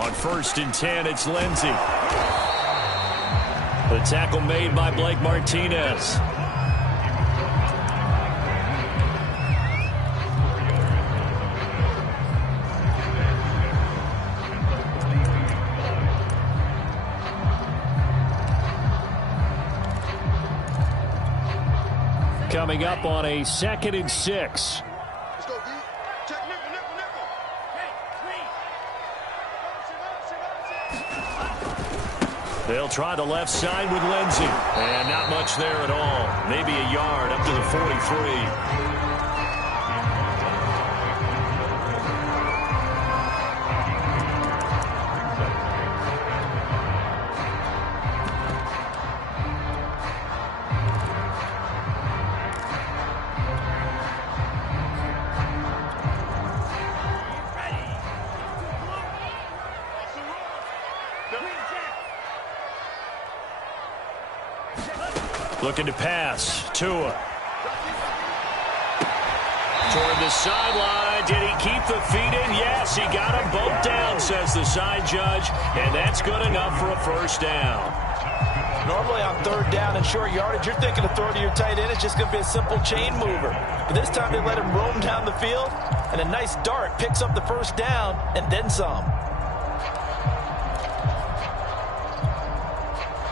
On 1st and 10, it's Lindsay. The tackle made by Blake Martinez. Coming up on a 2nd and 6. Let's go, D. Check nickel, nickel, nickel. They'll try the left side with Lindsay. And not much there at all. Maybe a yard up to the 43. Looking to pass. Tua. Toward the sideline. Did he keep the feet in? Yes, he got them both down, says the side judge. And that's good enough for a first down. Normally on 3rd down and short yardage, you're thinking of throwing to your tight end. It's just going to be a simple chain mover. But this time they let him roam down the field. And a nice dart picks up the first down and then some.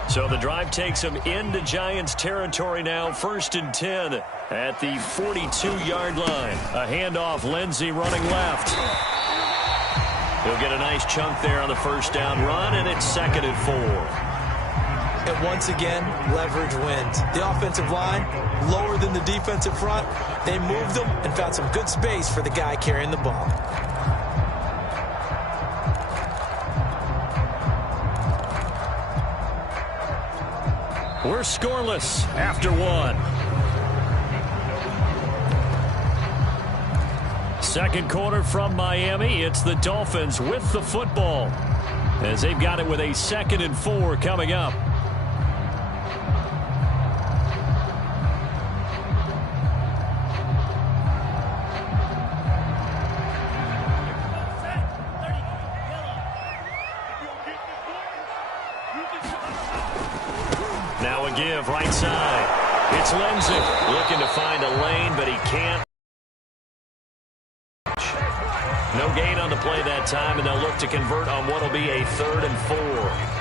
So the drive takes him into Giants territory now. 1st and 10 at the 42-yard line. A handoff, Lindsay running left. He'll get a nice chunk there on the first down run, and it's 2nd and 4. And once again, leverage wins. The offensive line, lower than the defensive front. They moved them and found some good space for the guy carrying the ball. We're scoreless after 1. Second quarter from Miami. It's the Dolphins with the football as they've got it with a 2nd and 4 coming up. Now a give right side. It's Lindsay looking to find a lane, but he can't. No gain on the play that time, and they'll look to convert on what will be a 3rd and 4.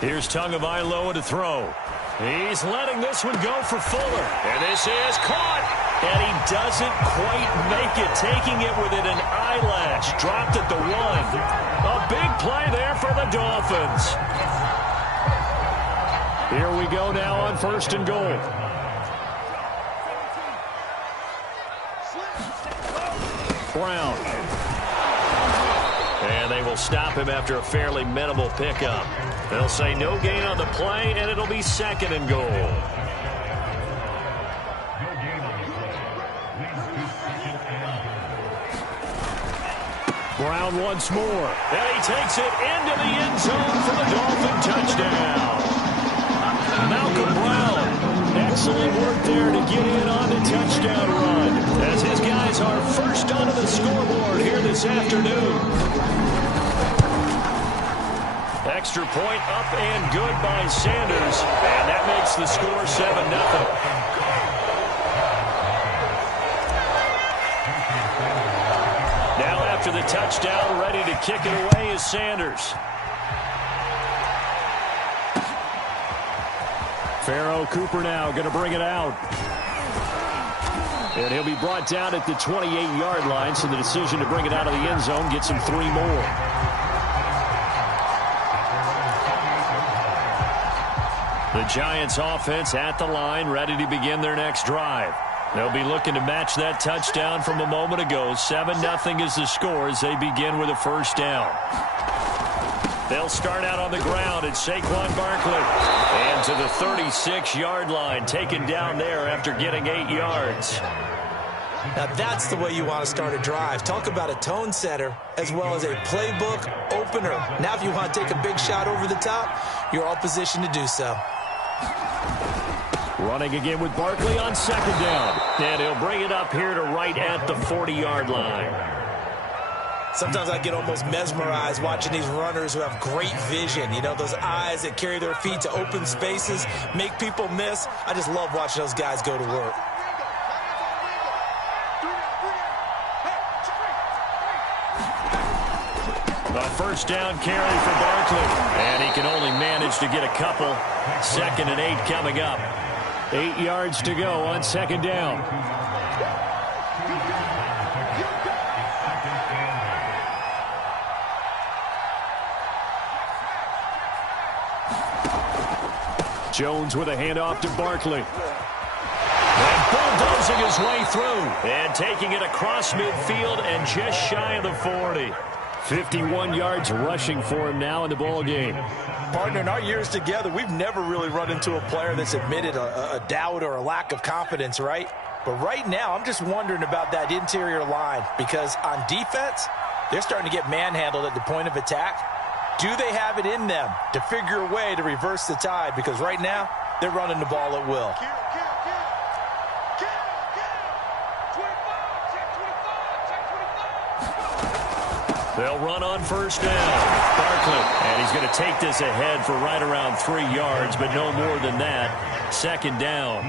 Here's Tagovailoa to throw. He's letting this one go for Fuller. And this is caught. And he doesn't quite make it, taking it within an eyelash. Dropped at the 1. A big play there for the Dolphins. Here we go now on 1st and goal. Brown. And they will stop him after a fairly minimal pickup. They'll say no gain on the play, and it'll be 2nd and goal. Brown once more. And he takes it into the end zone for the Dolphin touchdown. Malcolm Brown. Excellent work there to get in on the touchdown run, as his guys are first onto the scoreboard here this afternoon. Extra point up and good by Sanders, and that makes the score 7-0. Now after the touchdown, ready to kick it away is Sanders. Pharaoh Cooper now going to bring it out. And he'll be brought down at the 28-yard line, so the decision to bring it out of the end zone gets him 3 more. The Giants offense at the line, ready to begin their next drive. They'll be looking to match that touchdown from a moment ago. 7-0 is the score as they begin with a first down. They'll start out on the ground at Saquon Barkley. And to the 36-yard line, taken down there after getting 8 yards. Now that's the way you want to start a drive. Talk about a tone setter as well as a playbook opener. Now if you want to take a big shot over the top, you're all positioned to do so. Running again with Barkley on 2nd down. And he'll bring it up here to right at the 40-yard line. Sometimes I get almost mesmerized watching these runners who have great vision. You know, those eyes that carry their feet to open spaces, make people miss. I just love watching those guys go to work. A first down carry for Barkley. And he can only manage to get a couple. 2nd and 8 coming up. 8 yards to go on 2nd down. Jones with a handoff to Barkley. And bulldozing his way through. And taking it across midfield and just shy of the 40. 51 yards rushing for him now in the ball game. Partner, in our years together, we've never really run into a player that's admitted a doubt or a lack of confidence, right? But right now, I'm just wondering about that interior line, because on defense, they're starting to get manhandled at the point of attack. Do they have it in them to figure a way to reverse the tide? Because right now, they're running the ball at will. They'll run on first down. Barkley, and he's going to take this ahead for right around 3 yards, but no more than that. 2nd down.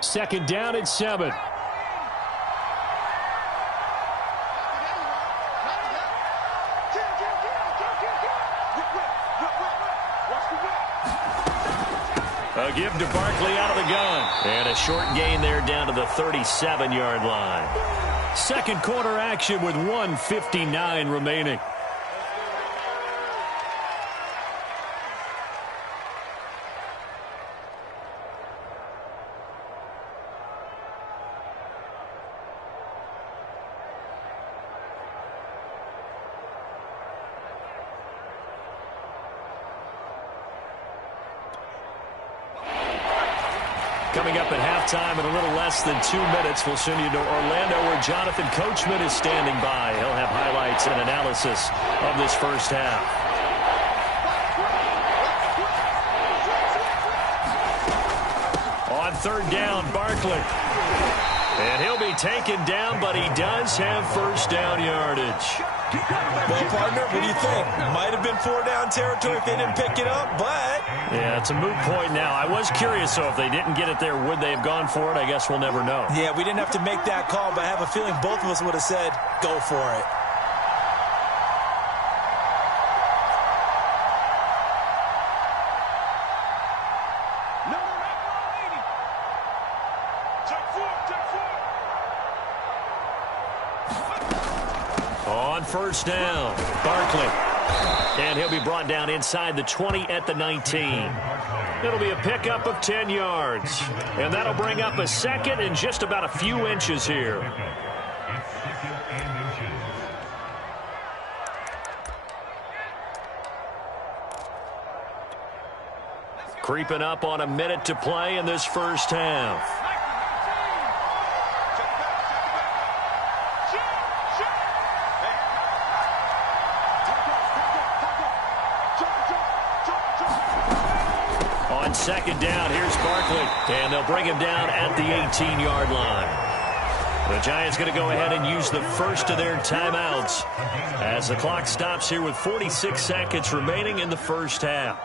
Second down and 7. A give to Barkley out of the gun. And a short gain there down to the 37-yard line. Second quarter action with 1:59 remaining. Coming up at halftime in a little less than 2 minutes, we'll send you to Orlando where Jonathan Coachman is standing by. He'll have highlights and analysis of this first half. on third down, Barkley. And he'll be taken down, but he does have first down yardage. Well, partner, what do you think? Might have been 4-down territory if they didn't pick it up, but... Yeah, it's a moot point now. I was curious, so if they didn't get it there, would they have gone for it? I guess we'll never know. Yeah, we didn't have to make that call, but I have a feeling both of us would have said, go for it. On first down, Barkley. And he'll be brought down inside the 20 at the 19. It'll be a pickup of 10 yards. And that'll bring up a second and just about a few inches here. Creeping up on a minute to play in this first half. On second down, here's Barkley. And they'll bring him down at the 18-yard line. The Giants going to go ahead and use the first of their timeouts as the clock stops here with 46 seconds remaining in the first half.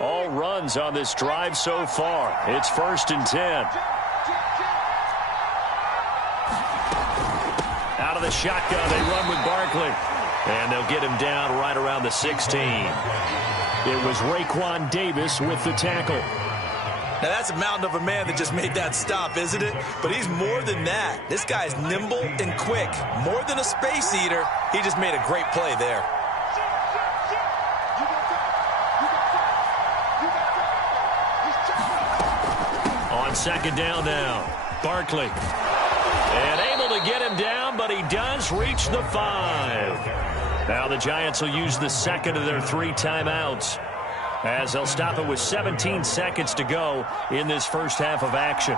All runs on this drive so far. It's 1st and 10. Out of the shotgun, they run with Barkley. And they'll get him down right around the 16. It was Raekwon Davis with the tackle. Now, that's a mountain of a man that just made that stop, isn't it? But he's more than that. This guy's nimble and quick. More than a space eater, he just made a great play there. On second down now, Barkley. And able to get him down, but he does reach the 5. Now the Giants will use the second of their 3 timeouts as they'll stop it with 17 seconds to go in this first half of action.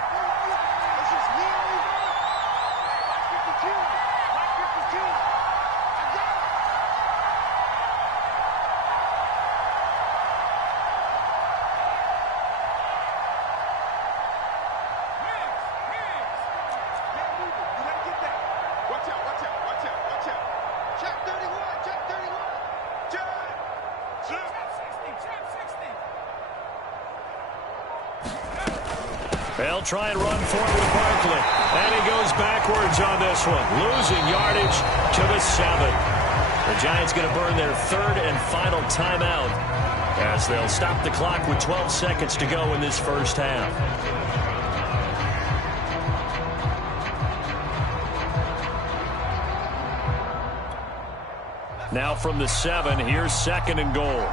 They'll try and run for it with Barkley. And he goes backwards on this one, losing yardage to the 7. The Giants going to burn their 3rd and final timeout as they'll stop the clock with 12 seconds to go in this first half. Now from the 7, here's 2nd and goal.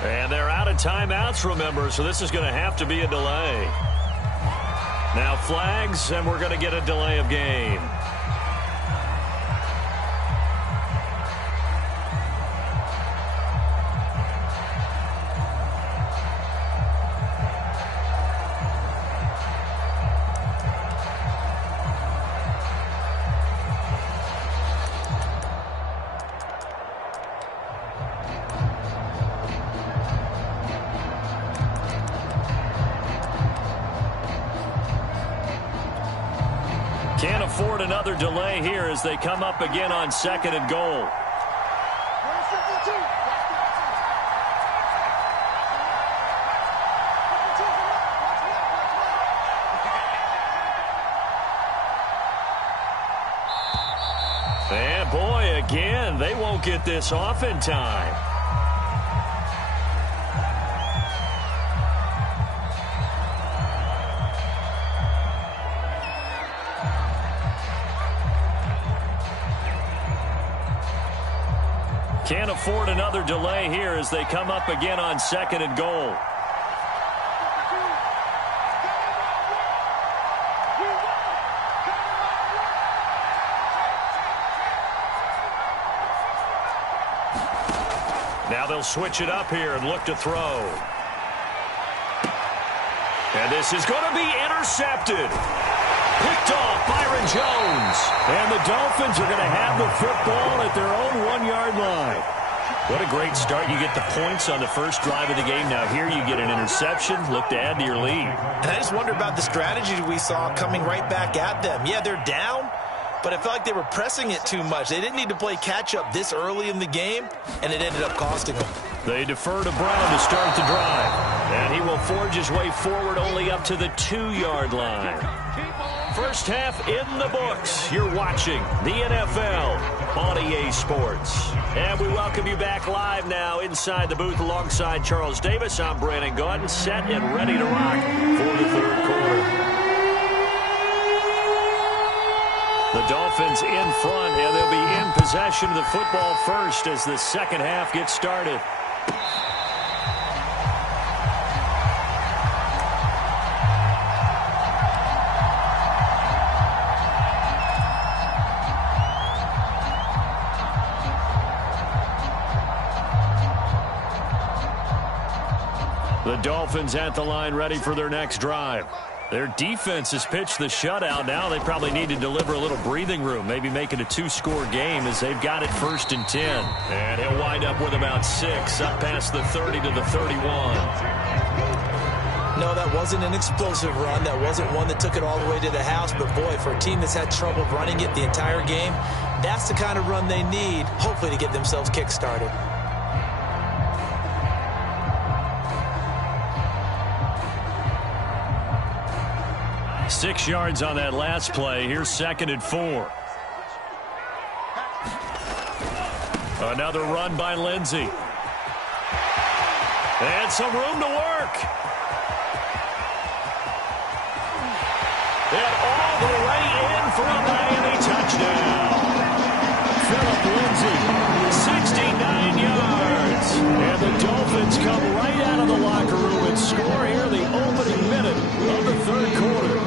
And they're out of timeouts, remember, so this is going to have to be a delay. Now flags, and we're going to get a delay of game. Can't afford another delay here as they come up again on 2nd and goal. don't get this off in time. Can't afford another delay here as they come up again on 2nd and goal. Now they'll switch it up here and look to throw. And this is going to be intercepted. Picked off Byron Jones. And the Dolphins are going to have the football at their own 1-yard line. What a great start. You get the points on the first drive of the game. Now here you get an interception. Look to add to your lead. And I just wonder about the strategy we saw coming right back at them. Yeah, they're down, but I felt like they were pressing it too much. They didn't need to play catch-up this early in the game, and it ended up costing them. They defer to Brown to start the drive. And he will forge his way forward only up to the 2-yard line. First half in the books. You're watching the NFL on EA Sports. And we welcome you back live now inside the booth alongside Charles Davis. I'm Brandon Gordon, set and ready to rock for the third quarter. The Dolphins in front, and they'll be in possession of the football first as the second half gets started. The Dolphins at the line ready for their next drive. Their defense has pitched the shutout. Now they probably need to deliver a little breathing room, maybe make it a 2-score game as they've got it 1st and 10. And he'll wind up with about 6, up past the 30 to the 31. No, that wasn't an explosive run. That wasn't one that took it all the way to the house. But, boy, for a team that's had trouble running it the entire game, that's the kind of run they need, hopefully, to get themselves kick-started. 6 yards on that last play. Here's 2nd and 4. Another run by Lindsey. And some room to work. And all the way in for a Miami touchdown. Philip Lindsey, 69 yards. And the Dolphins come right out of the locker room and score here in the opening minute of the third quarter.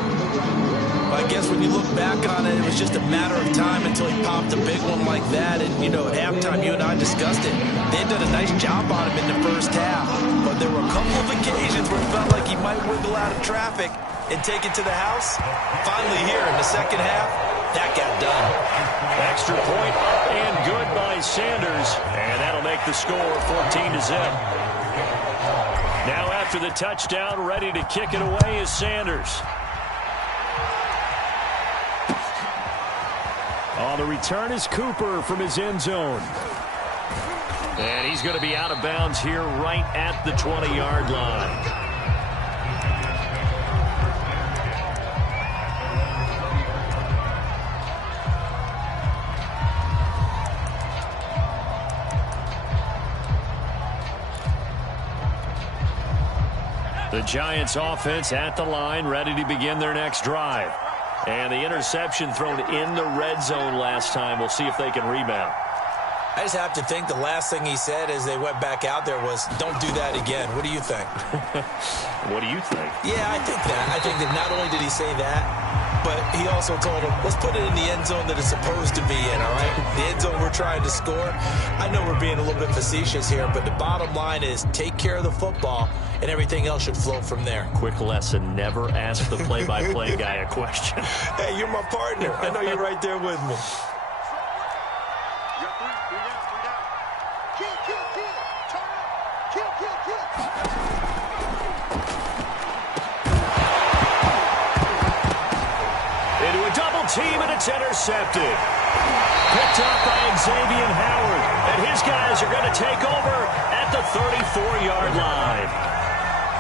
I guess when you look back on it, it was just a matter of time until he popped a big one like that. And, you know, at halftime, you and I discussed it. They had done a nice job on him in the first half. But there were a couple of occasions where it felt like he might wiggle out of traffic and take it to the house. Finally here in the second half, that got done. Extra point up and good by Sanders. And that'll make the score 14-0. Now after the touchdown, ready to kick it away is Sanders. On the return is Cooper from his end zone. And he's going to be out of bounds here right at the 20-yard line. The Giants offense at the line, ready to begin their next drive. And the interception thrown in the red zone last time. We'll see if they can rebound. I just have to think the last thing he said as they went back out there was, don't do that again. What do you think? What do you think? Yeah, I think that. I think that not only did he say that, but he also told him, let's put it in the end zone that it's supposed to be in, all right? The end zone we're trying to score. I know we're being a little bit facetious here, but the bottom line is take care of the football, and everything else should flow from there. Quick lesson, never ask the play-by-play guy a question. Hey, you're my partner. I know you're right there with me. Into a double team, and it's intercepted. Picked up by Xavier Howard, and his guys are going to take over at the 34-yard line.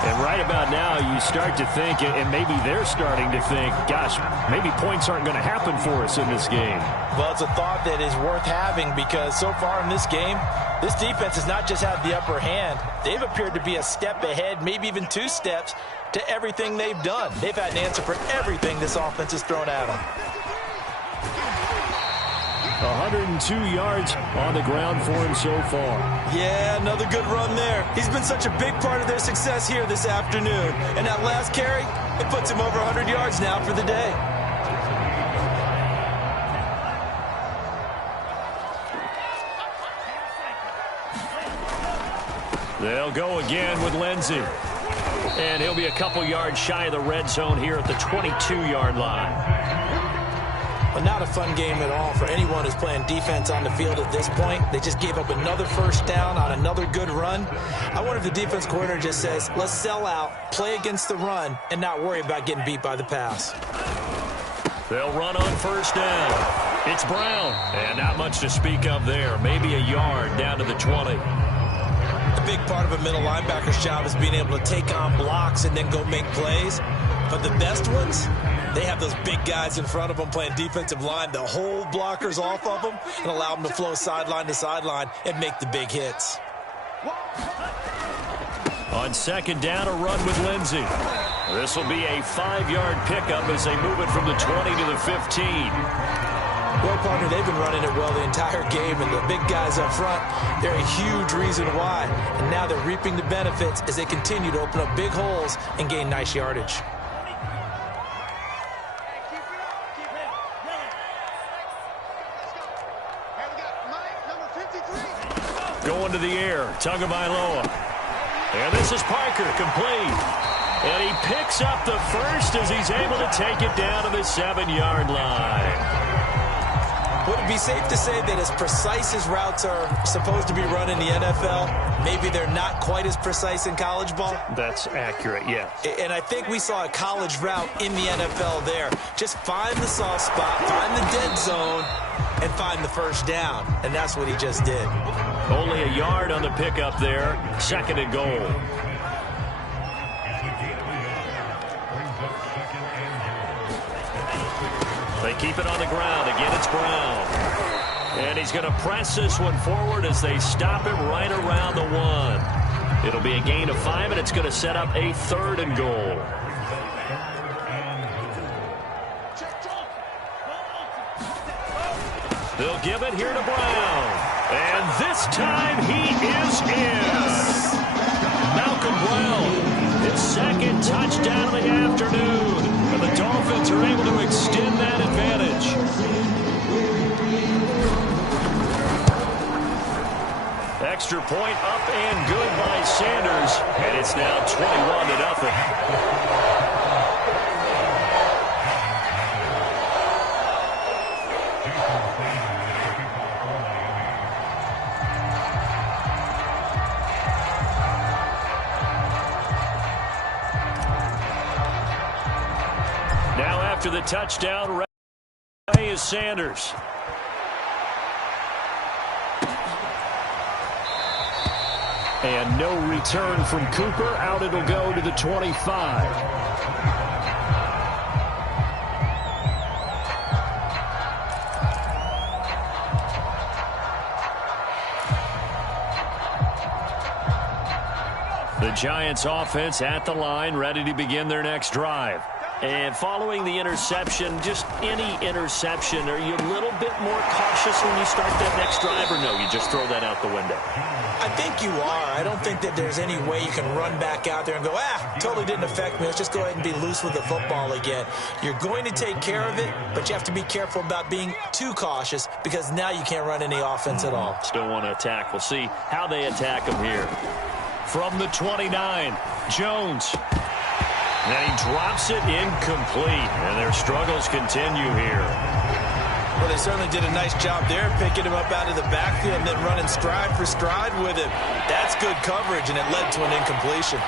And right about now, you start to think, and maybe they're starting to think, gosh, maybe points aren't going to happen for us in this game. Well, it's a thought that is worth having because so far in this game, this defense has not just had the upper hand. They've appeared to be a step ahead, maybe even 2 steps, to everything they've done. They've had an answer for everything this offense has thrown at them. 102 yards on the ground for him so far. Yeah, another good run there. He's been such a big part of their success here this afternoon. And that last carry, it puts him over 100 yards now for the day. They'll go again with Lindsey. And he'll be a couple yards shy of the red zone here at the 22-yard line. Well, not a fun game at all for anyone who's playing defense on the field at this point. They just gave up another first down on another good run. I wonder if the defense coordinator just says, let's sell out, play against the run, and not worry about getting beat by the pass. They'll run on first down. It's Brown. And not much to speak of there. Maybe a yard down to the 20. A big part of a middle linebacker's job is being able to take on blocks and then go make plays. But the best ones, they have those big guys in front of them playing defensive line to hold blockers off of them and allow them to flow sideline to sideline and make the big hits. On second down, a run with Lindsey. This will be a 5-yard pickup as they move it from the 20 to the 15. Well, partner, they've been running it well the entire game, and the big guys up front, they're a huge reason why. And now they're reaping the benefits as they continue to open up big holes and gain nice yardage. Going to the air, Tagovailoa. And this is Parker, complete. And he picks up the first as he's able to take it down to the 7-yard line. Would it be safe to say that as precise as routes are supposed to be run in the NFL, maybe they're not quite as precise in college ball? That's accurate, yes. And I think we saw a college route in the NFL there. Just find the soft spot, find the dead zone, and find the first down. And that's what he just did. Only a yard on the pickup there. Second and goal. They keep it on the ground. Again, it's Brown. And he's going to press this one forward as they stop it right around the 1. It'll be a gain of 5, and it's going to set up a 3rd and goal. They'll give it here to Brown. And this time he is in. Malcolm Brown, his second touchdown of the afternoon. And the Dolphins are able to extend that advantage. Extra point up and good by Sanders. And it's now 21-0. After the touchdown, Ray is Sanders. And no return from Cooper. Out it'll go to the 25. The Giants offense at the line, ready to begin their next drive. And following the interception, just any interception, are you a little bit more cautious when you start that next drive, or no, you just throw that out the window? I think you are. I don't think that there's any way you can run back out there and go, totally didn't affect me. Let's just go ahead and be loose with the football again. You're going to take care of it, but you have to be careful about being too cautious because now you can't run any offense at all. Still want to attack. We'll see how they attack them here. From the 29, Jones. Then he drops it incomplete, and their struggles continue here. Well, they certainly did a nice job there, picking him up out of the backfield and then running stride for stride with him. That's good coverage, and it led to an incompletion.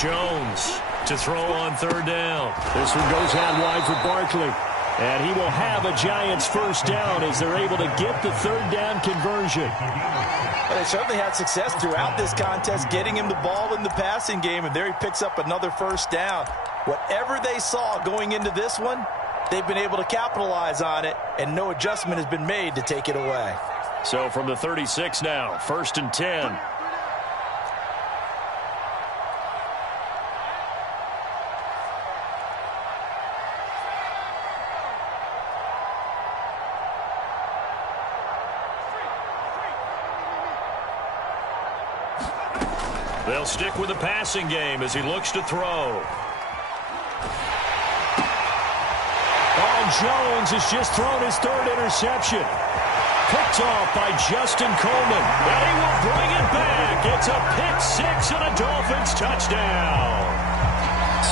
Jones to throw on 3rd down. This one goes out wide for Barkley. And he will have a Giants first down as they're able to get the third down conversion. Well, they certainly had success throughout this contest, getting him the ball in the passing game, and there he picks up another first down. Whatever they saw going into this one, they've been able to capitalize on it, and no adjustment has been made to take it away. So from the 36 now, 1st and 10. They'll stick with the passing game as he looks to throw. Jones has just thrown his third interception. Picked off by Justin Coleman. And he will bring it back. It's a pick six and a Dolphins touchdown.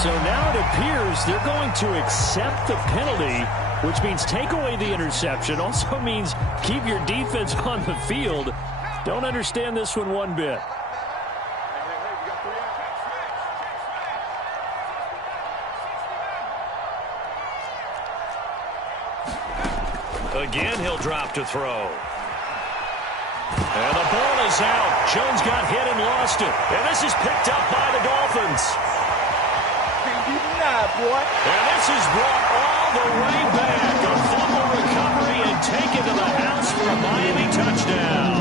So now it appears they're going to accept the penalty, which means take away the interception. Also means keep your defense on the field. Don't understand this one bit. Again, he'll drop to throw. And the ball is out. Jones got hit and lost it. And this is picked up by the Dolphins. And this is brought all the way back. A fumble recovery and taken to the house for a Miami touchdown.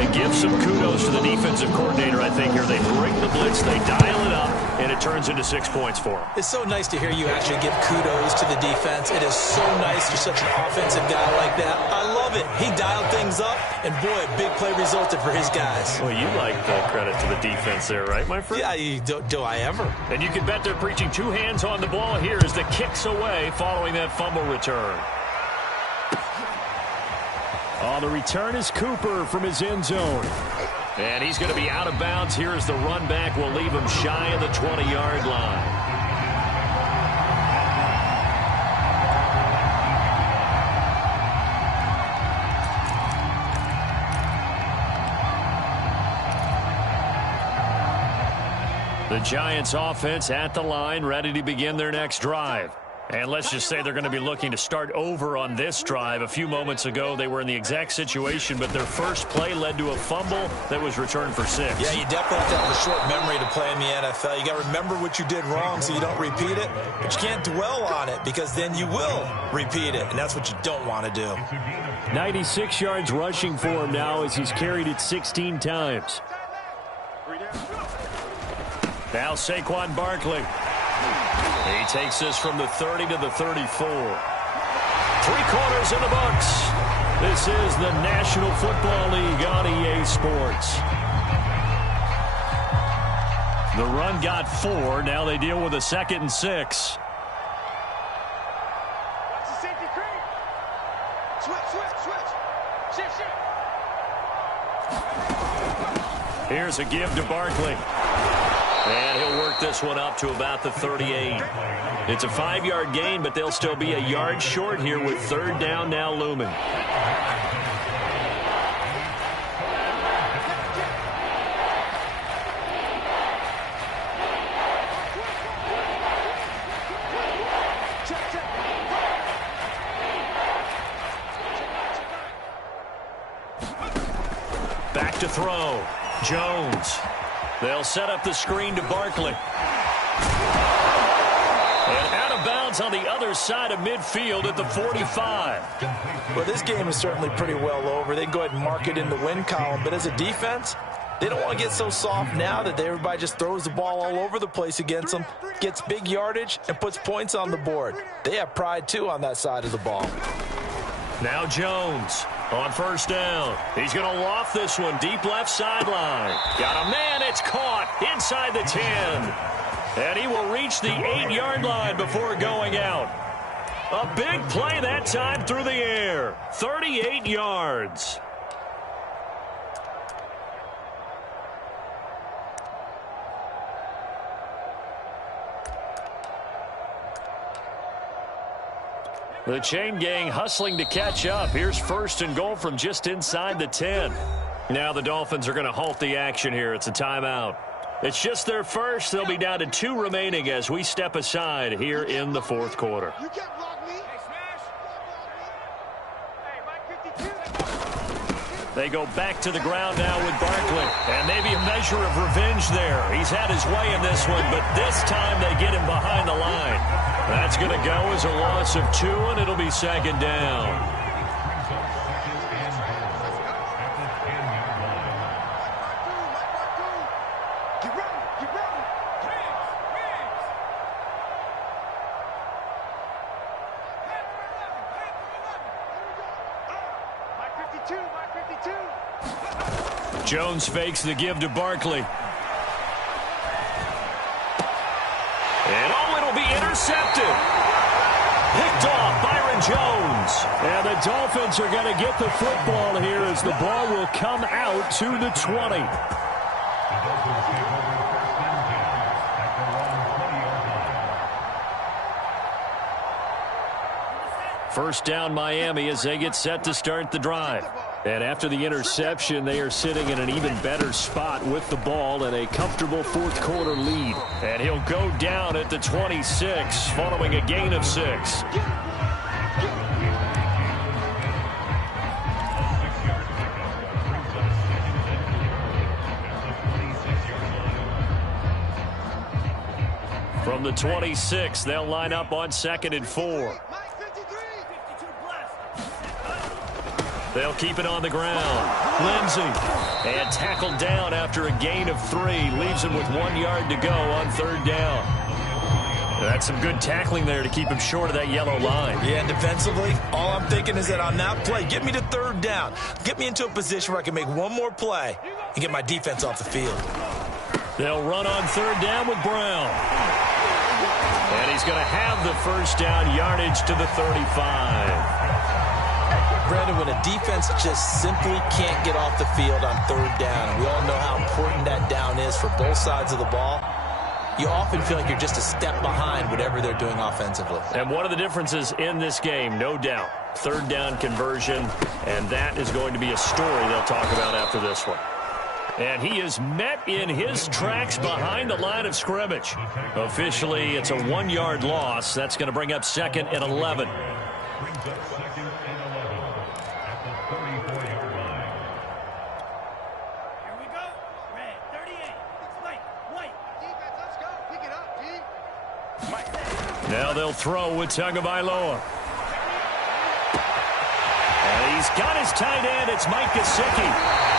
And give some kudos to the defensive coordinator, I think, here. They bring the blitz, they dial it up, and it turns into 6 points for them. It's so nice to hear you actually give kudos to the defense. It is so nice you're such an offensive guy like that. I love it. He dialed things up, and boy, a big play resulted for his guys. Well, you like the credit to the defense there, right, my friend? Yeah, do I ever? And you can bet they're preaching two hands on the ball here as the kick's away following that fumble return. Oh, the return is Cooper from his end zone. And he's going to be out of bounds here as the run back will leave him shy of the 20-yard line. The Giants offense at the line, ready to begin their next drive. And let's just say they're going to be looking to start over on this drive. A few moments ago, they were in the exact situation, but their first play led to a fumble that was returned for 6. Yeah, you definitely have to have a short memory to play in the NFL. You got to remember what you did wrong so you don't repeat it, but you can't dwell on it because then you will repeat it, and that's what you don't want to do. 96 yards rushing for him now as he's carried it 16 times. Now Saquon Barkley. He takes this from the 30 to the 34. 3 quarters in the books. This is the National Football League on EA Sports. The run got 4. Now they deal with a 2nd and 6. Here's a give to Barkley. And he'll work this one up to about the 38. It's a 5-yard gain, but they'll still be a yard short here with 3rd down now looming. Back to throw. Jones. They'll set up the screen to Barkley. And out of bounds on the other side of midfield at the 45. Well, this game is certainly pretty well over. They can go ahead and mark it in the win column. But as a defense, they don't want to get so soft now that everybody just throws the ball all over the place against them, gets big yardage, and puts points on the board. They have pride, too, on that side of the ball. Now Jones on 1st down. He's going to loft this one deep left sideline. Got a man. It's caught inside the 10. And he will reach the 8-yard line before going out. A big play that time through the air. 38 yards. The chain gang hustling to catch up. Here's 1st and goal from just inside the 10. Now the Dolphins are going to halt the action here. It's a timeout. It's just their first. They'll be down to 2 remaining as we step aside here in the fourth quarter. You can't block me. They go back to the ground now with Barkley. And maybe a measure of revenge there. He's had his way in this one, but this time they get him behind the line. That's going to go as a loss of 2, and it'll be second down. Jones fakes the give to Barkley. And it'll be intercepted. Picked off Byron Jones. And the Dolphins are going to get the football here as the ball will come out to the 20. First down Miami as they get set to start the drive. And after the interception, they are sitting in an even better spot with the ball and a comfortable fourth quarter lead. And he'll go down at the 26 following a gain of 6. From the 26, they'll line up on 2nd and 4. They'll keep it on the ground. Lindsey. And tackled down after a gain of 3. Leaves him with 1 yard to go on 3rd down. That's some good tackling there to keep him short of that yellow line. Yeah, and defensively, all I'm thinking is that on that play, get me to 3rd down. Get me into a position where I can make one more play and get my defense off the field. They'll run on 3rd down with Brown. And he's going to have the first down yardage to the 35. Brandon, when a defense just simply can't get off the field on 3rd down, and we all know how important that down is for both sides of the ball, you often feel like you're just a step behind whatever they're doing offensively. And one of the differences in this game, no doubt, 3rd down conversion, and that is going to be a story they'll talk about after this one. And he is met in his tracks behind the line of scrimmage. Officially, it's a 1-yard loss. That's going to bring up 2nd and 11. Brings up 2nd and 11 at the 34-yard line. Here we go. Red, 38. White. Defense, let's go. Pick it up, D. Now they'll throw with Tagovailoa. And he's got his tight end. It's Mike Gesicki.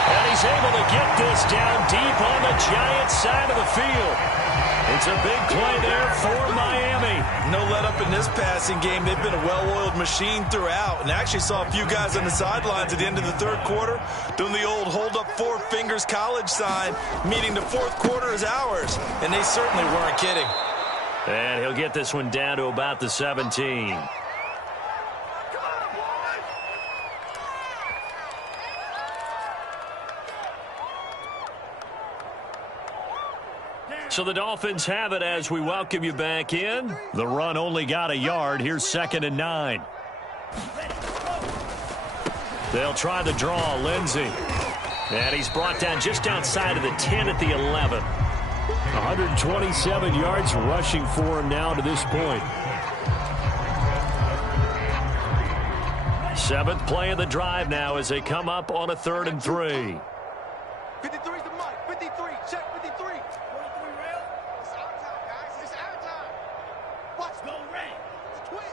And he's able to get this down deep on the Giants side of the field. It's a big play there for Miami. No let up in this passing game. They've been a well-oiled machine throughout. And I actually saw a few guys on the sidelines at the end of the 3rd quarter doing the old hold up 4 fingers college sign, meaning the 4th quarter is ours. And they certainly weren't kidding. And he'll get this one down to about the 17. So the Dolphins have it as we welcome you back in. The run only got a yard. Here's 2nd and 9. They'll try the draw. Lindsey. And he's brought down just outside of the 10 at the 11. 127 yards rushing for him now to this point. 7th play of the drive now as they come up on a 3rd and 3. 53's the mark. 53. Check 53. 43 real. It's our time, guys. It's our time. Watch. Go red. It's twins.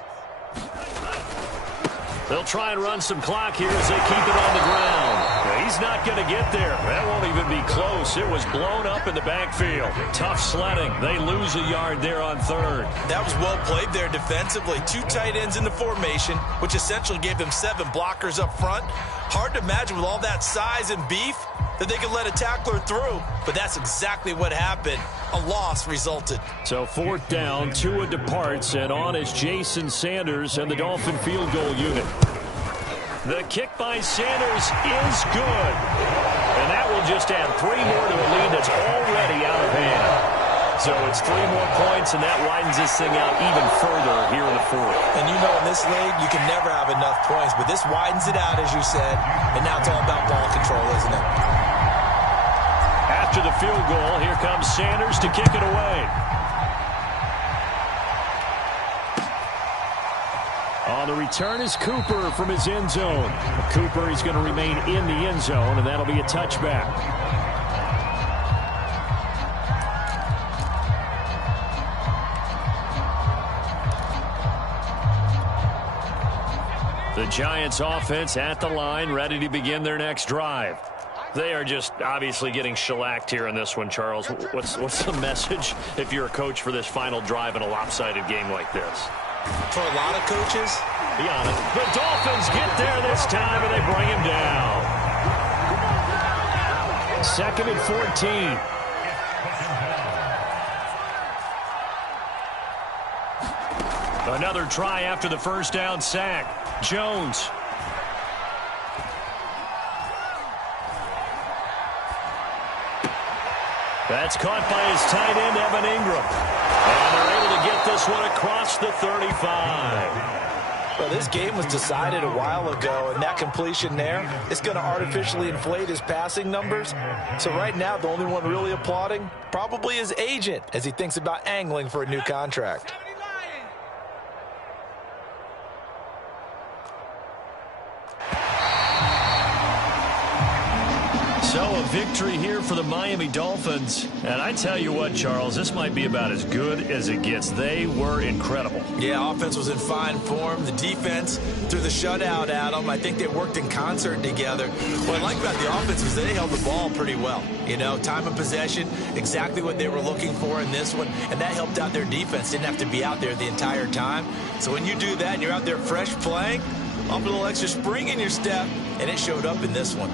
They'll try and run some clock here as they keep it on the ground. Now, he's not going to get there. That won't even be close. It was blown up in the backfield. Tough sledding. They lose a yard there on 3rd. That was well played there defensively. 2 tight ends in the formation, which essentially gave them 7 blockers up front. Hard to imagine with all that size and beef that they could let a tackler through, but that's exactly what happened. A loss resulted. So 4th down, Tua departs, and on is Jason Sanders and the Dolphin field goal unit. The kick by Sanders is good, and that will just add 3 more to a lead that's already out of hand. So it's 3 more points, and that widens this thing out even further here in the 4th. And you know in this league, you can never have enough points, but this widens it out, as you said, and now it's all about ball control, isn't it? after the field goal. Here comes Sanders to kick it away. On the return is Cooper from his end zone. Cooper is going to remain in the end zone, and that'll be a touchback. The Giants offense at the line, ready to begin their next drive. They are just obviously getting shellacked here in this one, Charles. What's the message if you're a coach for this final drive in a lopsided game like this? For a lot of coaches, be honest, the Dolphins get there this time, and they bring him down. 2nd and 14. Another try after the first down sack. Jones. That's caught by his tight end, Evan Ingram. And they're able to get this one across the 35. Well, this game was decided a while ago, and that completion there is going to artificially inflate his passing numbers. So right now, the only one really applauding probably his agent as he thinks about angling for a new contract. So a victory here for the Miami Dolphins. And I tell you what, Charles, this might be about as good as it gets. They were incredible. Yeah, offense was in fine form. The defense threw the shutout at them. I think they worked in concert together. What I like about the offense is they held the ball pretty well. You know, time of possession, exactly what they were looking for in this one. And that helped out their defense. Didn't have to be out there the entire time. So when you do that and you're out there fresh playing, a little extra spring in your step, and it showed up in this one.